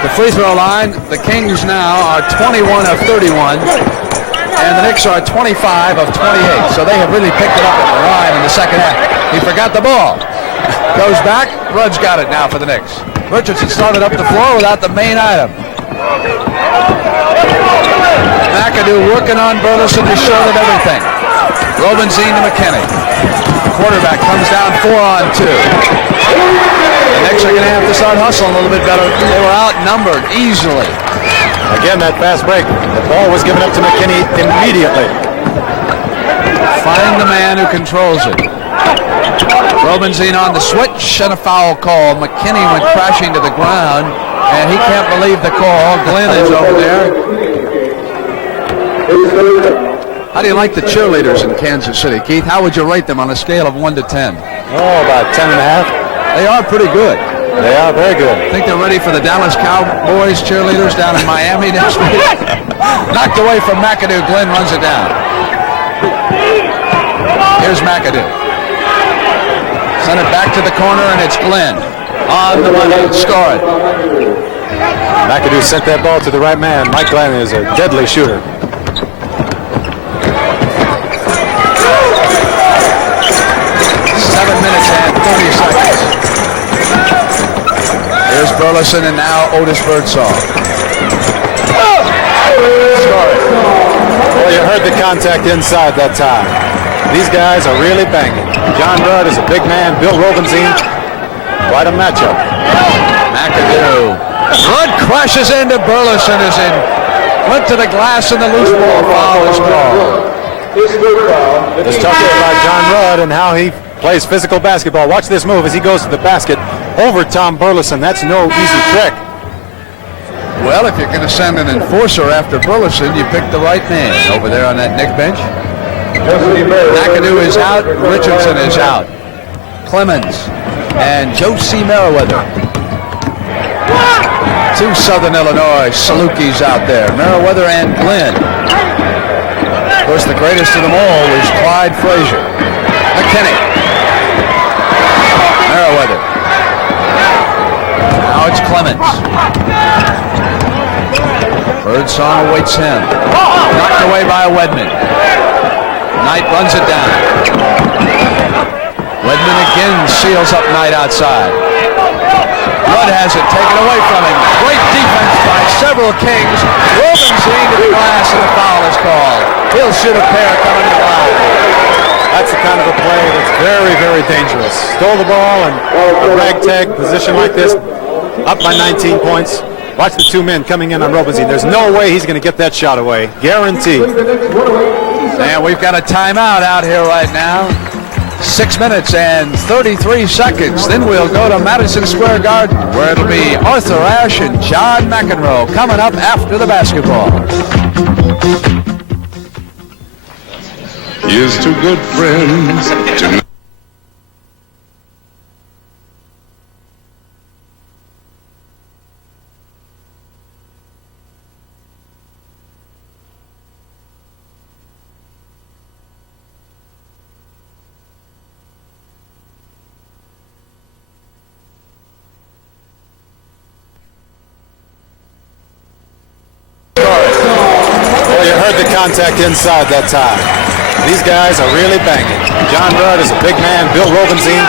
The free throw line, the Kings now are 21 of 31, and the Knicks are 25 of 28. So they have really picked it up at the line in the second half. He forgot the ball. Goes back, Rudd's got it now for the Knicks. Richardson started up the floor without the main item. McAdoo working on Burleson to short of everything. Robinzine to McKinney. Quarterback comes down 4 on 2. The Knicks are going to have to start hustling a little bit better. They were outnumbered easily. Again, that fast break. The ball was given up to McKinney immediately. Find the man who controls it. Robinzine on the switch and a foul call. McKinney went crashing to the ground, and he can't believe the call. Glenn is over there. How do you like the cheerleaders in Kansas City, Keith? How would you rate them on a scale of 1 to 10? Oh, about 10.5. They are pretty good. They are very good. Think they're ready for the Dallas Cowboys cheerleaders down in Miami next week? Knocked away from McAdoo. Glenn runs it down. Here's McAdoo. Send it back to the corner, and it's Glenn. On the money. Score it. McAdoo sent that ball to the right man. Mike Glenn is a deadly shooter. 7 minutes and 30 seconds. Here's Burleson and now Otis Birdsong. Well, you heard the contact inside that time. These guys are really banging. John Rudd is a big man. Bill Robinzine, quite a matchup. McAdoo. Rudd crashes into Burleson. Went to the glass and the loose ball foul is called. Just talking about John Rudd and how he plays physical basketball. Watch this move as he goes to the basket over Tom Burleson. That's no easy trick. Well, if you're going to send an enforcer after Burleson, you pick the right man over there on that Knick bench. McAdoo is out. Richardson is out. Cleamons and Josie Meriweather. Two Southern Illinois Salukis out there. Meriweather and Glenn. Of course, the greatest of them all is Clyde Frazier. McKinney. Meriweather. Now it's Cleamons. Birdsong awaits him. Knocked away by Wedman. Knight runs it down. Wedman again seals up Knight outside. Rudd has it taken away from him. Great defense by several Kings. Robinzine to the glass and a foul is called. He'll shoot a pair coming to the line. That's the kind of a play that's very, very dangerous. Stole the ball and a ragtag position like this, up by 19 points. Watch the two men coming in on Robinzine. There's no way he's going to get that shot away. Guaranteed. And we've got a timeout out here right now. 6 minutes and 33 seconds. Then we'll go to Madison Square Garden, where it'll be Arthur Ashe and John McEnroe coming up after the basketball. Here's to good friends. Well, you heard the contact inside that time. These guys are really banging. John Rudd is a big man. Bill Robinzine,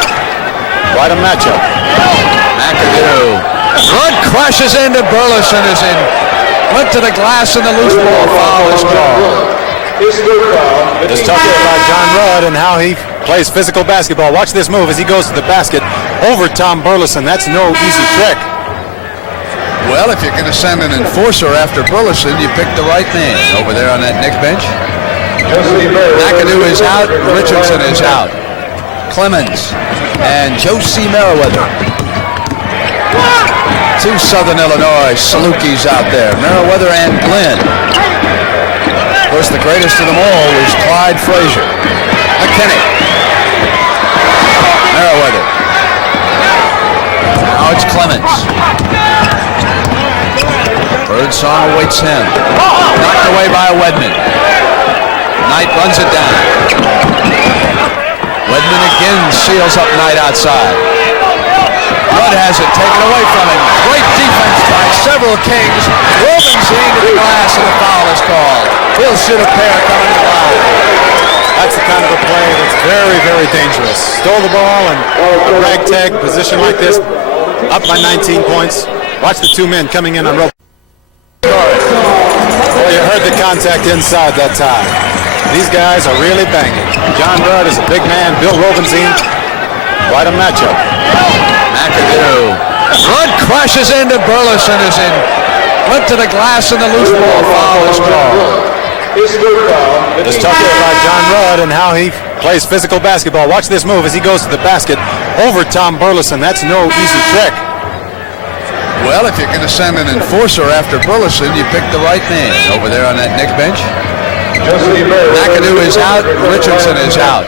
quite a matchup. McAdoo. Rudd crashes into Burleson as in. Went to the glass and the loose ball foul is called. Just talking about John Rudd and how he plays physical basketball. Watch this move as he goes to the basket over Tom Burleson. That's no easy trick. Well, if you're going to send an enforcer after Burleson, you pick the right man over there on that Knick bench. McAdoo is out. Richardson is out. Cleamons and Josie Meriweather. Two Southern Illinois Salukis out there. Meriweather and Glenn. Of course, the greatest of them all is Clyde Frazier. McKinney. Meriweather. Now it's Cleamons. Birdsong awaits him. Knocked away by Wedman. Knight runs it down. Wedman again seals up Knight outside. Rudd has it taken away from him. Great defense by several Kings. Robinzine to the glass and a foul is called. He'll shoot a pair coming to the line. That's the kind of a play that's very, very dangerous. Stole the ball and a ragtag position like this, up by 19 points. Watch the two men coming in on Robinzine. Well, you heard the contact inside that time. These guys are really banging. John Rudd is a big man. Bill Robinzine, quite a matchup. McAdoo. Rudd crashes into Burleson as in. Went to the glass and the loose ball foul is called. Just talking about John Rudd and how he plays physical basketball. Watch this move as he goes to the basket over Tom Burleson. That's no easy trick. Well, if you're going to send an enforcer after Burleson, you pick the right man over there on that Knick bench. McAdoo is out. Richardson is out.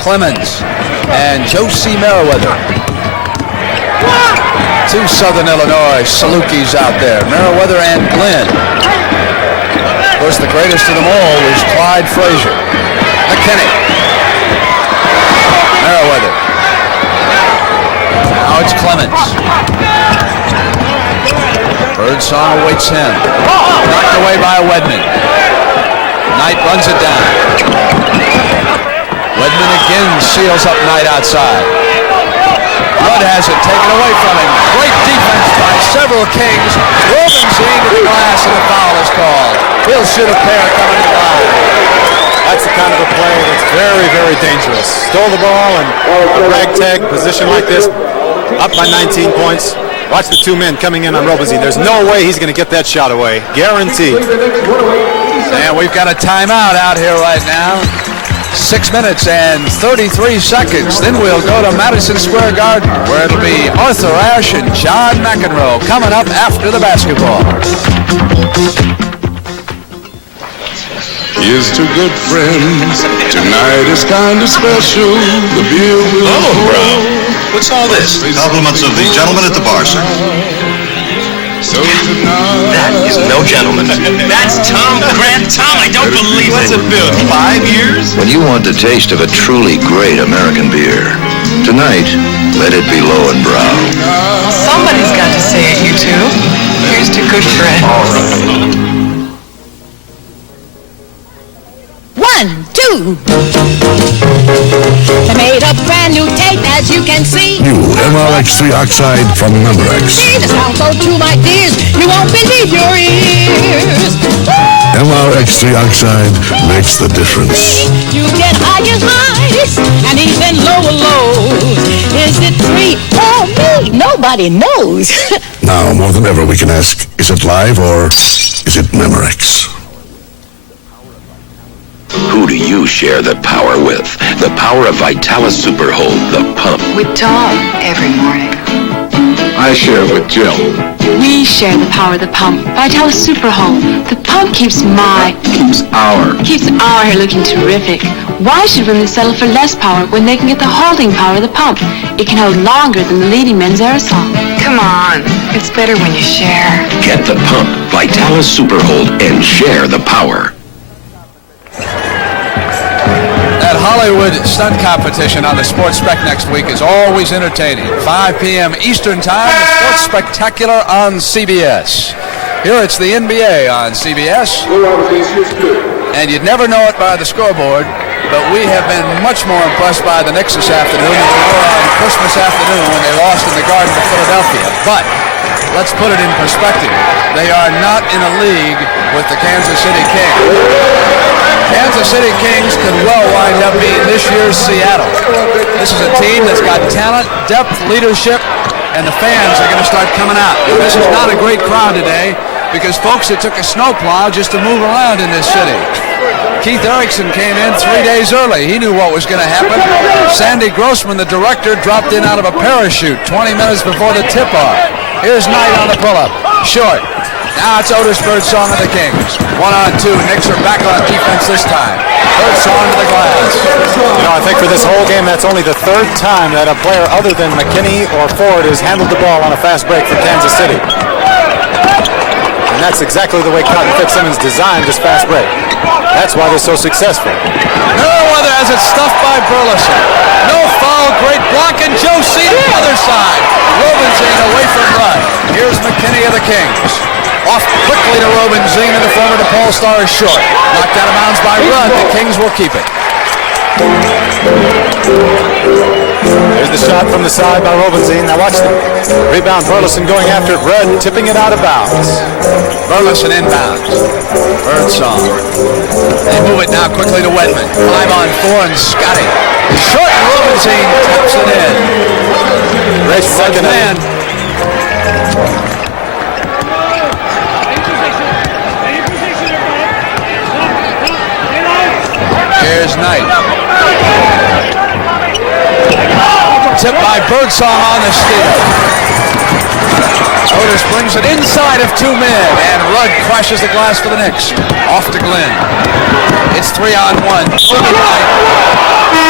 Cleamons and Josie Meriweather. Two Southern Illinois Salukis out there. Meriweather and Glenn. Of course, the greatest of them all is Clyde Frazier. McKinney. Meriweather. Now it's Cleamons. Birdsong awaits him. Knocked away by Wedman. Knight runs it down. Wedman again seals up Knight outside. Rudd has it taken away from him. Great defense by several Kings. Robinzine to the glass and a foul is called. He'll shoot a pair coming to the line. That's the kind of a play that's very, very dangerous. Stole the ball and a ragtag position like this, up by 19 points. Watch the two men coming in on Robinzine. There's no way he's going to get that shot away. Guaranteed. And we've got a timeout out here right now. 6 minutes and 33 seconds. Then we'll go to Madison Square Garden, where it'll be Arthur Ashe and John McEnroe coming up after the basketball. Here's to good friends. Tonight is kind of special. The beer will bro. What's all this? Compliments of the gentleman at the bar, sir. So tonight... That is no gentleman. That's Tom Grant. Tom, I don't believe it. What's it built? 5 years? When you want the taste of a truly great American beer, tonight, let it be low and brown. Somebody's got to say it, you two. Here's to good friends. All right. 1, 2. I made a brand new tape, as you can see. New MRX3 Oxide from Memorex. The sound so true, my dears, you won't believe your ears. MRX3 Oxide makes the difference. You get higher highs and even lower lows. Is it 3 or me? Nobody knows. Now, more than ever, we can ask, is it live or is it Memorex? Who do you share the power with? The power of Vitalis Super Hold, the pump. With Tom every morning. I share with Jill. We share the power of the pump. Vitalis Super Hold. The pump keeps our hair looking terrific. Why should women settle for less power when they can get the holding power of the pump? It can hold longer than the leading men's aerosol. Come on, it's better when you share. Get the pump, Vitalis Super Hold, and share the power. That Hollywood stunt competition on the Sports Spec next week is always entertaining. 5 p.m. Eastern Time, the Sports Spectacular on CBS. Here it's the NBA on CBS. And you'd never know it by the scoreboard, but we have been much more impressed by the Knicks this afternoon than we were on Christmas afternoon when they lost in the Garden to Philadelphia. But let's put it in perspective. They are not in a league with the Kansas City Kings. Kansas City Kings could well wind up being this year's Seattle. This is a team that's got talent, depth, leadership, and the fans are going to start coming out. This is not a great crowd today because, folks, it took a snowplow just to move around in this city. Keith Erickson came in 3 days early. He knew what was going to happen. Sandy Grossman, the director, dropped in out of a parachute 20 minutes before the tip-off. Here's Knight on the pull-up. Short. Now it's Otis Birdsong of the Kings. 1-on-2. Knicks are back on defense this time. Birdsong to the glass. You know, I think for this whole game, that's only the third time that a player other than McKinney or Ford has handled the ball on a fast break for Kansas City. And that's exactly the way Cotton Fitzsimmons designed this fast break. That's why they're so successful. Meriweather has it stuffed by Burleson. No foul, great block, and Josie to the other side. Robinzine away from Rudd. Here's McKinney of the Kings. Off quickly to Robinzine, and the former DePaul Star is short. Knocked out of bounds by Rudd. The Kings will keep it. There's the shot from the side by Robinzine. Now watch them. Rebound, Burleson going after it. Rudd tipping it out of bounds. Burleson inbounds. Birdsong. They move it now quickly to Wedman. 5-on-4 and Scotty. Short, and Robinzine taps it in. Great second man. Here's Knight. Tipped by Birdsong on the steal. Otis brings it inside of 2 men, and Rudd crashes the glass for the Knicks. Off to Glenn. It's 3-on-1.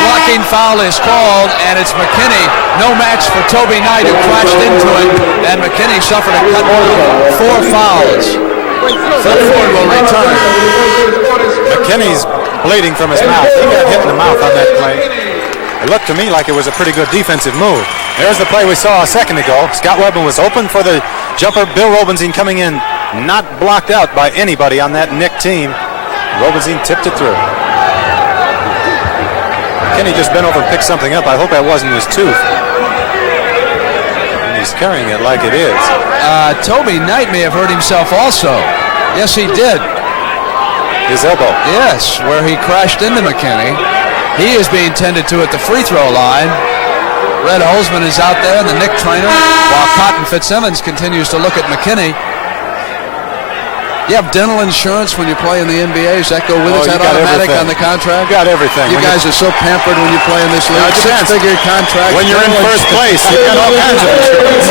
Blocking foul is called, and it's McKinney. No match for Toby Knight, who crashed into it, and McKinney suffered a cut. 4 fouls. Phil Ford will return. McKinney's bleeding from his mouth. He got hit in the mouth on that play. It looked to me like it was a pretty good defensive move. There's the play we saw a second ago. Scott Wedman was open for the jumper. Bill Robinzine coming in, not blocked out by anybody on that Knick team. Robinzine tipped it through. McKinney just bent over and picked something up. I hope that wasn't his tooth. And he's carrying it like it is. Toby Knight may have hurt himself also. Yes, he did. His elbow. Yes, where he crashed into McKinney. He is being tended to at the free throw line. Red Holzman is out there, the Knick trainer, while Cotton Fitzsimmons continues to look at McKinney. You have dental insurance when you play in the NBA. Does that go with it? Is that automatic on the contract? You got everything. You guys are so pampered when you play in this league. Six-figure contract. When you're in first place, you've got all kinds of insurance.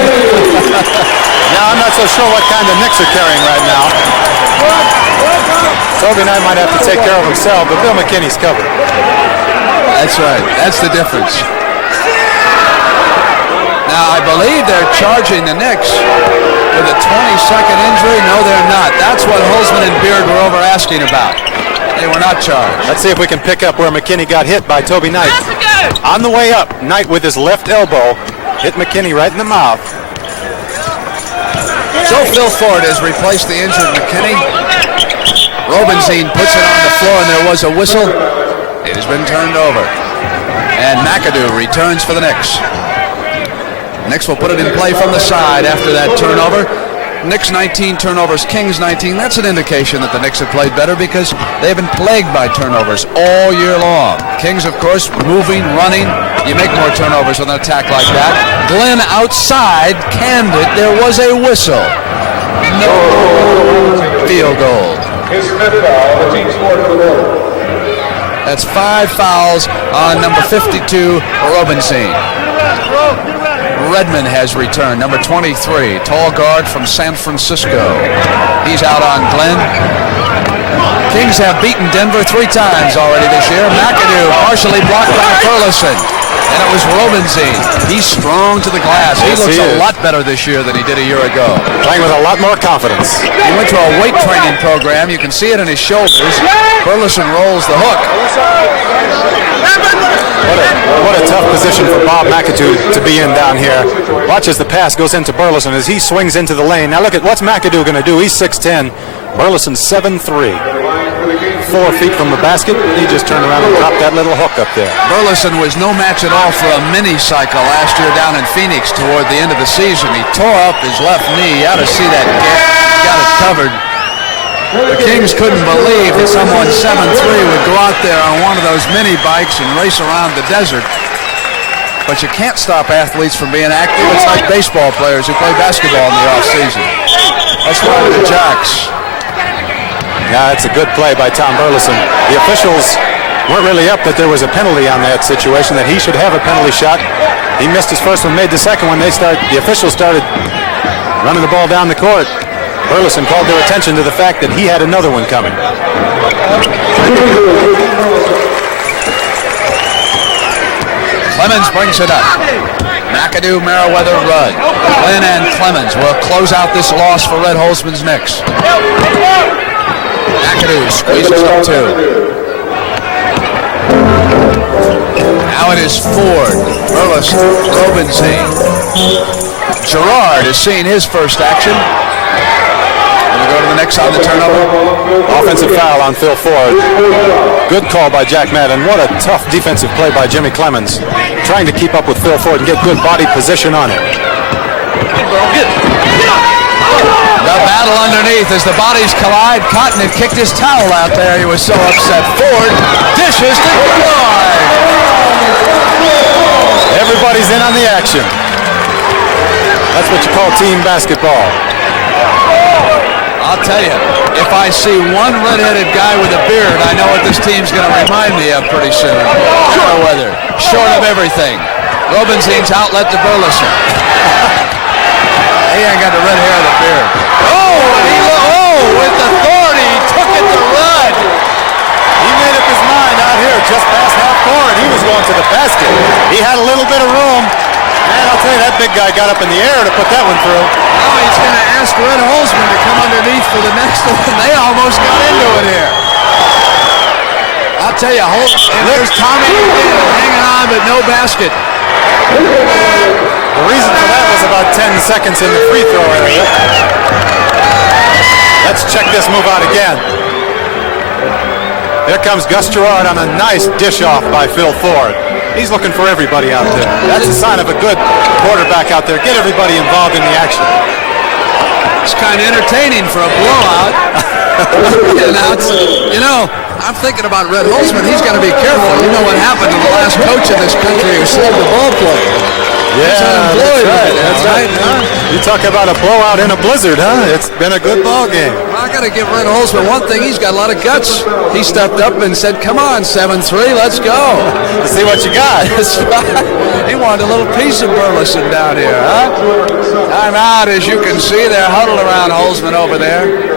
Now, I'm not so sure what kind the Knicks are carrying right now. Toby and I might have to take care of himself, but Bill McKinney's covered. That's right. That's the difference. Now, I believe they're charging the Knicks with a 20-second injury. No, they're not. That's what Holzman and Beard were over asking about. They were not charged. Let's see if we can pick up where McKinney got hit by Toby Knight. On the way up, Knight with his left elbow hit McKinney right in the mouth. So Phil Ford has replaced the injured McKinney. Robinzine puts it on the floor, and there was a whistle. It has been turned over. And McAdoo returns for the Knicks. Knicks will put it in play from the side after that turnover. Knicks 19 turnovers, Kings 19. That's an indication that the Knicks have played better because they've been plagued by turnovers all year long. Kings, of course, moving, running. You make more turnovers with an attack like that. Glenn outside, canned it. There was a whistle. No field goal. His fifth foul, the team scored for the quarter. That's 5 fouls on number 52, Robinzine. Wedman has returned, number 23, tall guard from San Francisco. He's out on Glenn. Kings have beaten Denver 3 times already this year. McAdoo partially blocked by Burleson, and it was Robinzine. He's strong to the glass. He looks a lot better this year than he did a year ago. Playing with a lot more confidence. He went to a weight training program. You can see it in his shoulders. Burleson rolls the hook. What a tough position for Bob McAdoo to be in down here. Watch as the pass goes into Burleson as he swings into the lane. Now look at what's McAdoo going to do. He's 6'10". Burleson 7'3". 4 feet from the basket. He just turned around and dropped that little hook up there. Burleson was no match at all for a mini cycle last year down in Phoenix toward the end of the season. He tore up his left knee. You ought to see that gap. He got it covered. The Kings couldn't believe that someone 7'3" would go out there on one of those mini bikes and race around the desert. But you can't stop athletes from being active. It's like baseball players who play basketball in the off-season. That's why the Jacks. Yeah, it's a good play by Tom Burleson. The officials weren't really up that there was a penalty on that situation, that he should have a penalty shot. He missed his first one, made the second one. The officials started running the ball down the court. Burleson called their attention to the fact that he had another one coming. Cleamons brings it up. McAdoo, Meriweather, Rudd. Glenn and Cleamons will close out this loss for Red Holzman's Knicks. McAdoo squeezes up 2. Now it is Ford, Burleson, Robinzine. Gerard is seeing his first action. Go to the Knicks on the turnover. Offensive foul on Phil Ford. Good call by Jack Madden. What a tough defensive play by Jimmy Cleamons, trying to keep up with Phil Ford and get good body position on it. The battle underneath as the bodies collide. Cotton had kicked his towel out there. He was so upset. Ford dishes to Gerard. Everybody's in on the action. That's what you call team basketball. I'll tell you, if I see one red-headed guy with a beard, I know what this team's going to remind me of pretty soon. Meriweather, short of everything. Robinzine's outlet to Burleson. He ain't got the red hair or the beard. With authority, he took it to Rudd. He made up his mind out here just past half court. He was going to the basket. He had a little bit of room. Man, I'll tell you, that big guy got up in the air to put that one through. Now he's going to ask Red Holzman to come underneath for the next one. They almost got into it here. I'll tell you, and there's Tommy again, hanging on, but no basket. The reason for that was about 10 seconds in the free throw area. Let's check this move out again. Here comes Gus Gerard on a nice dish off by Phil Ford. He's looking for everybody out there. That's a sign of a good quarterback out there. Get everybody involved in the action. It's kind of entertaining for a blowout. I'm thinking about Red Holzman. He's got to be careful. You know what happened to the last coach of this country who saved the ball play. Yeah, that's right. You talk about a blowout in a blizzard, huh? It's been a good ball game. I got to give Red Holzman one thing. He's got a lot of guts. He stepped up and said, come on, 7-3, let's go. Let's see what you got. He wanted a little piece of Burleson down here, huh? Time out, as you can see. They're huddled around Holzman over there.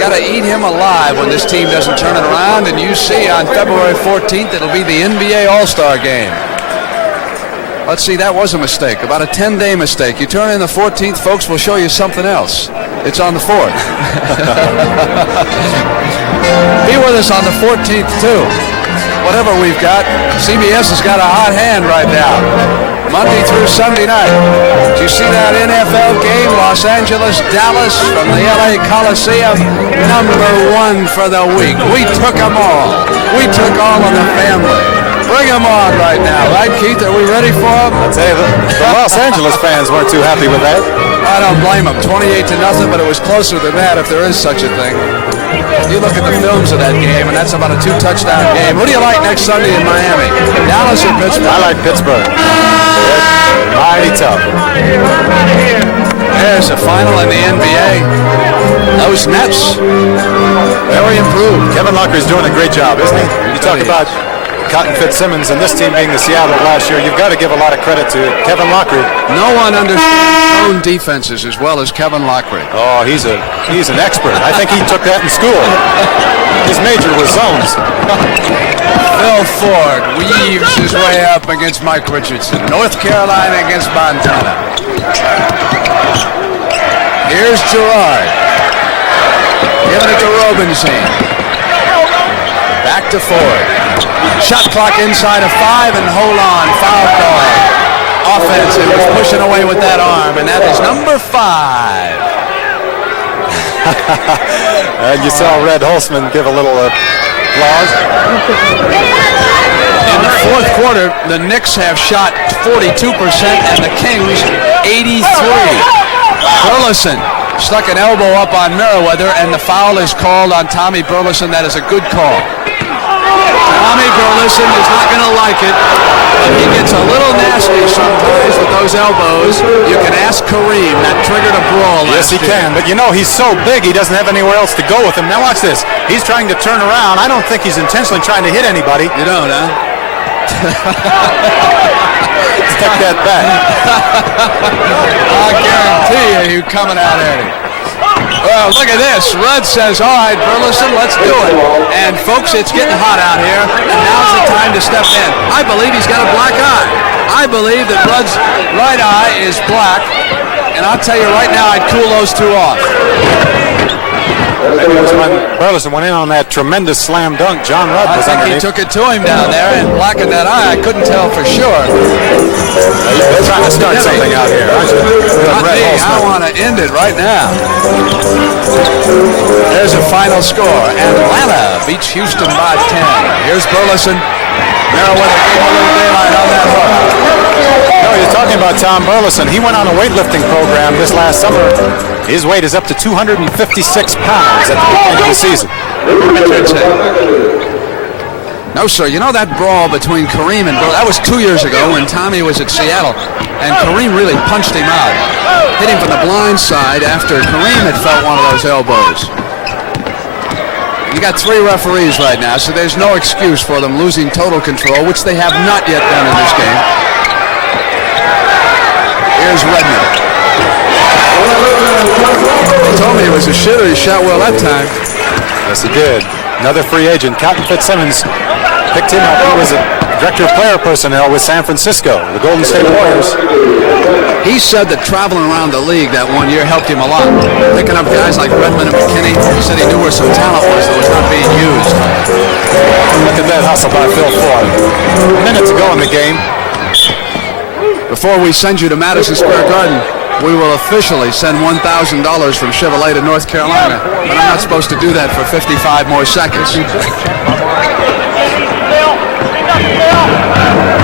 Got to eat him alive when this team doesn't turn it around. And you see on February 14th, it'll be the NBA All-Star game. Let's see, that was a mistake, about a 10-day mistake. You turn in the 14th, folks, we'll show you something else. It's on the 4th. Be with us on the 14th, too. Whatever we've got, CBS has got a hot hand right now. Monday through Sunday night. Did you see that NFL game? Los Angeles, Dallas from the LA Coliseum. #1 for the week. We took them all. We took all of the family. Bring them on right now, right, Keith? Are we ready for them? I'll tell you, the Los Angeles fans weren't too happy with that. I don't blame them. 28-0, but it was closer than that, if there is such a thing. You look at the films of that game, and that's about a 2-touchdown game. Who do you like next Sunday in Miami? Dallas or Pittsburgh? I like Pittsburgh. They're mighty tough. There's a final in the NBA. Those Nets, very improved. Kevin Locker's doing a great job, isn't he? You talk about Cotton Fitzsimmons and this team being the Seattle of last year, you've got to give a lot of credit to Kevin Lockridge. No one understands zone defenses as well as Kevin Lockridge. Oh, he's an expert. I think he took that in school. His major was zones. Phil Ford weaves his way up against Mike Richardson. North Carolina against Montana. Here's Gerard. Giving it to Robinzine. Back to Ford. Shot clock inside of 5, and hold on, foul call. Offensive, was pushing away with that arm, and that is number 5. And you saw Red Holzman give a little applause. In the fourth quarter, the Knicks have shot 42%, and the Kings 83. Burleson stuck an elbow up on Meriweather, and the foul is called on Tommy Burleson. That is a good call. Tommy Burleson is not going to like it, but he gets a little nasty sometimes with those elbows. You can ask Kareem. That triggered a brawl. Yes, he can. But you know, he's so big, he doesn't have anywhere else to go with him. Now watch this. He's trying to turn around. I don't think he's intentionally trying to hit anybody. You don't, huh? Take that back. I guarantee you, he's coming out at him. Well, look at this. Rudd says, all right, Burleson, let's do it. And, folks, it's getting hot out here, and now's the time to step in. I believe he's got a black eye. I believe that Rudd's right eye is black, and I'll tell you right now, I'd cool those two off. Maybe it was when Burleson went in on that tremendous slam dunk. John Rudd was underneath. He took it to him down there and blackened that eye. I couldn't tell for sure. They're trying to start something out here, aren't you? Not me. I want to end it right now. There's a final score. Atlanta beats Houston by 10. Here's Burleson. Meriweather gave a little daylight on that hook. No, you're talking about Tom Burleson. He went on a weightlifting program this last summer. His weight is up to 256 pounds at the beginning of the season. No, sir. You know that brawl between Kareem and Burleson? That was 2 years ago when Tommy was at Seattle, and Kareem really punched him out. Hit him from the blind side after Kareem had felt one of those elbows. You got 3 referees right now, so there's no excuse for them losing total control, which they have not yet done in this game. Here's Wedman. They told me he was a shitter. He shot well that time. Yes, he did. Another free agent, Cotton Fitzsimmons, picked him up. He was a director of player personnel with San Francisco, the Golden State Warriors. He said that traveling around the league that one year helped him a lot. Picking up guys like Redmond and McKinney. He said he knew where some talent was that was not being used. Look at that hustle by Phil Ford. A minute to go in the game. Before we send you to Madison Square Garden, we will officially send $1,000 from Chevrolet to North Carolina, but I'm not supposed to do that for 55 more seconds.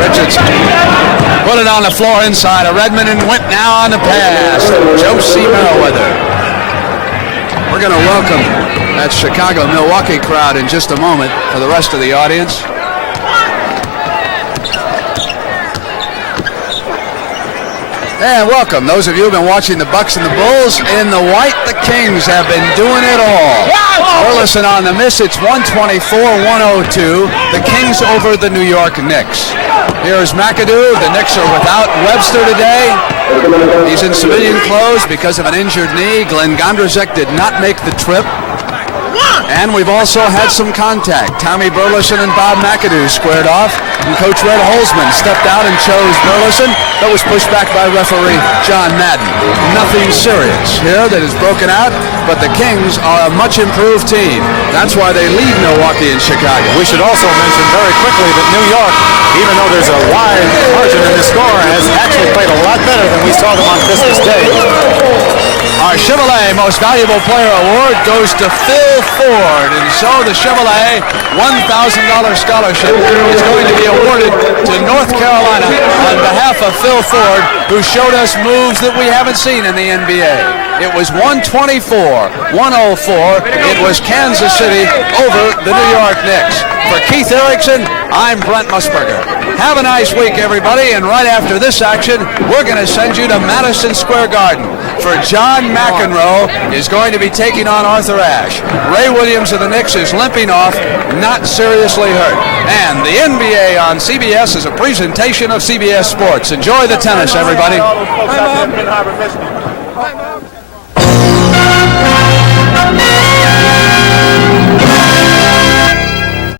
Richardson put it on the floor inside of Redmond and went now on the pass. Josie Meriweather. We're going to welcome that Chicago-Milwaukee crowd in just a moment for the rest of the audience. And welcome. Those of you who have been watching the Bucks and the Bulls. In the white, the Kings have been doing it all. Burleson on the miss. It's 124-102. The Kings over the New York Knicks. Here's McAdoo. The Knicks are without Webster today. He's in civilian clothes because of an injured knee. Glenn Gondrzek did not make the trip. And we've also had some contact. Tommy Burleson and Bob McAdoo squared off, and Coach Red Holzman stepped out and chose Burleson, but was pushed back by referee John Madden. Nothing serious here that is broken out, but the Kings are a much improved team. That's why they lead Milwaukee and Chicago. We should also mention very quickly that New York, even though there's a wide margin in the score, has actually played a lot better than we saw them on Christmas Day. Our Chevrolet Most Valuable Player Award goes to Phil Ford, and so the Chevrolet $1,000 scholarship is going to be awarded to North Carolina on behalf of Phil Ford, who showed us moves that we haven't seen in the NBA. It was 124-104. It was Kansas City over the New York Knicks. For Keith Erickson, I'm Brent Musburger. Have a nice week, everybody, and right after this action, we're going to send you to Madison Square Garden, for John McEnroe is going to be taking on Arthur Ashe. Ray Williams of the Knicks is limping off, not seriously hurt. And the NBA on CBS is a presentation of CBS Sports. Enjoy the tennis, everybody.